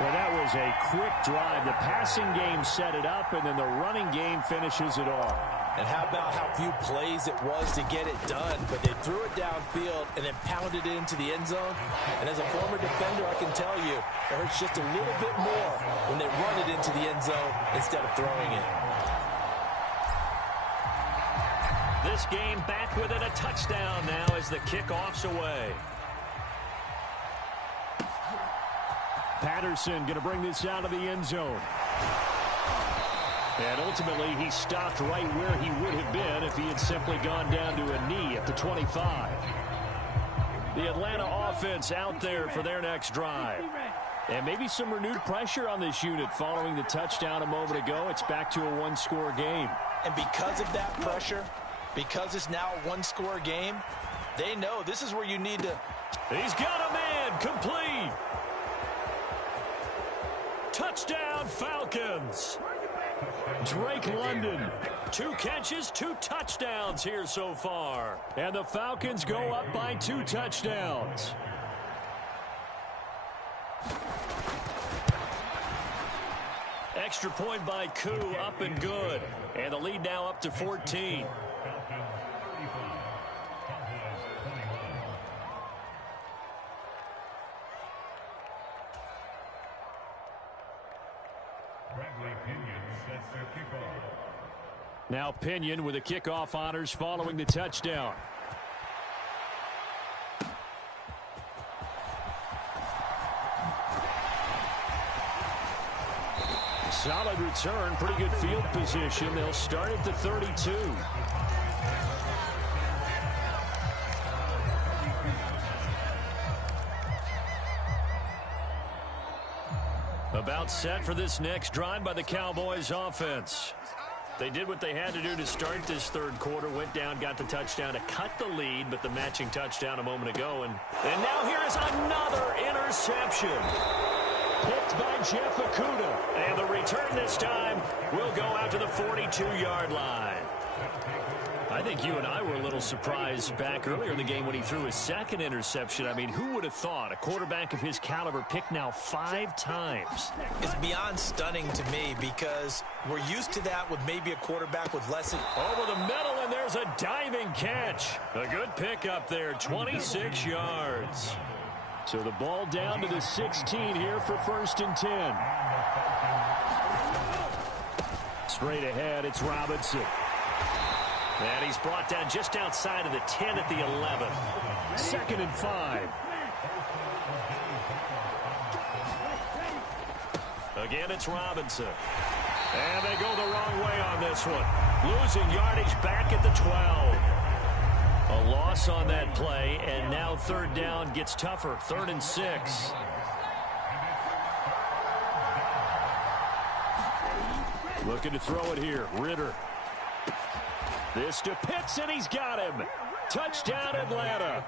Well, that was a quick drive. The passing game set it up, and then the running game finishes it off. And how about how few plays it was to get it done, but they threw it downfield and then pounded it into the end zone. And as a former defender, I can tell you, it hurts just a little bit more when they run it into the end zone instead of throwing it. This game back within a touchdown now as the kickoff's away. Patterson going to bring this out of the end zone. And ultimately, he stopped right where he would have been if he had simply gone down to a knee at the 25. The Atlanta offense out there for their next drive. And maybe some renewed pressure on this unit following the touchdown a moment ago. It's back to a one-score game. And because of that pressure, because it's now a one-score game, they know this is where you need to. He's got a man, complete. Touchdown, Falcons. Drake London. 2 catches, 2 touchdowns here so far. And the Falcons go up by 2 touchdowns. Extra point by Koo, up and good. And the lead now up to 14. Now Pinion with the kickoff honors following the touchdown. Solid return, pretty good field position. They'll start at the 32. About set for this next drive by the Cowboys offense. They did what they had to do to start this third quarter, went down, got the touchdown to cut the lead, but the matching touchdown a moment ago. And now here is another interception. Picked by Jeff Okudah. And the return this time will go out to the 42-yard line. I think you and I were a little surprised back earlier in the game when he threw his second interception. I mean, who would have thought a quarterback of his caliber picked now 5 times? It's beyond stunning to me because we're used to that with maybe a quarterback with less. Over the middle, and there's a diving catch. A good pickup there, 26 yards. So the ball down to the 16 here for 1st and 10. Straight ahead, it's Robinson. And he's brought down just outside of the 10 at the 11. 2nd and 5. Again, it's Robinson. And they go the wrong way on this one. Losing yardage back at the 12. A loss on that play, and now 3rd down gets tougher. 3rd and 6. Looking to throw it here. Ritter. This to Pitts, and he's got him. Touchdown, Atlanta.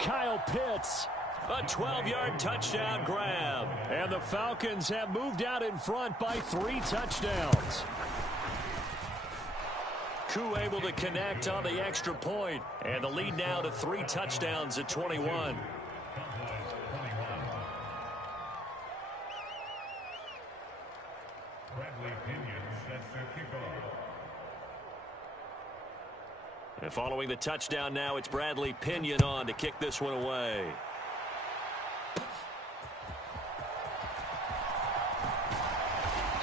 Kyle Pitts. A 12-yard touchdown grab. And the Falcons have moved out in front by 3 touchdowns. Koo able to connect on the extra point. And the lead now to 3 touchdowns at 21. And following the touchdown now, it's Bradley Pinion on to kick this one away.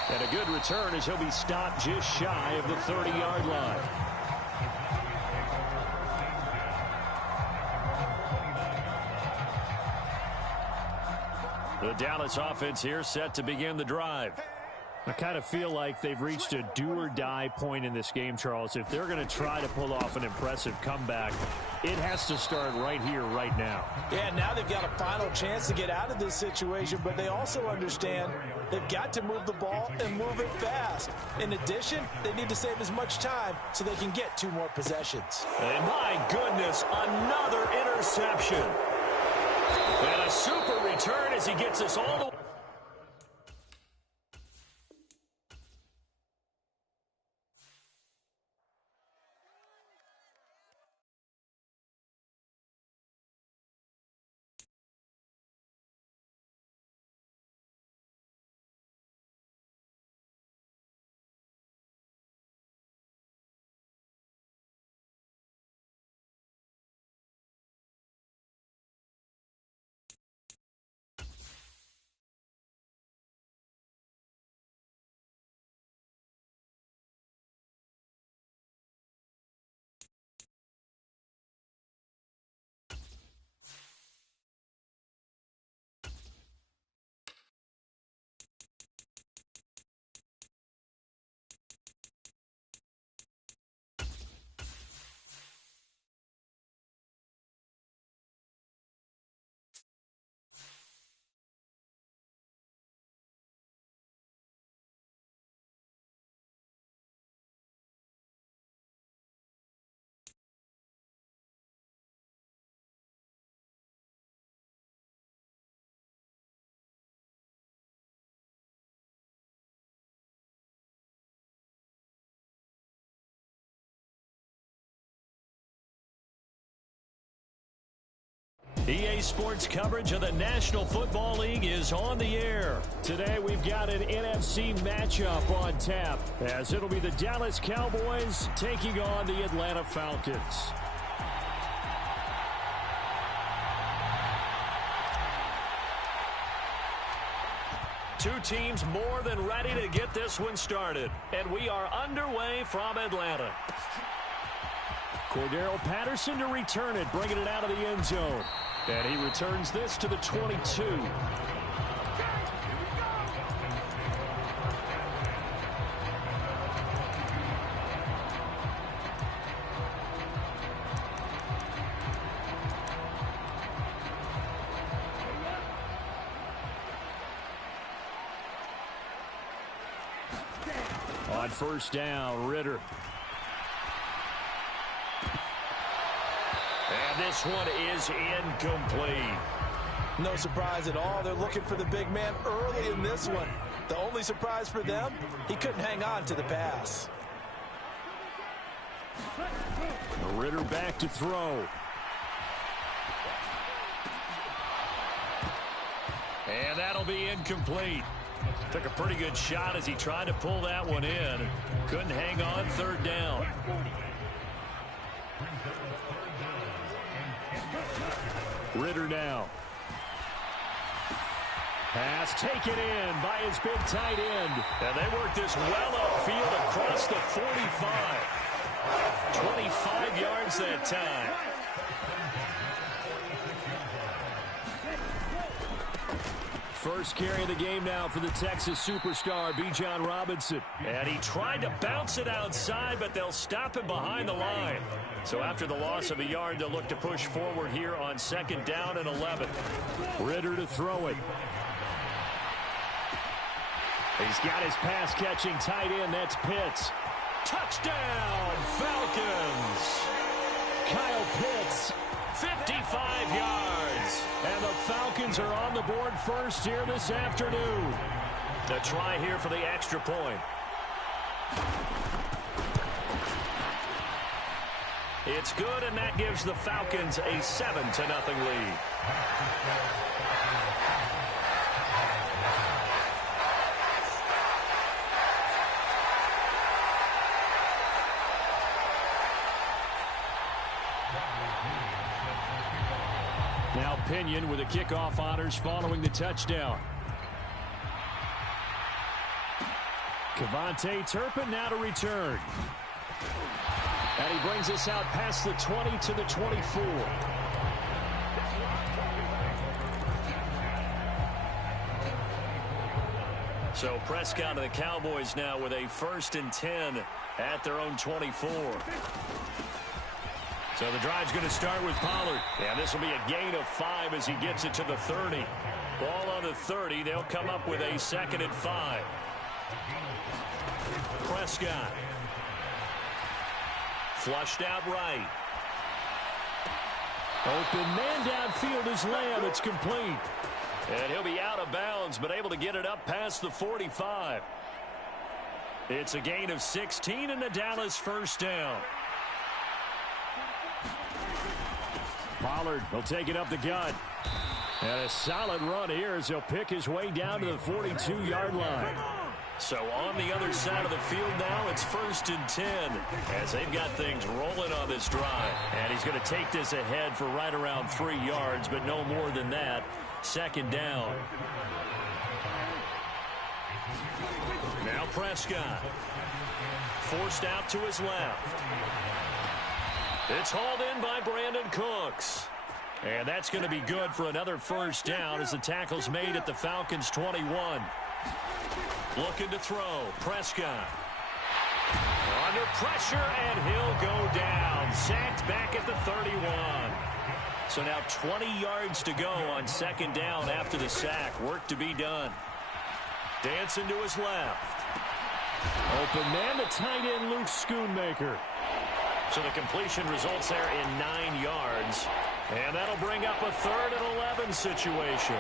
And a good return as he'll be stopped just shy of the 30-yard line. The Dallas offense here set to begin the drive. I kind of feel like they've reached a do-or-die point in this game, Charles. If they're going to try to pull off an impressive comeback, it has to start right here, right now. Yeah, now they've got a final chance to get out of this situation, but they also understand they've got to move the ball and move it fast. In addition, they need to save as much time so they can get 2 more possessions. And my goodness, another interception. And a super return as he gets us all the way. EA Sports coverage of the National Football League is on the air. Today we've got an NFC matchup on tap, as it'll be the Dallas Cowboys taking on the Atlanta Falcons. Two teams more than ready to get this one started, and we are underway from Atlanta. Cordero Patterson to return it, bringing it out of the end zone. And he returns this to the 22. On first down, Ritter. And this one is incomplete. No surprise at all. They're looking for the big man early in this one. The only surprise for them, he couldn't hang on to the pass. Ritter back to throw. And that'll be incomplete. Took a pretty good shot as he tried to pull that one in. Couldn't hang on, third down. Ritter now. Pass taken in by his big tight end. And they work this well upfield across the 45. 25 yards that time. First carry of the game now for the Texas superstar, Bijan Robinson. And he tried to bounce it outside, but they'll stop him behind the line. So after the loss of a yard, they'll look to push forward here on second down and 11. Ritter to throw it. He's got his pass-catching tight end. That's Pitts. Touchdown, Falcons. Kyle Pitts, 55 yards. And the Falcons are on the board first here this afternoon. The try here for the extra point. It's good, and that gives the Falcons a 7-0 lead. Now Pinion with the kickoff honors following the touchdown. Kevontae Turpin now to return. And he brings us out past the 20 to the 24. So Prescott and the Cowboys now with a 1st and 10 at their own 24. So the drive's going to start with Pollard. And this will be a gain of 5 as he gets it to the 30. Ball on the 30. They'll come up with a 2nd and 5. Prescott. Flushed out right. Open man downfield is Lamb. It's complete. And he'll be out of bounds, but able to get it up past the 45. It's a gain of 16 and a Dallas 1st down. Pollard will take it up the gut. And a solid run here as he'll pick his way down to the 42-yard line. So on the other side of the field now, it's 1st and 10 as they've got things rolling on this drive. And he's going to take this ahead for right around 3 yards, but no more than that. 2nd down. Now Prescott. Forced out to his left. It's hauled in by Brandon Cooks. And that's going to be good for another 1st down as the tackle's made at the Falcons' 21. Looking to throw. Prescott. Under pressure, and he'll go down. Sacked back at the 31. So now 20 yards to go on 2nd down after the sack. Work to be done. Dancing to his left. Open man, the tight end, Luke Schoonmaker. So the completion results there in 9 yards. And that'll bring up a 3rd and 11 situation.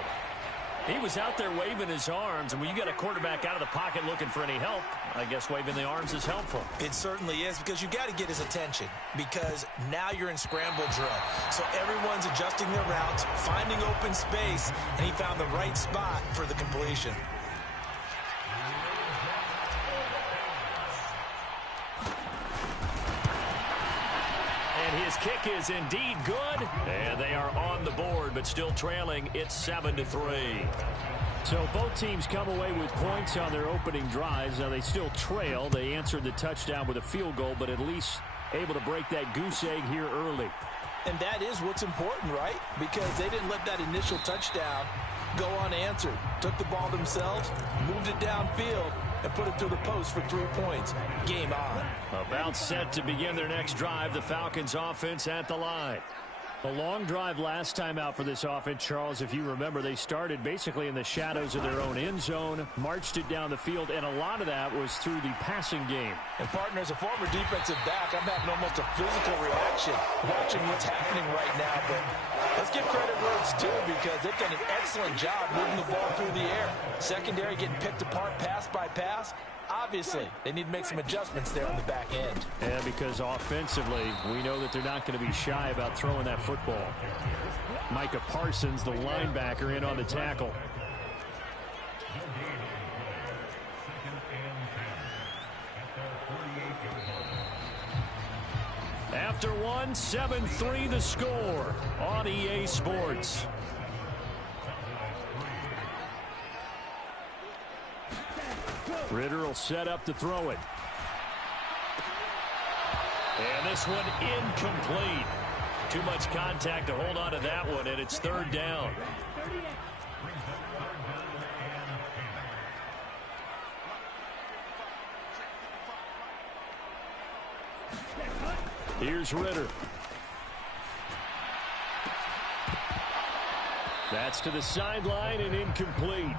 He was out there waving his arms, and when you get a quarterback out of the pocket looking for any help, I guess waving the arms is helpful. It certainly is, because you got to get his attention, because now you're in scramble drill. So everyone's adjusting their routes, finding open space, and he found the right spot for the completion. His kick is indeed good, and they are on the board, but still trailing. It's 7-3. So both teams come away with points on their opening drives. Now they still trail. They answered the touchdown with a field goal, but at least able to break that goose egg here early. And that is what's important, right? Because they didn't let that initial touchdown go unanswered. Took the ball themselves, moved it downfield, and put it through the post for 3 points. Game on. About set to begin their next drive. The Falcons offense at the line. A long drive last time out for this offense, Charles. If you remember, they started basically in the shadows of their own end zone, marched it down the field, and a lot of that was through the passing game. And, partner, as a former defensive back, I'm having almost a physical reaction watching what's happening right now. But let's give credit where it's due, because they've done an excellent job moving the ball through the air. Secondary getting picked apart pass by pass. Obviously, they need to make some adjustments there on the back end. And because offensively, we know that they're not going to be shy about throwing that football. Micah Parsons, the linebacker, in on the tackle. After one, 7-3 the score on EA Sports. Ritter will set up to throw it. And this one incomplete. Too much contact to hold on to that one, and it's 3rd down. Here's Ritter. That's to the sideline and incomplete.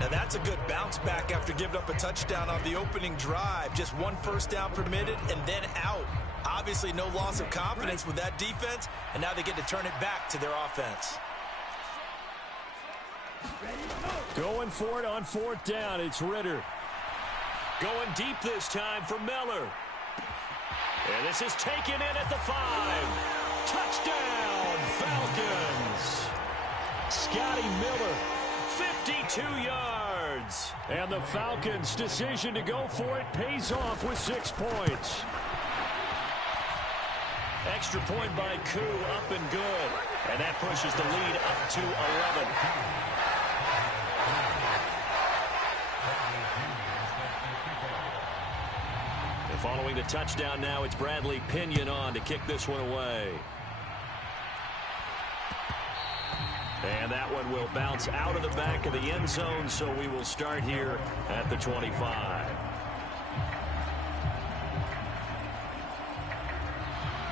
Now that's a good bounce back after giving up a touchdown on the opening drive. Just 1 first down permitted and then out. Obviously no loss of confidence with that defense, and now they get to turn it back to their offense. Going for it on 4th down. It's Ritter. Going deep this time for Miller. And this is taken in at the 5. Touchdown, Falcons. Scotty Miller, 52 yards. And the Falcons' decision to go for it pays off with 6 points. Extra point by Koo, up and good. And that pushes the lead up to 11. And following the touchdown now, it's Bradley Pinion on to kick this one away. And that one will bounce out of the back of the end zone, so we will start here at the 25.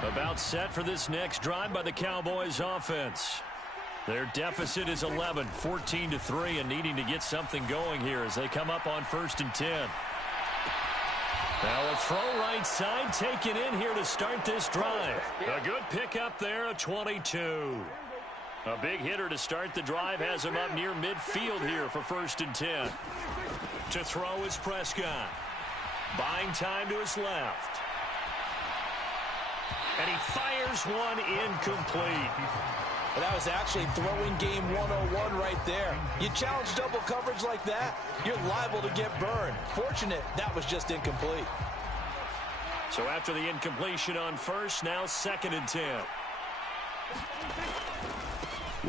About set for this next drive by the Cowboys offense. Their deficit is 11, 14-3, and needing to get something going here as they come up on 1st and 10. Now a throw right side taken in here to start this drive. A good pickup there, a 22. A big hitter to start the drive has him up near midfield here for 1st and 10. To throw is Prescott. Buying time to his left. And he fires one incomplete. Well, that was actually throwing game 101 right there. You challenge double coverage like that, you're liable to get burned. Fortunate that was just incomplete. So after the incompletion on 1st, now 2nd and 10.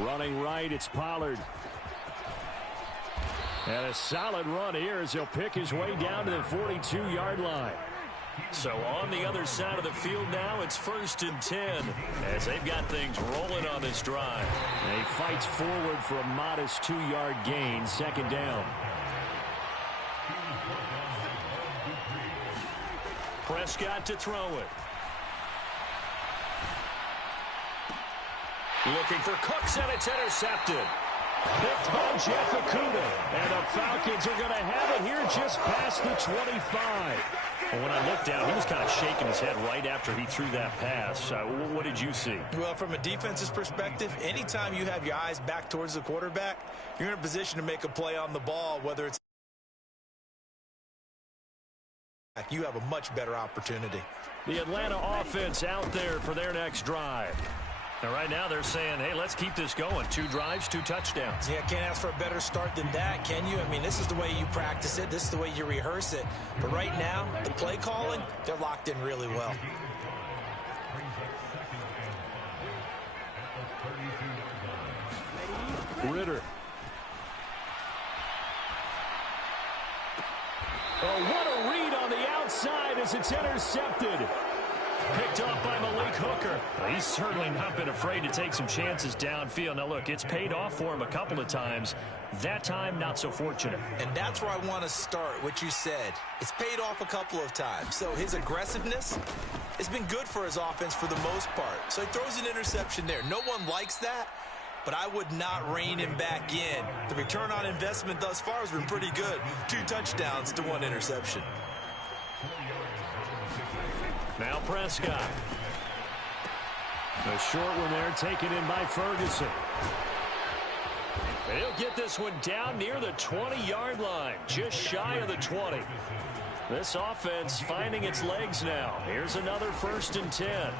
Running right, it's Pollard. And a solid run here as he'll pick his way down to the 42-yard line. So on the other side of the field now, it's 1st and 10 as they've got things rolling on this drive. And he fights forward for a modest 2-yard gain, 2nd down. Prescott to throw it. Looking for Cooks, and it's intercepted. Picked by Jeff Okudah. And the Falcons are going to have it here just past the 25. Well, when I looked down, he was kind of shaking his head right after he threw that pass. What did you see? Well, from a defense's perspective, anytime you have your eyes back towards the quarterback, you're in a position to make a play on the ball, whether it's you have a much better opportunity. The Atlanta offense out there for their next drive. And right now they're saying, hey, let's keep this going. 2 drives, 2 touchdowns. Yeah, can't ask for a better start than that, can you? I mean, this is the way you practice it. This is the way you rehearse it. But right now, the play calling, they're locked in really well. Ritter. Oh, what a read on the outside as it's intercepted. Picked up by Malik Hooker. He's certainly not been afraid to take some chances downfield. Now, look, it's paid off for him a couple of times. That time, not so fortunate. And that's where I want to start, what you said. It's paid off a couple of times. So his aggressiveness has been good for his offense for the most part. So he throws an interception there. No one likes that, but I would not rein him back in. The return on investment thus far has been pretty good. 2 touchdowns to 1 interception. Now Prescott. A short one there taken in by Ferguson. And he'll get this one down near the 20-yard line, just shy of the 20. This offense finding its legs now. Here's another 1st and 10.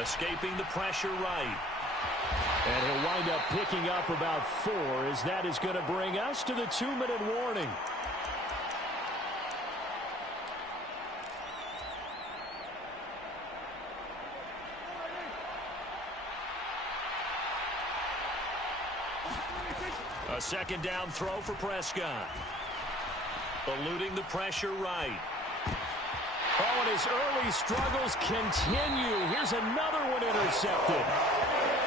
Escaping the pressure right. And he'll wind up picking up about 4 as that is going to bring us to the 2-minute warning. A 2nd down throw for Prescott. Eluding the pressure right. Oh, and his early struggles continue. Here's another one intercepted.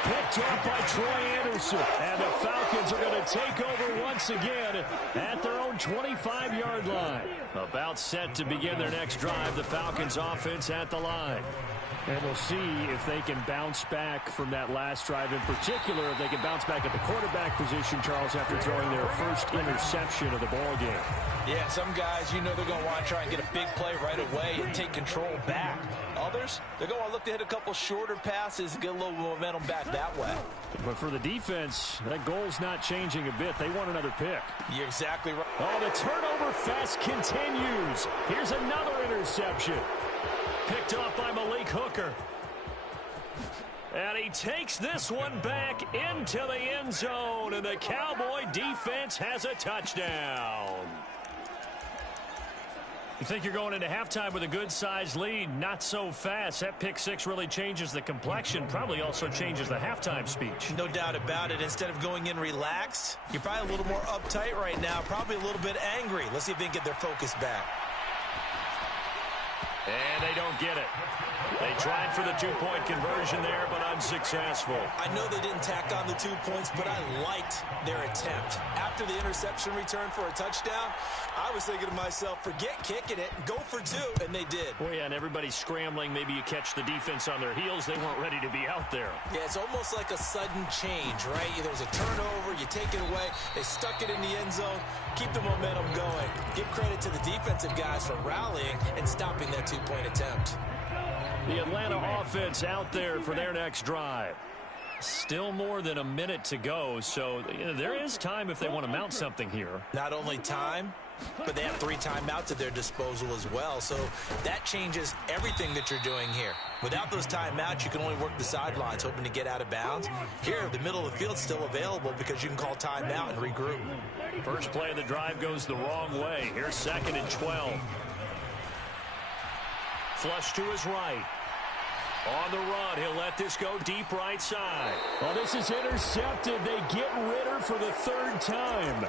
Picked up by Troy Anderson. And the Falcons are going to take over once again at their own 25-yard line. About set to begin their next drive. The Falcons offense at the line. And we'll see if they can bounce back from that last drive. In particular, if they can bounce back at the quarterback position, Charles, after throwing their first interception of the ball game. Yeah, some guys, you know they're going to want to try and get a big play right away and take control back. Others, they're going to look to hit a couple shorter passes and get a little momentum back that way. But for the defense, that goal's not changing a bit. They want another pick. You're exactly right. Oh, the turnover fest continues. Here's another interception. Picked up by Malik Hooker. And he takes this one back into the end zone. And the Cowboy defense has a touchdown. You think you're going into halftime with a good-sized lead. Not so fast. That pick 6 really changes the complexion. Probably also changes the halftime speech. No doubt about it. Instead of going in relaxed, you're probably a little more uptight right now. Probably a little bit angry. Let's see if they can get their focus back. And they don't get it. They tried for the two-point conversion there, but unsuccessful. I know they didn't tack on the 2 points, but I liked their attempt. After the interception return for a touchdown, I was thinking to myself, forget kicking it, go for 2, and they did. Well, yeah, and everybody's scrambling. Maybe you catch the defense on their heels. They weren't ready to be out there. Yeah, it's almost like a sudden change, right? There's a turnover, you take it away, they stuck it in the end zone, keep the momentum going. Give credit to the defensive guys for rallying and stopping that 2-point attempt. The Atlanta offense out there for their next drive. Still more than a minute to go, so there is time if they want to mount something here. Not only time, but they have 3 timeouts at their disposal as well, so that changes everything that you're doing here. Without those timeouts, you can only work the sidelines, hoping to get out of bounds. Here, the middle of the field's still available because you can call timeout and regroup. First play of the drive goes the wrong way. Here's 2nd and 12. Flush to his right. On the run, he'll let this go deep right side. Well, this is intercepted. They get Ritter for the 3rd time.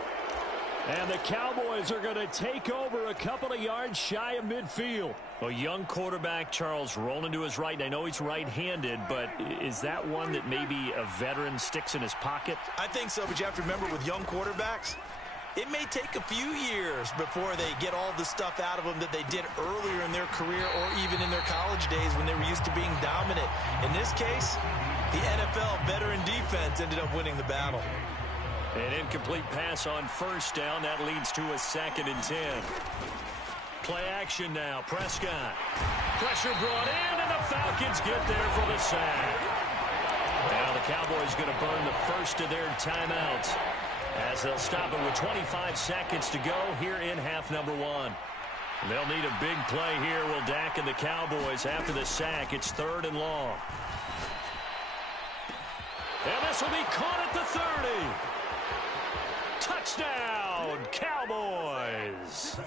And the Cowboys are going to take over a couple of yards shy of midfield. A young quarterback, Charles, rolling to his right. And I know he's right-handed, but is that one that maybe a veteran sticks in his pocket? I think so, but you have to remember with young quarterbacks, it may take a few years before they get all the stuff out of them that they did earlier in their career or even in their college days when they were used to being dominant. In this case, the NFL veteran defense ended up winning the battle. An incomplete pass on 1st down. That leads to a 2nd and 10. Play action now. Prescott. Pressure brought in, and the Falcons get there for the sack. Now the Cowboys going to burn the first of their timeouts as they'll stop it with 25 seconds to go here in half number 1. They'll need a big play here. Will Dak and the Cowboys after the sack. It's 3rd and long. And this will be caught at the 30. Touchdown, Cowboys.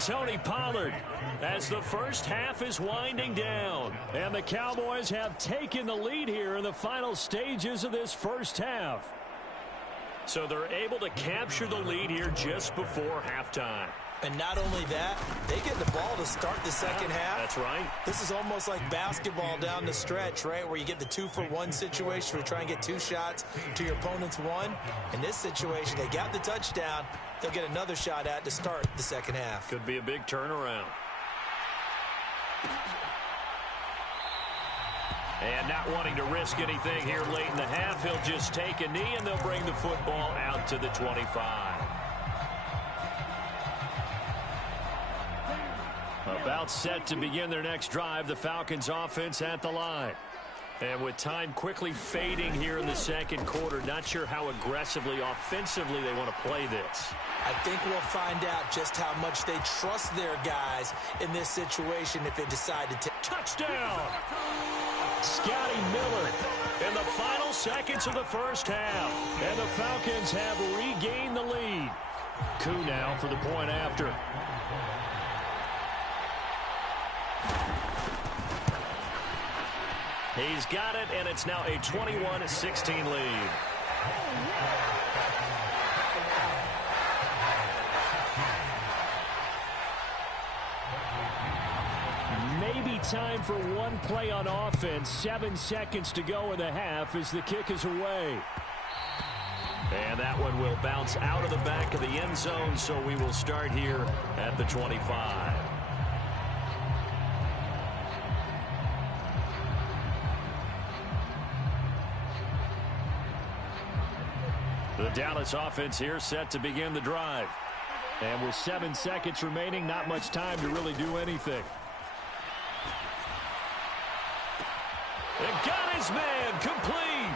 Tony Pollard as the first half is winding down. And the Cowboys have taken the lead here in the final stages of this first half. So they're able to capture the lead here just before halftime. And not only that, they get the ball to start the second half. That's right. This is almost like basketball down the stretch, right, where you get the 2-for-1 situation where you try and get 2 shots to your opponent's 1. In this situation, they got the touchdown. They'll get another shot at to start the second half. Could be a big turnaround. And not wanting to risk anything here late in the half, he'll just take a knee, and they'll bring the football out to the 25. About set to begin their next drive, the Falcons offense at the line. And with time quickly fading here in the second quarter, not sure how aggressively, offensively they want to play this. I think we'll find out just how much they trust their guys in this situation if they decide to take. Touchdown! Scotty Miller in the final seconds of the first half. And the Falcons have regained the lead. Koo now for the point after. He's got it, and it's now a 21-16 lead. Maybe time for one play on offense. 7 seconds to go in the half as the kick is away. And that one will bounce out of the back of the end zone, so we will start here at the 25. The Dallas offense here set to begin the drive. And with 7 seconds remaining, not much time to really do anything. And got his man complete.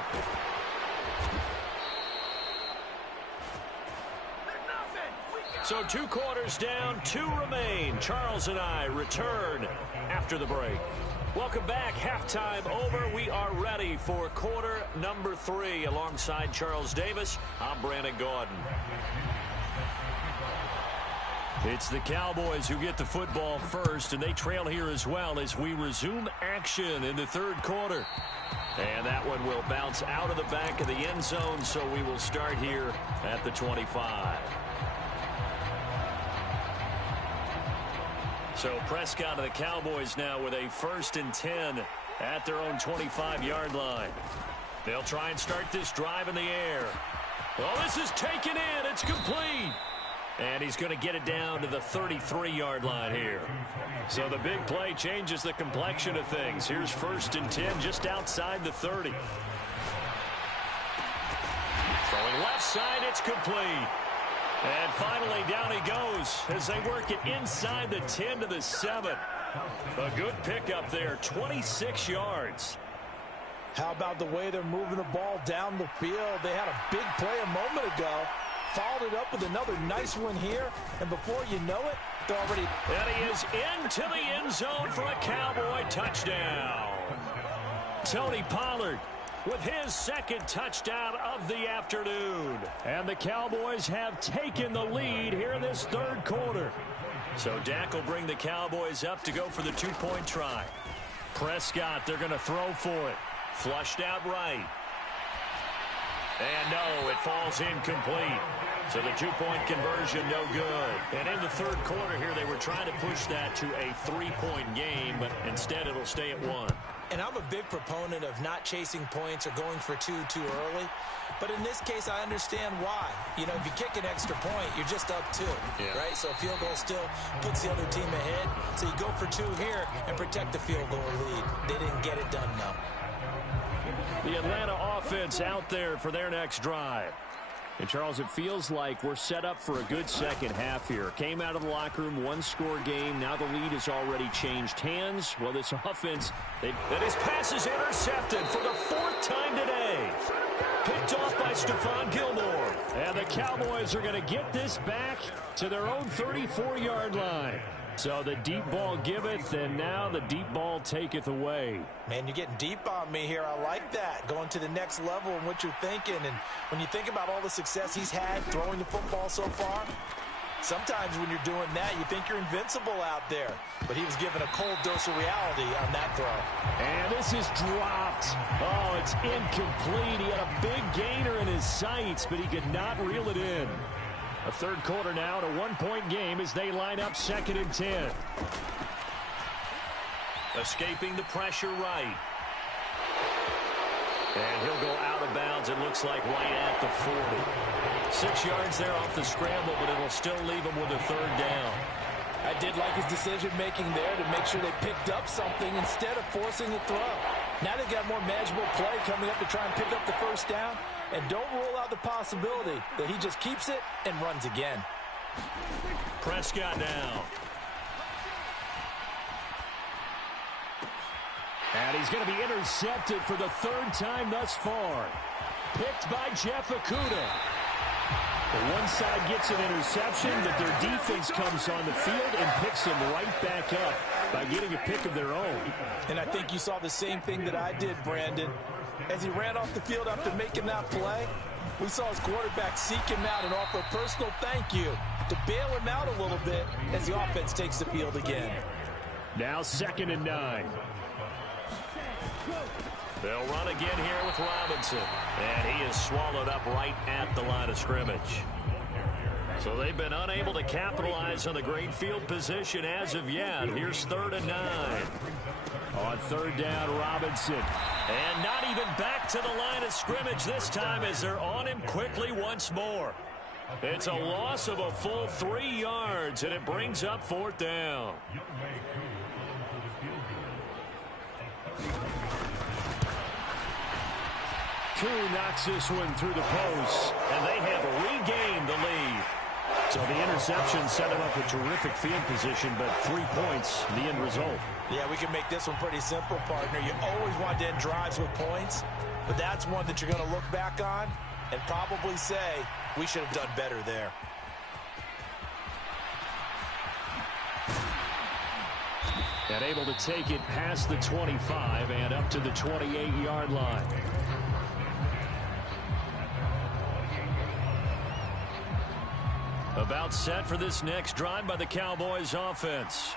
So 2 quarters down, 2 remain. Charles and I return after the break. Welcome back. Halftime over. We are ready for quarter number 3. Alongside Charles Davis, I'm Brandon Gaudin. It's the Cowboys who get the football first, and they trail here as well as we resume action in the third quarter. And that one will bounce out of the back of the end zone, so we will start here at the 25. So Prescott of the Cowboys now with a 1st and 10 at their own 25-yard line. They'll try and start this drive in the air. Oh, this is taken in. It's complete. And he's going to get it down to the 33-yard line here. So the big play changes the complexion of things. Here's 1st and 10 just outside the 30. Throwing left side, it's complete. And finally down he goes as they work it inside the 10 to the 7. A good pickup there, 26 yards. How about the way they're moving the ball down the field? They had a big play a moment ago. Followed it up with another nice one here. And before you know it, they're already... And he is into the end zone for a Cowboy touchdown. Tony Pollard with his 2nd touchdown of the afternoon. And the Cowboys have taken the lead here in this 3rd quarter. So Dak will bring the Cowboys up to go for the 2-point try. Prescott, they're going to throw for it. Flushed out right. And no, it falls incomplete. So the 2-point conversion, no good. And in the 3rd quarter here, they were trying to push that to a 3-point game, but instead it'll stay at 1. And I'm a big proponent of not chasing points or going for two too early. But in this case, I understand why. You know, if you kick an extra point, you're just up 2, right? So a field goal still puts the other team ahead. So you go for 2 here and protect the field goal lead. They didn't get it done, though. The Atlanta offense out there for their next drive. And, Charles, it feels like we're set up for a good second half here. Came out of the locker room, 1-score game. Now the lead has already changed hands. Well, this offense, and his pass is intercepted for the 4th time today. Picked off by Stephon Gilmore. And the Cowboys are going to get this back to their own 34-yard line. So the deep ball giveth, and now the deep ball taketh away. Man, you're getting deep on me here. I like that. Going to the next level and what you're thinking. And when you think about all the success he's had throwing the football so far, sometimes when you're doing that, you think you're invincible out there. But he was given a cold dose of reality on that throw. And this is dropped. Oh, it's incomplete. He had a big gainer in his sights, but he could not reel it in. A 3rd quarter now and a 1-point game as they line up 2nd and 10. Escaping the pressure right. And he'll go out of bounds, it looks like, right at the 40. 6 yards there off the scramble, but it'll still leave him with a 3rd down. I did like his decision-making there to make sure they picked up something instead of forcing the throw. Now they've got more manageable play coming up to try and pick up the 1st down. And don't rule out the possibility that he just keeps it and runs again. Prescott now. And he's going to be intercepted for the 3rd time thus far. Picked by Jeff Okudah. The one side gets an interception, but their defense comes on the field and picks him right back up by getting a pick of their own. And I think you saw the same thing that I did, Brandon. As he ran off the field after making that play, we saw his quarterback seek him out and offer a personal thank you to bail him out a little bit as the offense takes the field again. Now 2nd and 9. They'll run again here with Robinson. And he is swallowed up right at the line of scrimmage. So they've been unable to capitalize on the great field position as of yet. Here's 3rd and 9. On 3rd down, Robinson. And not even back to the line of scrimmage this time as they're on him quickly once more. It's a loss of a full 3 yards, and it brings up 4th down. Koo knocks this one through the post, and they have regained the lead. So the interception set him up a terrific field position, but 3 points, the end result. Yeah, we can make this one pretty simple, partner. You always want to end drives with points, but that's one that you're going to look back on and probably say, we should have done better there. And able to take it past the 25 and up to the 28-yard line. About set for this next drive by the Cowboys offense.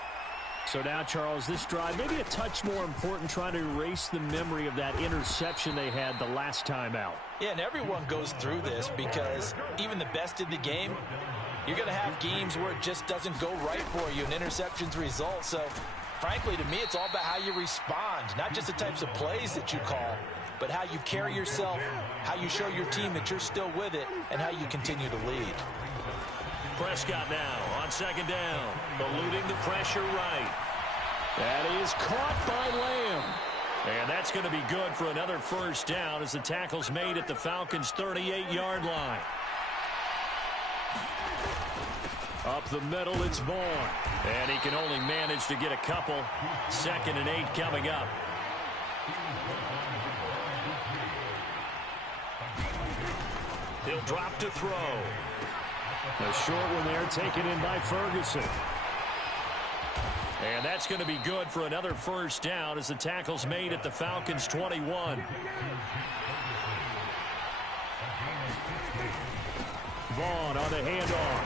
So now, Charles, this drive maybe a touch more important, trying to erase the memory of that interception they had the last time out. Yeah, and everyone goes through this because even the best in the game, You're going to have games where it just doesn't go right for you, and interceptions result. So, frankly, to me, it's all about how you respond, not just the types of plays that you call, but how you carry yourself, how you show your team that you're still with it, and how you continue to lead. Prescott now on second down, eluding the pressure right. That is caught by Lamb. And that's going to be good for another first down as the tackle's made at the Falcons' 38-yard line. Up the middle, it's Vaughn. And he can only manage to get a couple. 2nd and 8 coming up. He'll drop to throw. The short one there taken in by Ferguson. And that's going to be good for another first down as the tackle's made at the Falcons' 21. Vaughn on the handoff.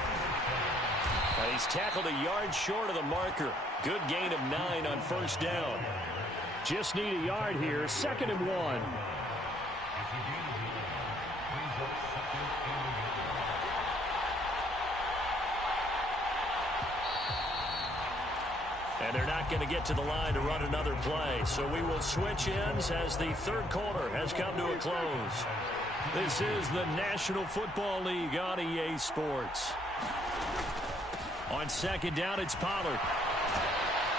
And he's tackled a yard short of the marker. Good gain of 9 on first down. Just need a yard here. 2nd and 1. And they're not going to get to the line to run another play. So we will switch ends as the third quarter has come to a close. This is the National Football League on EA Sports. On second down, it's Pollard.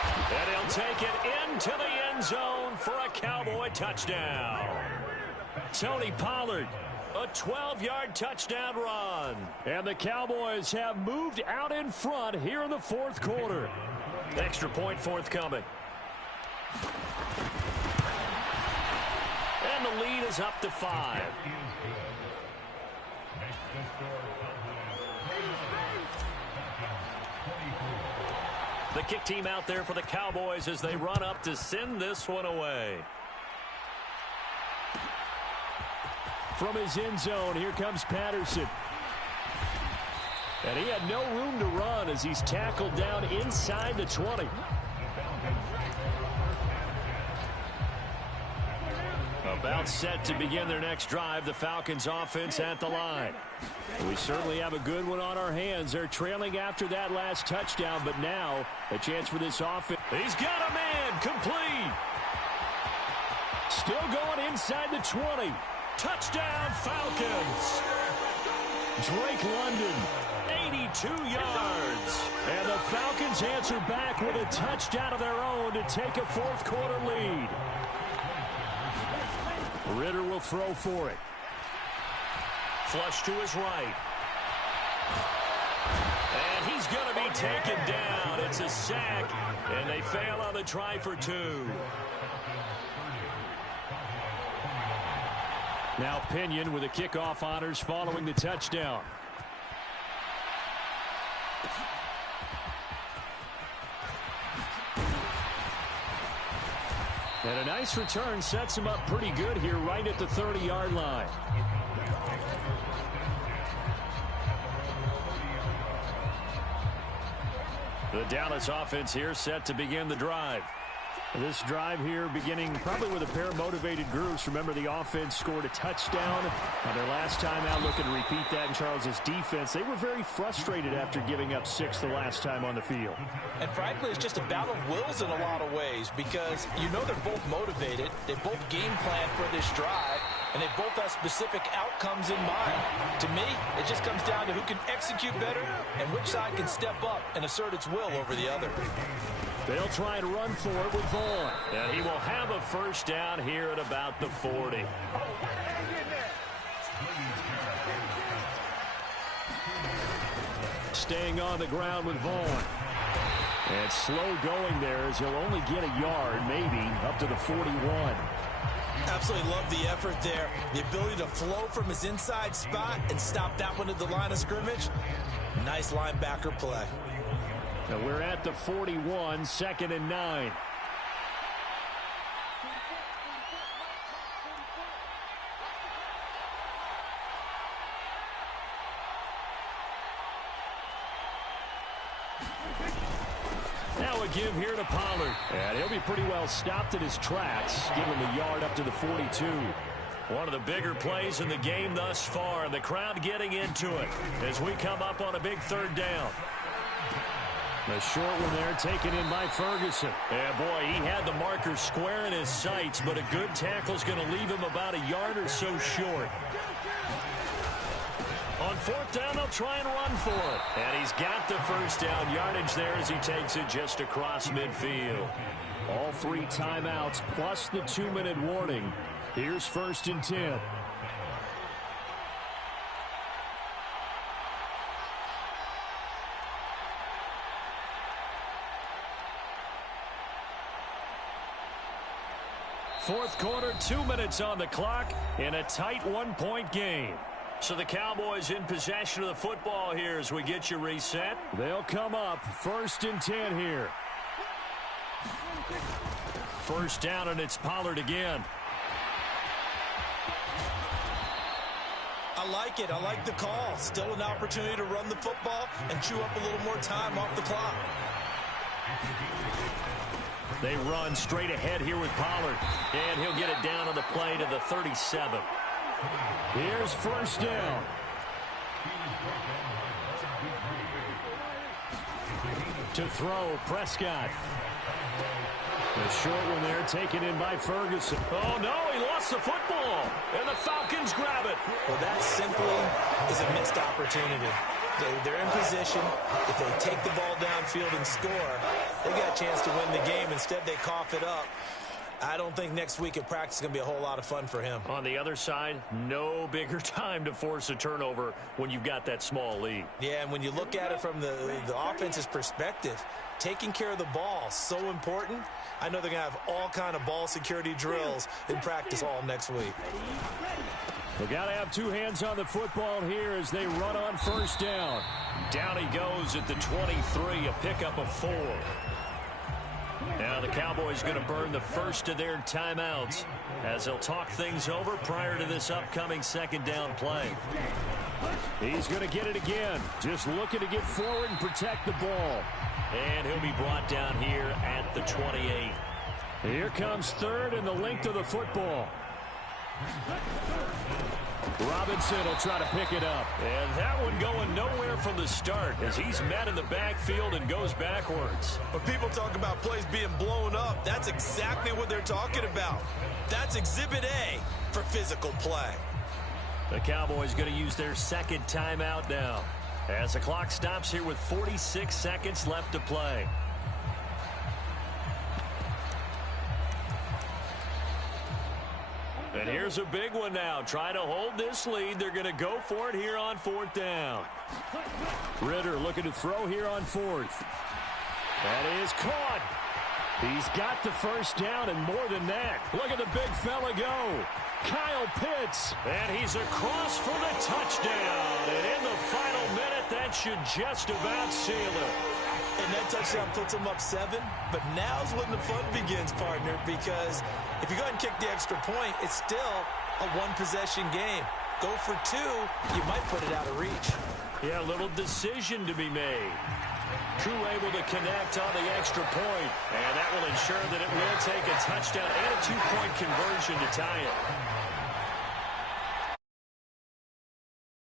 And he'll take it into the end zone for a Cowboy touchdown. Tony Pollard, a 12-yard touchdown run. And the Cowboys have moved out in front here in the fourth quarter. Extra point forthcoming. And the lead is up to 5. The kick team out there for the Cowboys as they run up to send this one away. From his end zone, here comes Patterson. And he had no room to run as he's tackled down inside the 20. About set to begin their next drive, the Falcons offense at the line. We certainly have a good one on our hands. They're trailing after that last touchdown, but now a chance for this offense. He's got a man, complete. Still going inside the 20. Touchdown, Falcons. Drake London, 82 yards. And the Falcons answer back with a touchdown of their own to take a fourth quarter lead. Ritter will throw for it. Flush to his right. And he's going to be taken down. It's a sack, and they fail on the try for 2. Now Pinion with the kickoff honors following the touchdown. And a nice return sets him up pretty good here right at the 30-yard line. The Dallas offense here set to begin the drive. This drive here beginning probably with a pair of motivated groups. Remember, the offense scored a touchdown on their last time out. Looking to repeat that in Charles's defense. They were very frustrated after giving up 6 the last time on the field. And frankly, it's just a battle of wills in a lot of ways because you know they're both motivated. They both game plan for this drive, and they both have specific outcomes in mind. To me, it just comes down to who can execute better and which side can step up and assert its will over the other. They'll try and run for it with Vaughn. And he will have a first down here at about the 40. Staying on the ground with Vaughn. And slow going there as he'll only get a yard, maybe, up to the 41. Absolutely love the effort there. The ability to flow from his inside spot and stop that one at the line of scrimmage. Nice linebacker play. Now we're at the 41, 2nd and 9. Now a give here to Pollard. And he'll be pretty well stopped in his tracks. Give him a yard up to the 42. One of the bigger plays in the game thus far. The crowd getting into it as we come up on a big third down. The short one there taken in by Ferguson. Yeah, boy, he had the marker square in his sights, but a good tackle's going to leave him about a yard or so short. On fourth down, they'll try and run for it. And he's got the first down yardage there as he takes it just across midfield. All 3 timeouts plus the 2-minute warning. Here's 1st and 10. Fourth quarter, 2 minutes on the clock in a tight 1-point game. So the Cowboys in possession of the football here as we get you reset. They'll come up 1st and 10 here. First down, and it's Pollard again. I like it. I like the call. Still an opportunity to run the football and chew up a little more time off the clock. They run straight ahead here with Pollard. And he'll get it down on the play to the 37. Here's first down. To throw, Prescott. The short one there taken in by Ferguson. Oh, no, he lost the football. And the Falcons grab it. Well, that simply is a missed opportunity. They're in position. If they take the ball downfield and score, they got a chance to win the game. Instead, they cough it up. I don't think next week in practice is going to be a whole lot of fun for him. On the other side, no bigger time to force a turnover when you've got that small lead. Yeah, and when you look at it from the offense's perspective, taking care of the ball is so important. I know they're going to have all kind of ball security drills in practice all next week. They got to have 2 hands on the football here as they run on first down. Down he goes at the 23, a pickup of 4. Now the Cowboys going to burn the first of their timeouts as they'll talk things over prior to this upcoming second down play. He's going to get it again. Just looking to get forward and protect the ball. And he'll be brought down here at the 28. Here comes third and the length of the football. Robinson will try to pick it up. And that one going nowhere from the start as he's met in the backfield and goes backwards. When people talk about plays being blown up, that's exactly what they're talking about. That's Exhibit A for physical play. The Cowboys going to use their second timeout now as the clock stops here with 46 seconds left to play. And here's a big one now. Trying to hold this lead. They're going to go for it here on fourth down. Ritter looking to throw here on fourth. That is caught. He's got the first down and more than that. Look at the big fella go. Kyle Pitts. And he's across for the touchdown. And in the final minute, that should just about seal it. And that touchdown puts them up 7. But now's when the fun begins, partner, because if you go ahead and kick the extra point, it's still a one-possession game. Go for 2, you might put it out of reach. Yeah, a little decision to be made. Crew able to connect on the extra point, and that will ensure that it will take a touchdown and a 2-point conversion to tie it.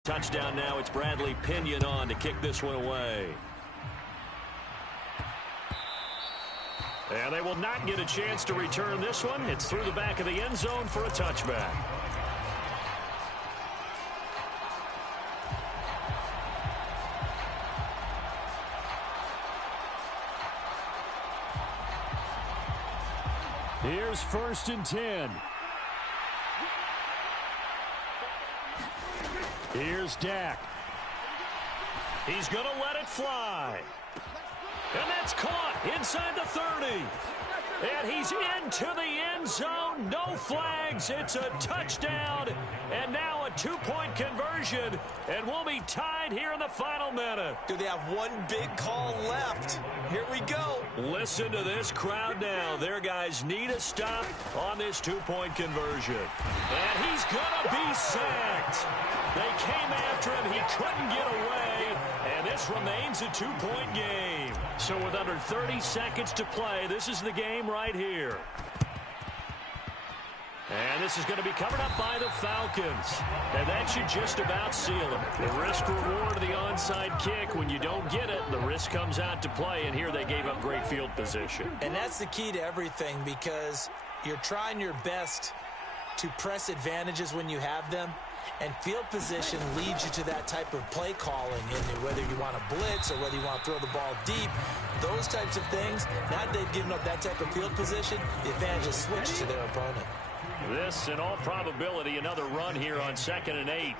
Touchdown now. It's Bradley Pinion on to kick this one away. And they will not get a chance to return this one. It's through the back of the end zone for a touchback. Here's first and 10. Here's Dak. He's going to let it fly. And that's caught inside the 30. And he's into the end zone. No flags. It's a touchdown. And now a 2-point conversion. And we'll be tied here in the final minute. Do they have one big call left? Here we go. Listen to this crowd now. Their guys need a stop on this 2-point conversion. And he's going to be sacked. They came after him. He couldn't get away. And this remains a 2-point game. So with under 30 seconds to play, this is the game right here. And this is going to be covered up by the Falcons. And that should just about seal it. The risk-reward of the onside kick. When you don't get it, the risk comes out to play. And here they gave up great field position. And that's the key to everything, because you're trying your best to press advantages when you have them. And field position leads you to that type of play calling, whether you want to blitz or whether you want to throw the ball deep. Those types of things, now that they've given up that type of field position, the advantage is switched to their opponent. This, in all probability, another run here on 2nd and 8.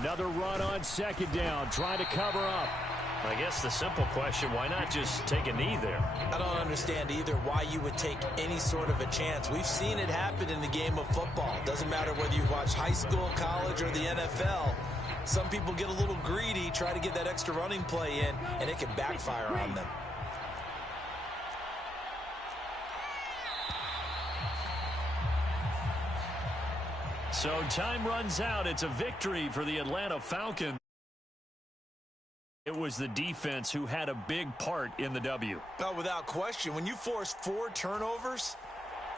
Another run on 2nd down, trying to cover up. I guess the simple question, why not just take a knee there? I don't understand either why you would take any sort of a chance. We've seen it happen in the game of football. Doesn't matter whether you watch high school, college, or the NFL. Some people get a little greedy, try to get that extra running play in, and it can backfire on them. So time runs out. It's a victory for the Atlanta Falcons. It was the defense who had a big part in the W. Oh, without question. When you force 4 turnovers,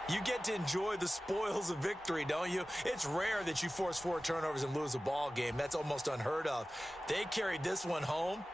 you get to enjoy the spoils of victory, don't you? It's rare that you force 4 turnovers and lose a ball game. That's almost unheard of. They carried this one home,